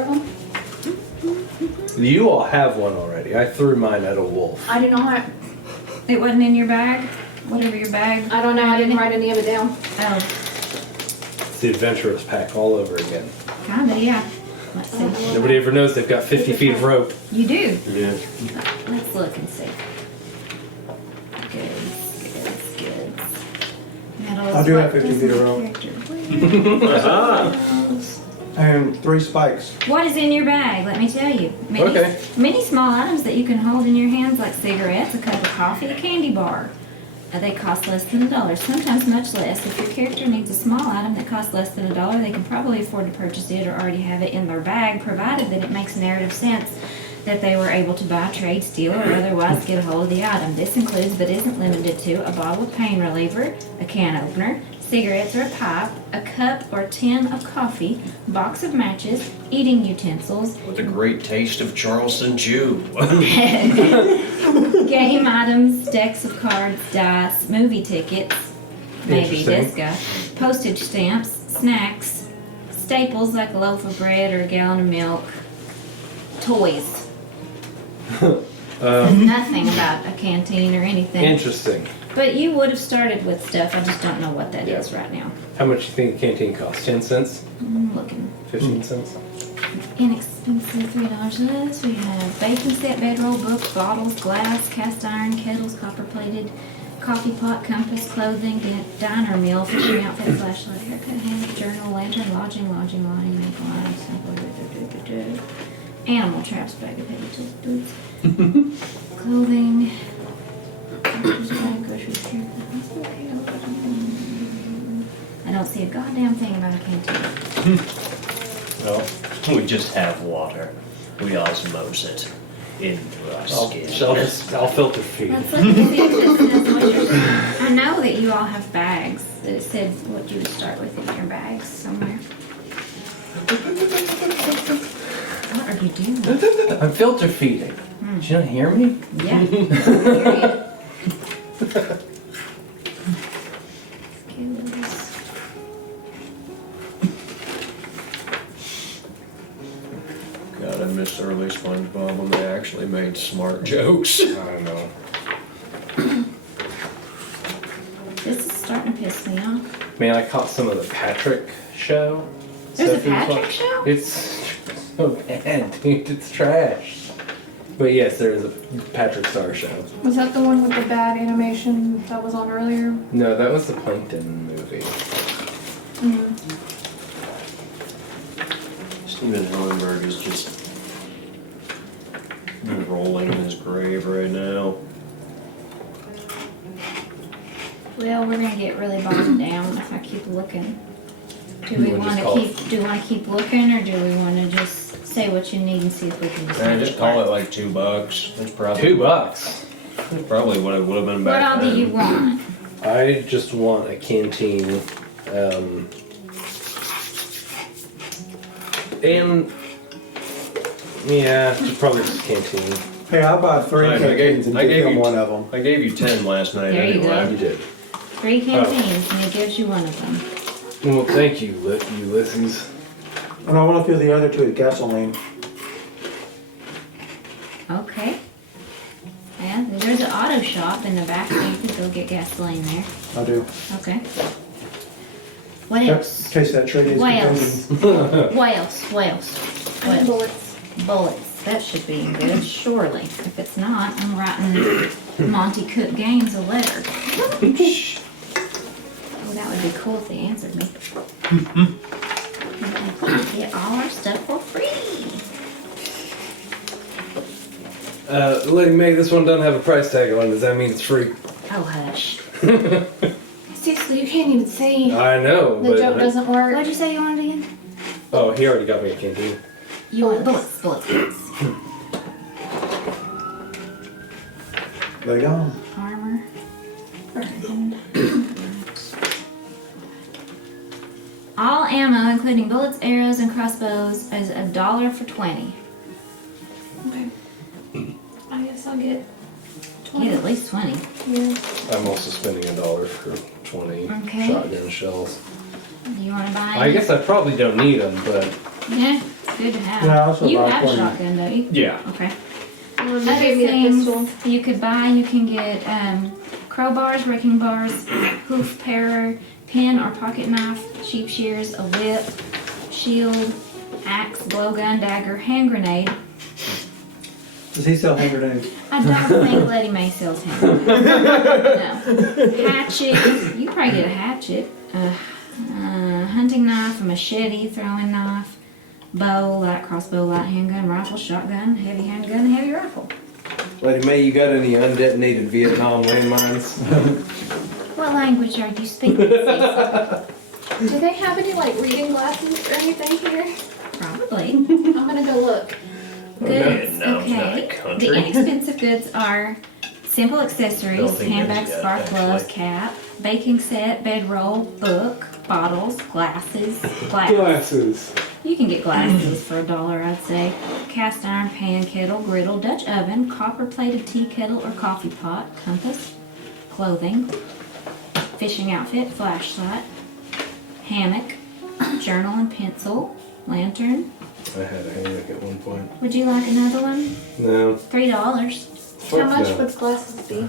of them. You all have one already. I threw mine at a wolf. I do not. It wasn't in your bag? Whatever your bag. I don't know. I didn't write any of it down. Oh, It's the adventurous pack all over again. kinda, yeah. Let's see. Nobody ever knows they've got 50 feet of rope. You do. Yeah. Let's look and see. Goods. Metals, I do have what 50 does feet of my rope. character wear? Metals. And 3 spikes. What is in your bag? Let me tell you. Okay. Many small items that you can hold in your hands, like cigarettes, a cup of coffee, a candy bar. They cost less than $1, sometimes much less. If your character needs a small item that costs less than $1, they can probably afford to purchase it or already have it in their bag, provided that it makes narrative sense that they were able to buy, trade, steal, or otherwise get a hold of the item. This includes, but isn't limited to, a bottle of pain reliever, a can opener, cigarettes or a pipe, a cup or tin of coffee, box of matches, eating utensils, With a great taste of Charleston Chew. game items, decks of cards, dice, movie tickets, maybe this guy, postage stamps, snacks, staples like a loaf of bread or a gallon of milk, toys. Nothing about a canteen or anything. Interesting. But you would have started with stuff. I just don't know what that is right now. How much do you think a canteen costs? 10 cents? I'm looking. 15 cents? Inexpensive $3 less. We have baking set, bedroll, books, bottles, glass, cast iron, kettles, copper plated, coffee pot, compass, clothing, diner meal, fishing outfit, flashlight, haircut, hammer, journal, lantern, lodging, lighting, make line, sample, animal traps, bag of heavy tools, boots, clothing, grocery bag, grocery, see a goddamn thing about a canteen. Well, we just have water. We osmose it into our skin. I'll filter feed. Let's look and see if this says what you're doing. I know that you all have bags, that it said what you would start with in your bags somewhere. What are you doing? I'm filter feeding. Did you not hear me? Yeah. Period. Skills. God, I miss early SpongeBob when they actually made smart jokes. I don't know. This is starting to piss me off. Man, I caught some of the Patrick show. There's a Stuff he was Patrick like- show? It's so bad, dude. It's trash. But yes, there is a Patrick Star show. Was that the one with the bad animation that was on earlier? No, that was the Plankton movie. Steven Hillenberg is just rolling in his grave right now. Well, we're gonna get really bogged down if I keep looking. Do we We'll just wanna call keep looking, or do we wanna just say what you need and see if we can decide? Man, just call it like $2. That's probably $2. That's probably what it would have been What back all do then. you want? I just want a canteen. And yeah, just probably just a canteen. Hey, I bought 3 Fine, I gave- canteens and I give gave him you- one of them. I gave you 10 last night There you anyway. You did. 3 canteens, and he gives you one of them. Well, thank you, Ulysses. And I want to fill the other 2 with gasoline. Okay. Yeah, there's an auto shop in the back, so you could go get gasoline there. I do. Okay. What In else? case that trade is What else? continuing. What else? What else? What else? Bullets. Bullets. That should be good, surely. If it's not, I'm writing Monty Cook Games a letter. Oh, that would be cool if they answered me. Get all our stuff for free. Lady May, this one doesn't have a price tag on it. Does that mean it's free? Oh, hush. Seriously, you can't even see. I know, The but joke doesn't work. What'd you say you wanted again? oh, he already got me a canteen. You want bullets, bullets. They gone. Armor. All ammo, including bullets, arrows, and crossbows, is $1 for 20. Okay. I guess I'll get Get at least 20. Yeah. I'm also spending $1 for 20 Okay. shotgun shells. Do you want to buy? I guess I probably don't need them, but Yeah, it's good to have. Yeah, I also you bought have a 20. shotgun, don't you? yeah. Okay. They Other gave me the pistol. things you could buy, you can get crowbars, wrecking bars, hoof parer, pin or pocket knife, sheep shears, a whip, shield, axe, blowgun, dagger, hand grenade. Does he sell hand grenades? I don't think Lady May sells him. No. Hatchet. You can probably get a hatchet. Hunting knife, a machete, throwing knife, bow, light crossbow, light handgun, rifle, shotgun, heavy handgun, heavy rifle. Lady May, you got any undetonated Vietnam landmines? What language are you speaking, Cecil? Do they have any like reading glasses or anything here? Probably. I'm gonna go look. Goods, Vietnam's not a okay. country. The inexpensive goods are simple Don't accessories, think handbags, there's scarf, yet, gloves, actually. cap, baking set, bedroll, book, bottles, glasses, glass. Glasses. You can get glasses for $1, I'd say. Cast iron pan, kettle, griddle, Dutch oven, copper plated tea kettle or coffee pot, compass, clothing, fishing outfit, flashlight, hammock, journal and pencil, lantern. I had a hammock at one point. Would you like another one? No. $3. Fuck How much no. would glasses be?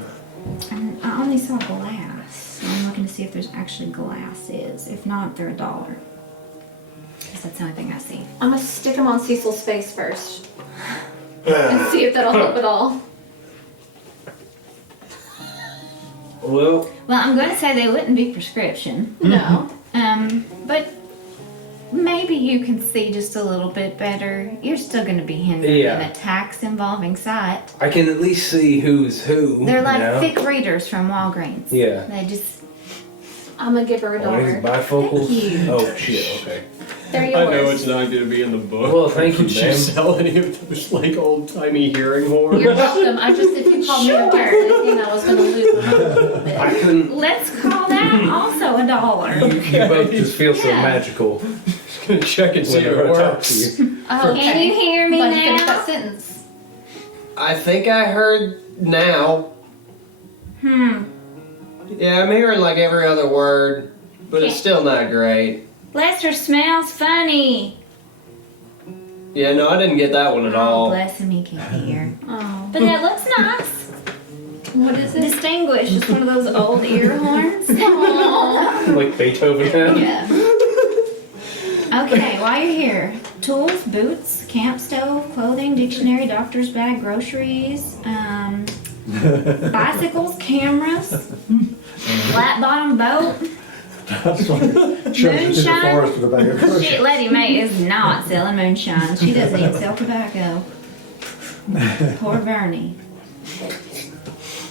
And I only saw glass. So I'm looking to see if there's actually glasses. If not, they're $1. Because that's the only thing I see. I'm gonna stick them on Cecil's face first and see if that'll help at all. Well, Well, I'm going to say they wouldn't be prescription. No. But maybe you can see just a little bit better. You're still going to be hindered Yeah. in a tax-involving sight. I can at least see who's who. They're like you know? thick readers from Walgreens. Yeah. They just I'm gonna give her a Oh, these dollar. bifocals? Thank you. Oh, shit, okay. They're I yours. know it's not gonna be in the book. Well, thank you, Would you ma'am. sell any of those like old timey hearing horns? You're welcome. I just, if you called me a Thursday, I was gonna lose my mind a little bit. I couldn't. Let's call that also a dollar. You both just feel so Yeah. magical Just gonna check and see if whenever it I talk works. to you. Oh, Can you hear me But finish now? that sentence. I think I heard now. Yeah, I'm hearing like every other word, but it's still not great. Lester smells funny. Yeah, no, I didn't get that one at Oh, all. bless him, he can't hear. Oh. But that looks nice. What is it? Distinguished. It's one of those old ear horns. Like Beethoven had. Yeah. Okay, while you're here, tools, boots, camp stove, clothing, dictionary, doctor's bag, groceries, bicycles, cameras, flat bottom boat. That's like, shows you to the Moonshine? forest with a bag of groceries. Shit, Lady May is not selling moonshine. She doesn't even sell tobacco. Poor Bernie.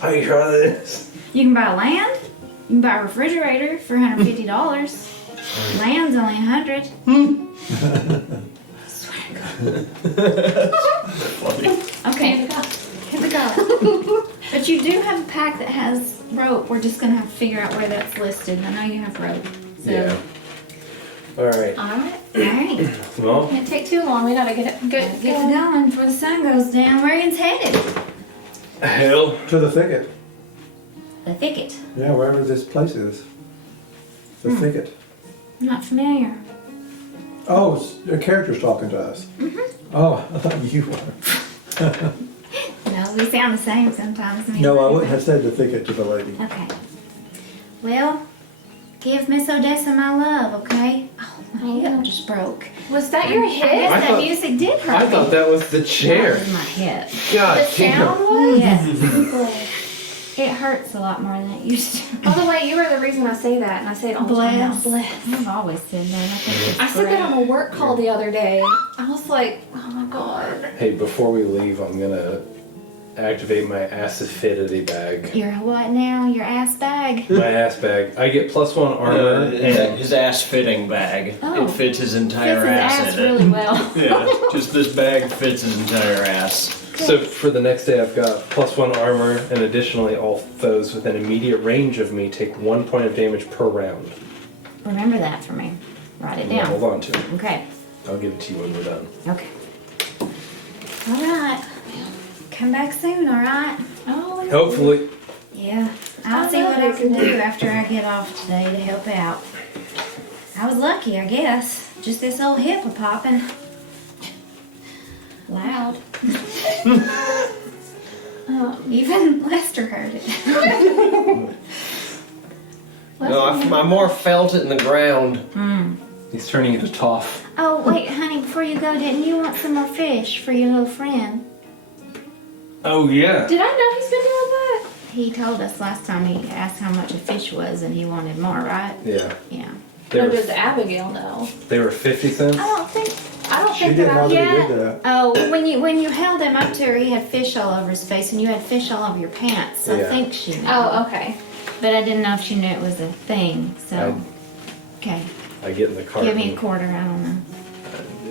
How you try this? You can buy land. You can buy a refrigerator for $150. Land's only $100. Swear to God. Okay, here we go. But you do have a pack that has rope. We're just gonna have to figure out where that's listed. I know you have rope. So. Yeah. Alright. Alright. Alright. Well, Can't take too long. We gotta get it good. Get it going before the sun goes down. Where are you headed? hell. To the thicket. The thicket. Yeah, wherever this place is. The thicket. I'm not familiar. Oh, a character's talking to us. Oh, I thought you were. No, we sound the same sometimes. me No, and I Lady wouldn't May. have said the thicket to the lady. Okay. Well, give Miss Odessa my love, okay? Oh, my hip just broke. Was that your I hip? guess I that thought- music did hurt I me. thought that was the chair. That was my hip. God The sound was? Yes. It hurts a lot more than it used to. By the way, you were the reason I say that, and I say it all the time now. Bless. I've always said that. I think it's I said that great. on a work call the other day. I was like, oh my god. Hey, before we leave, I'm gonna activate my acidity bag. Your what now? Your ass bag? My ass bag. I get +1 armor and His ass fitting bag. Oh. It fits his Fits entire his ass ass in really it. well. Yeah, just this bag fits his entire ass. so for the next day I've got +1 armor and additionally all foes within immediate range of me take 1 point of damage per round. Remember that for me. Write it I'm gonna down. hold on to it. Okay. I'll give it to you when we're done. Okay. All right. Come back soon, all right? Oh, Hopefully. Yeah. I'll see what I can do after I get off today to help out. I was lucky, I guess. Just this old hip a popping. Loud. Even Lester heard it. No, I more felt it in the ground. He's turning into Toph. Oh, wait, honey, before you go, didn't you want some more fish for your little friend? Oh yeah. did I know he's been doing that? He told us last time he asked how much a fish was and he wanted more, right? Yeah. Yeah. They Or were, does Abigail know? they were 50 cents. I don't think. I don't She think didn't that I. know that Yeah. he did that. Oh, when you held him up to her, he had fish all over his face and you had fish all over your pants. So I Yeah. think she knew. Oh, okay. But I didn't know if she knew it was a thing. So, okay. I get in the cart. Give me a quarter. I don't know.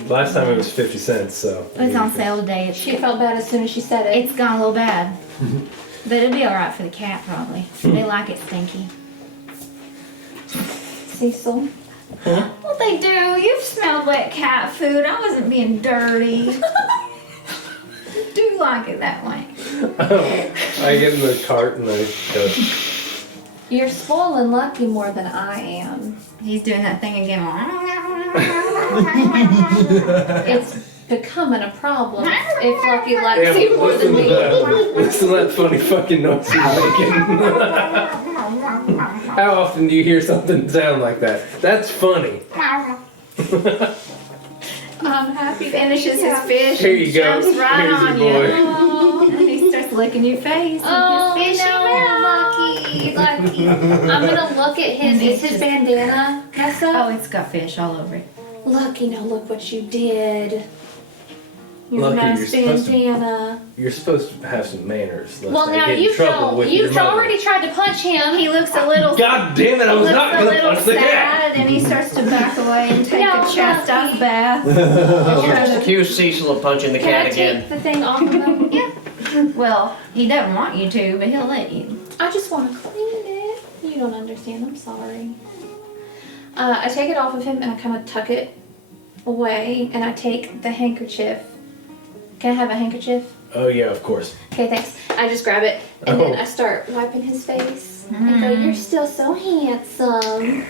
Last time it was 50 cents, so. It's on sale today. She felt bad as soon as she said it. It's gone a little bad. But it'll be alright for the cat probably. They like it stinky. Cecil. Well, they do. You've smelled wet cat food. I wasn't being dirty. Do like it that way. I get in the cart and I go. You're spoiling Lucky more than I am. He's doing that thing again. It's becoming a problem if Lucky likes Damn, you more than me. listen to that funny fucking noise you're making. How often do you hear something sound like that? That's funny. I'm happy. Finishes his fish. Here you and go. Jumps right Here's on your you. Oh, And he starts licking your face. oh with his fishy mouth. no, Lucky. I'm gonna look at his. Is his bandana messed Oh, up? it's got fish all over it. Lucky, now look what you did. You're Lucky the you're most supposed to- bandana. You're supposed to have some manners. lest Well, I now get in you've trouble with your you've mother. already tried to punch him. He looks a little. God damn it! I He was looks not a gonna little punch the cat. sad, and he starts to back away and take No, a chastised Lucky. bath. Just accuse Cecil of punching the Can I cat take again. the thing off of him? Yeah. Well, he doesn't want you to, but he'll let you. I just want to clean it. You don't understand. I'm sorry. I take it off of him and I kind of tuck it away, and I take the handkerchief. Can I have a handkerchief? Oh yeah, of course. Okay, thanks. I just grab it and Oh. then I start wiping his face. I go, "You're still so handsome."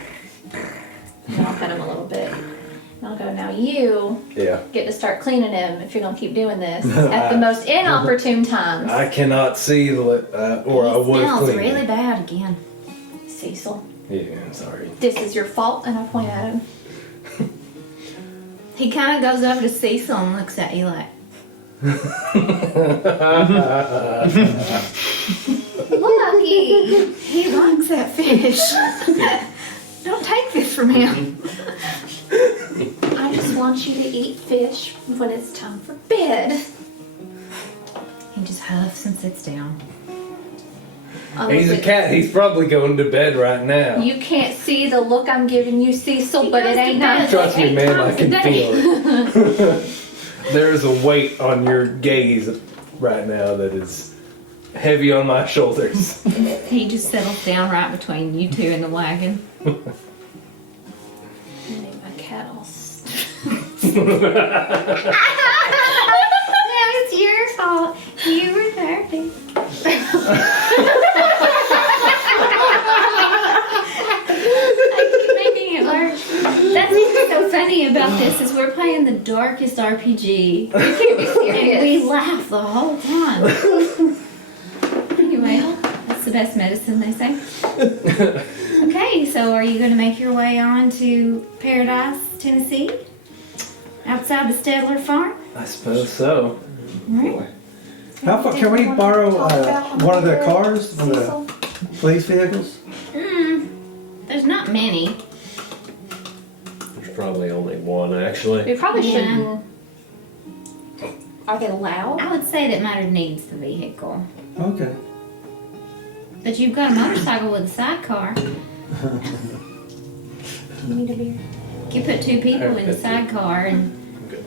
And I'll pet him a little bit. And I'll go, "Now you Yeah. get to start cleaning him if you're gonna keep doing this at the most inopportune times." I cannot see the or I He would have smells cleaned really it. bad again. Cecil, Yeah, I'm sorry. this is your fault, and I point at him. He kind of goes over to Cecil and looks at you like, Lucky. he likes that fish. Don't take this from him. I just want you to eat fish when it's time for bed. He just huffs and sits down. He's a cat. He's probably going to bed right now. You can't see the look I'm giving you, Cecil, but it ain't nice. Trust me, man. I can feel it. it. There is a weight on your gaze right now that is heavy on my shoulders. He just settles down right between you two in the wagon. Make my cat all No, it's your fault. You were perfect. I keep making it worse. That's what's so funny about this is we're playing the darkest RPG. And we laugh the whole time. Anyway, that's the best medicine, they say. Okay, so are you going to make your way on to Paradise, Tennessee? Outside the Stedler farm? I suppose so. Right. How far, can we borrow one of their cars, one of Cecil? the police vehicles? There's not many. There's probably only one, actually. We probably Yeah. shouldn't. Are they loud? I would say that Matter needs the vehicle. Okay. But you've got a motorcycle with a sidecar. You need a beer. You put two people in the sidecar and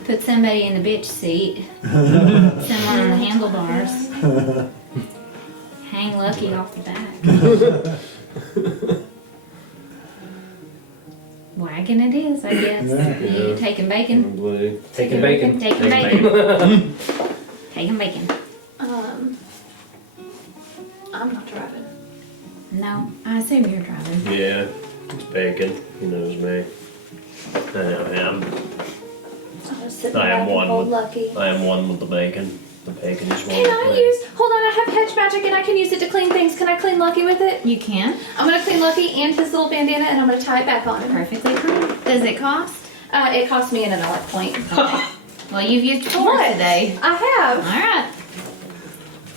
put somebody in the bitch seat. Someone on the handlebars. Hang Lucky off the back. Wagon it is, I guess. You taking bacon? Probably. Taking bacon. Taking bacon. Taking bacon. I'm not driving. No, I assume you're driving. Yeah, it's bacon. He knows me. I know him. I'll just sit I back am and one hold with- Lucky. I am one with the bacon. The bacon is one Can with I me. use? Hold on, I have hedge magic and I can use it to clean things. Can I clean Lucky with it? You can. I'm gonna clean Lucky and his little bandana, and I'm gonna tie it back on him. Perfectly cool. Does it cost? It cost me an another point. Well, you've used 4 What? today. I have. Alright.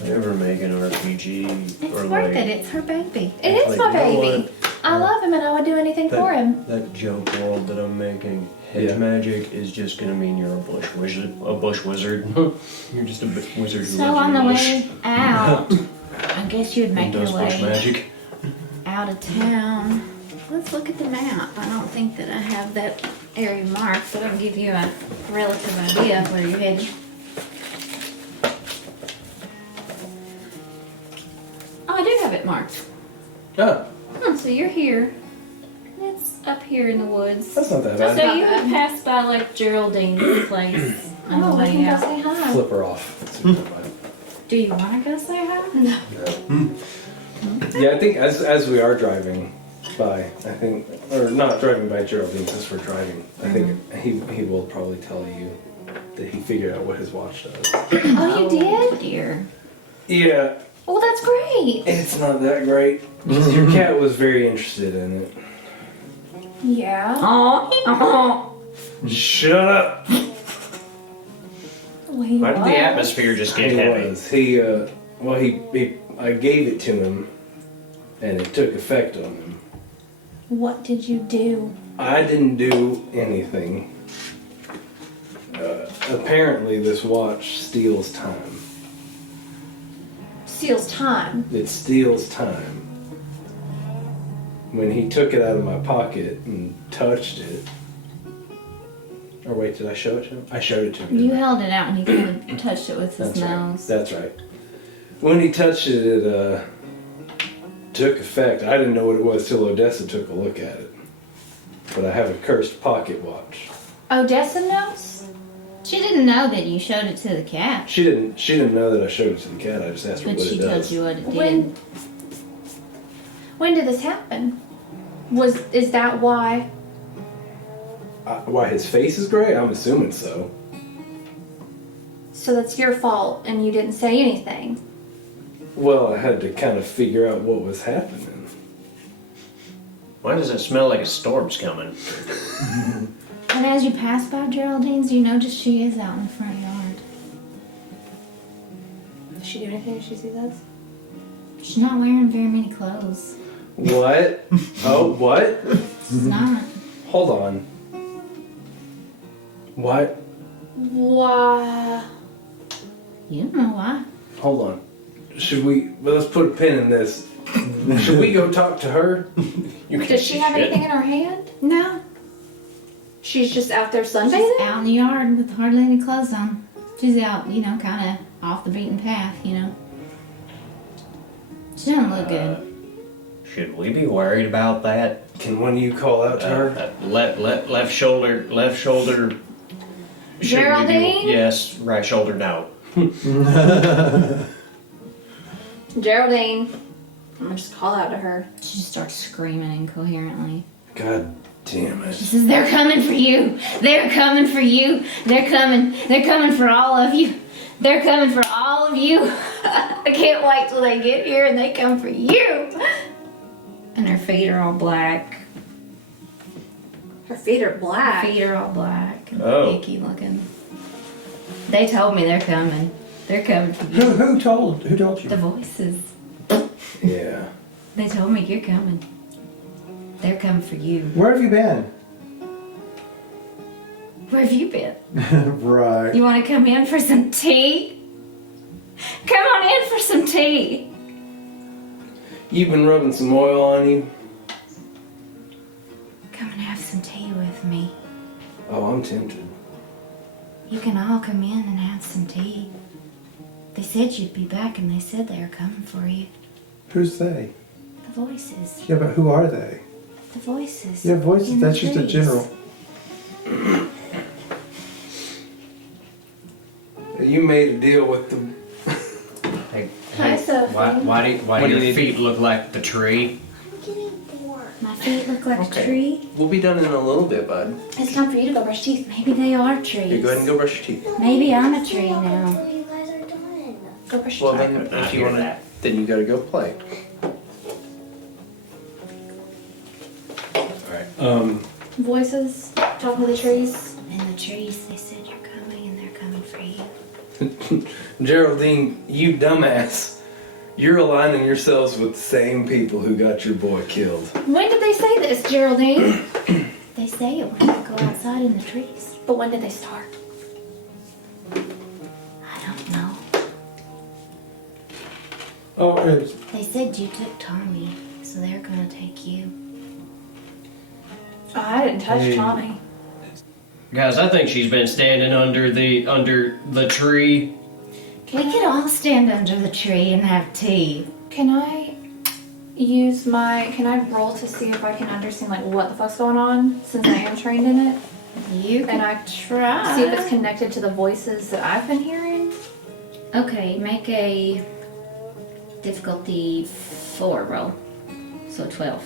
I ever make an RPG It's or worth like it. It's her baby. It is Like, my you know baby. I love him, and I would do anything for him. that joke world that I'm making. Hedge Yeah. magic is just gonna mean you're a bush wizard. A bush wizard. You're just a wizard who So lives on in the the bush way out, I guess you'd and make does your bush way magic. out of town. Let's look at the map. I don't think that I have that area marked, but I'll give you a relative idea of where you're headed. Oh, I do have it marked. Oh, So you're here. It's up here in the woods. that's not that So bad. you would pass by like Geraldine's place on the Oh, we way can go out. say hi. Flip her off. Do you want to go say hi? No. Yeah, I think as we are driving by, I think, or not driving by Geraldine, since we're driving, I think he will probably tell you that he figured out what his watch does. Oh, you did? Dear. Yeah, Well, that's great. it's not that great. Your cat was very interested in it. Yeah. Oh. Shut up. Well, he Why did the was. atmosphere just get He heavy? was. I gave it to him, and it took effect on him. What did you do? I didn't do anything. apparently this watch steals time. Steals time. It steals time. When he took it out of my pocket and touched it. Or wait, did I show it to him? I showed it to him. You didn't I? held it out and he kind of touched it with his That's right. nose. That's right. When he touched it, it took effect. I didn't know what it was till Odessa took a look at it. But I have a cursed pocket watch. Odessa knows? She didn't know that you showed it to the cat, She didn't know that I showed it to the cat. I just asked her but what she it told does. you what it did. When did this happen? Is that why? Why his face is gray? I'm assuming so. So that's your fault and you didn't say anything. Well, I had to kind of figure out what was happening. Why does it smell like a storm's coming? And as you pass by Geraldine's, you notice she is out in the front yard. Does she do anything if she sees us? She's not wearing very many clothes. What? Oh, what? She's not. Hold on. What? Why? You don't know why. Hold on. Well, let's put a pin in this. Should we go talk to her? Does she have anything in her hand? No. She's just out there She's sunbathing? out in the yard with hardly any clothes on. She's out, kind of off the beaten path, She doesn't look good. Should we be worried about that? Can one of you call out to her? Left shoulder. Should we Geraldine? yes, right shoulder no. Geraldine. I'm gonna just call out to her. She just starts screaming incoherently. God damn She it. says, "They're coming for you. They're coming for you. They're coming. They're coming for all of you. They're coming for all of you. I can't wait till they get here and they come for you." And her feet are all black. Her feet are black. Feet are all black and Oh. icky looking. They told me they're coming. They're coming for you. Who told you? The voices. Yeah. They told me you're coming. They're coming for you. Where have you been? Where have you been? Right. You want to come in for some tea? Come on in for some tea. You've been rubbing some oil on you? Come and have some tea with me. Oh, I'm tempted. You can all come in and have some tea. They said you'd be back and they said they were coming for you. Who's they? The voices. Yeah, but who are they? The voices. Yeah, voices. in the That's just a trees. general. You made a deal with them. Hey, Hi, Sophie. why do What do you your need? feet look like the tree? My feet look like Okay. a tree. We'll be done in a little bit, bud. It's time for you to go brush teeth. Maybe they are trees. Here, go ahead and go brush your teeth. Maybe I'm a tree now. You guys are done. Go brush your Well, teeth. then, could not if you hear want that. then you gotta go play. Alright. Voices talking to the trees. And the trees, they said you're coming and they're coming for you. Geraldine, you dumbass. You're aligning yourselves with the same people who got your boy killed. When did they say this, Geraldine? They say it when you go outside in the trees. But when did they start? I don't know. Oh, it's They said you took Tommy, so they're gonna take you. Oh, I didn't touch Hey. Tommy. Guys, I think she's been standing under the tree. We could all stand under the tree and have tea. Can I roll to see if I can understand like what the fuck's going on since I am trained in it? You And can I try. see if it's connected to the voices that I've been hearing. Okay, make a difficulty 4 roll. So 12.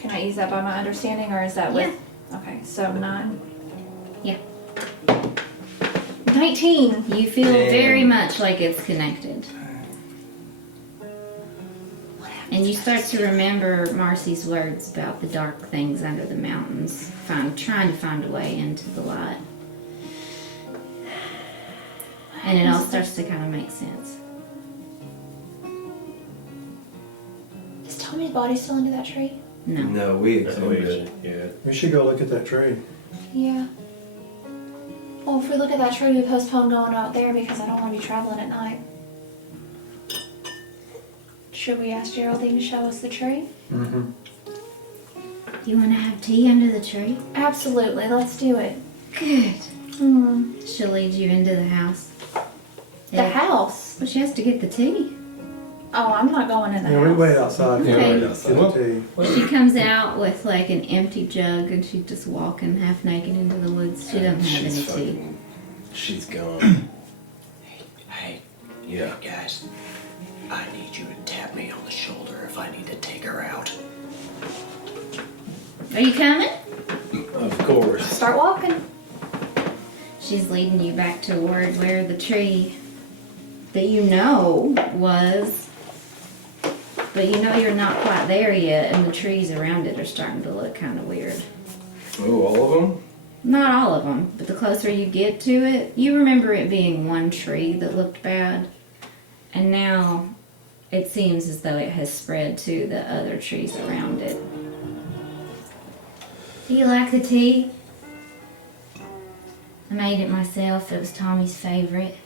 Can I use that by my understanding or is that with Okay, so 9. Yeah. 19. You feel Damn. very much like it's connected. And you start to remember Marcy's words about the dark things under the mountains, trying to find a way into the light. And it all starts to kind of make sense. Is Tommy's body still under that tree? No. No, we examined it. Yeah. we should go look at that tree. Yeah. Well, if we look at that tree, we postpone going out there because I don't want to be traveling at night. Should we ask Geraldine to show us the tree? Mm-hmm. You want to have tea under the tree? Absolutely, let's do it. Good. Hmm. She'll lead you into the house. The house? Well, she has to get the tea. Oh, I'm not going in the Yeah, house. we wait outside. Yeah, Okay. right Get outside. the tea. She comes out with like an empty jug and she's just walking half naked into the woods. She doesn't have She's any tea. fucking, she's gone. Hey, Yeah. guys, I need you to tap me on the shoulder if I need to take her out. Are you coming? Of course. Start walking. She's leading you back toward where the tree that you know was, but you know you're not quite there yet, and the trees around it are starting to look kind of weird. Oh, all of them? Not all of them, but the closer you get to it, you remember it being one tree that looked bad, and now it seems as though it has spread to the other trees around it. Do you like the tea? I made it myself. It was Tommy's favorite.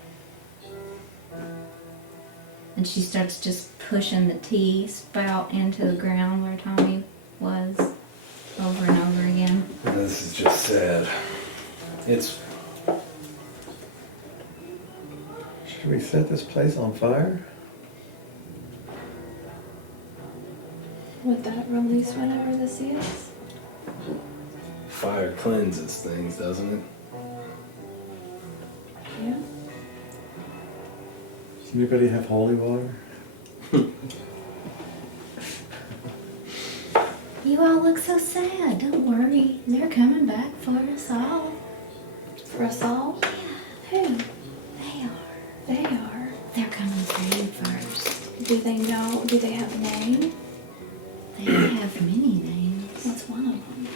And she starts just pushing the tea spout into the ground where Tommy was over and over again. This is just sad. It's. Should we set this place on fire? Would that release whatever this is? Fire cleanses things, doesn't it? Yeah. Does anybody have holy water? You all look so sad. Don't worry. They're coming back for us all. For us all? Yeah. Who? They are. They are. They're coming for you first. Do they know? Do they have a name? They have many names. What's one of them?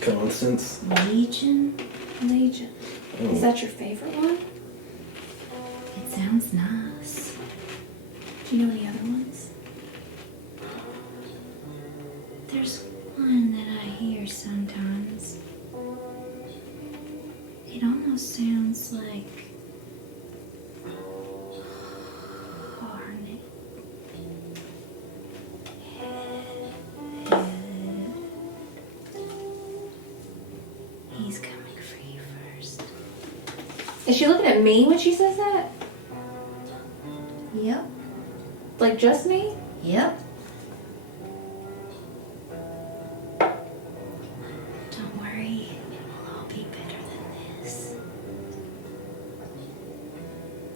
Constance? Legion. Legion. Oh. Is that your favorite one? It sounds nice. Do you know any other ones? There's one that I hear sometimes. It almost sounds like Harnett. He's coming for you first. Is she looking at me when she says that? Yep. Like just me? Yep. Don't worry, it will all be better than this.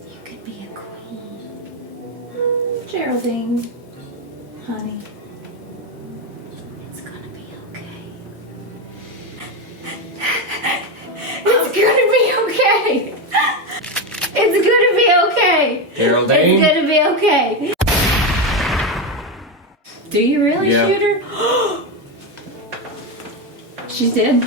You could be a queen. Geraldine. Honey. It's gonna be okay. It's gonna be okay. It's gonna be okay. Geraldine? It's gonna be okay. Do you really Yeah. shoot her? She's dead.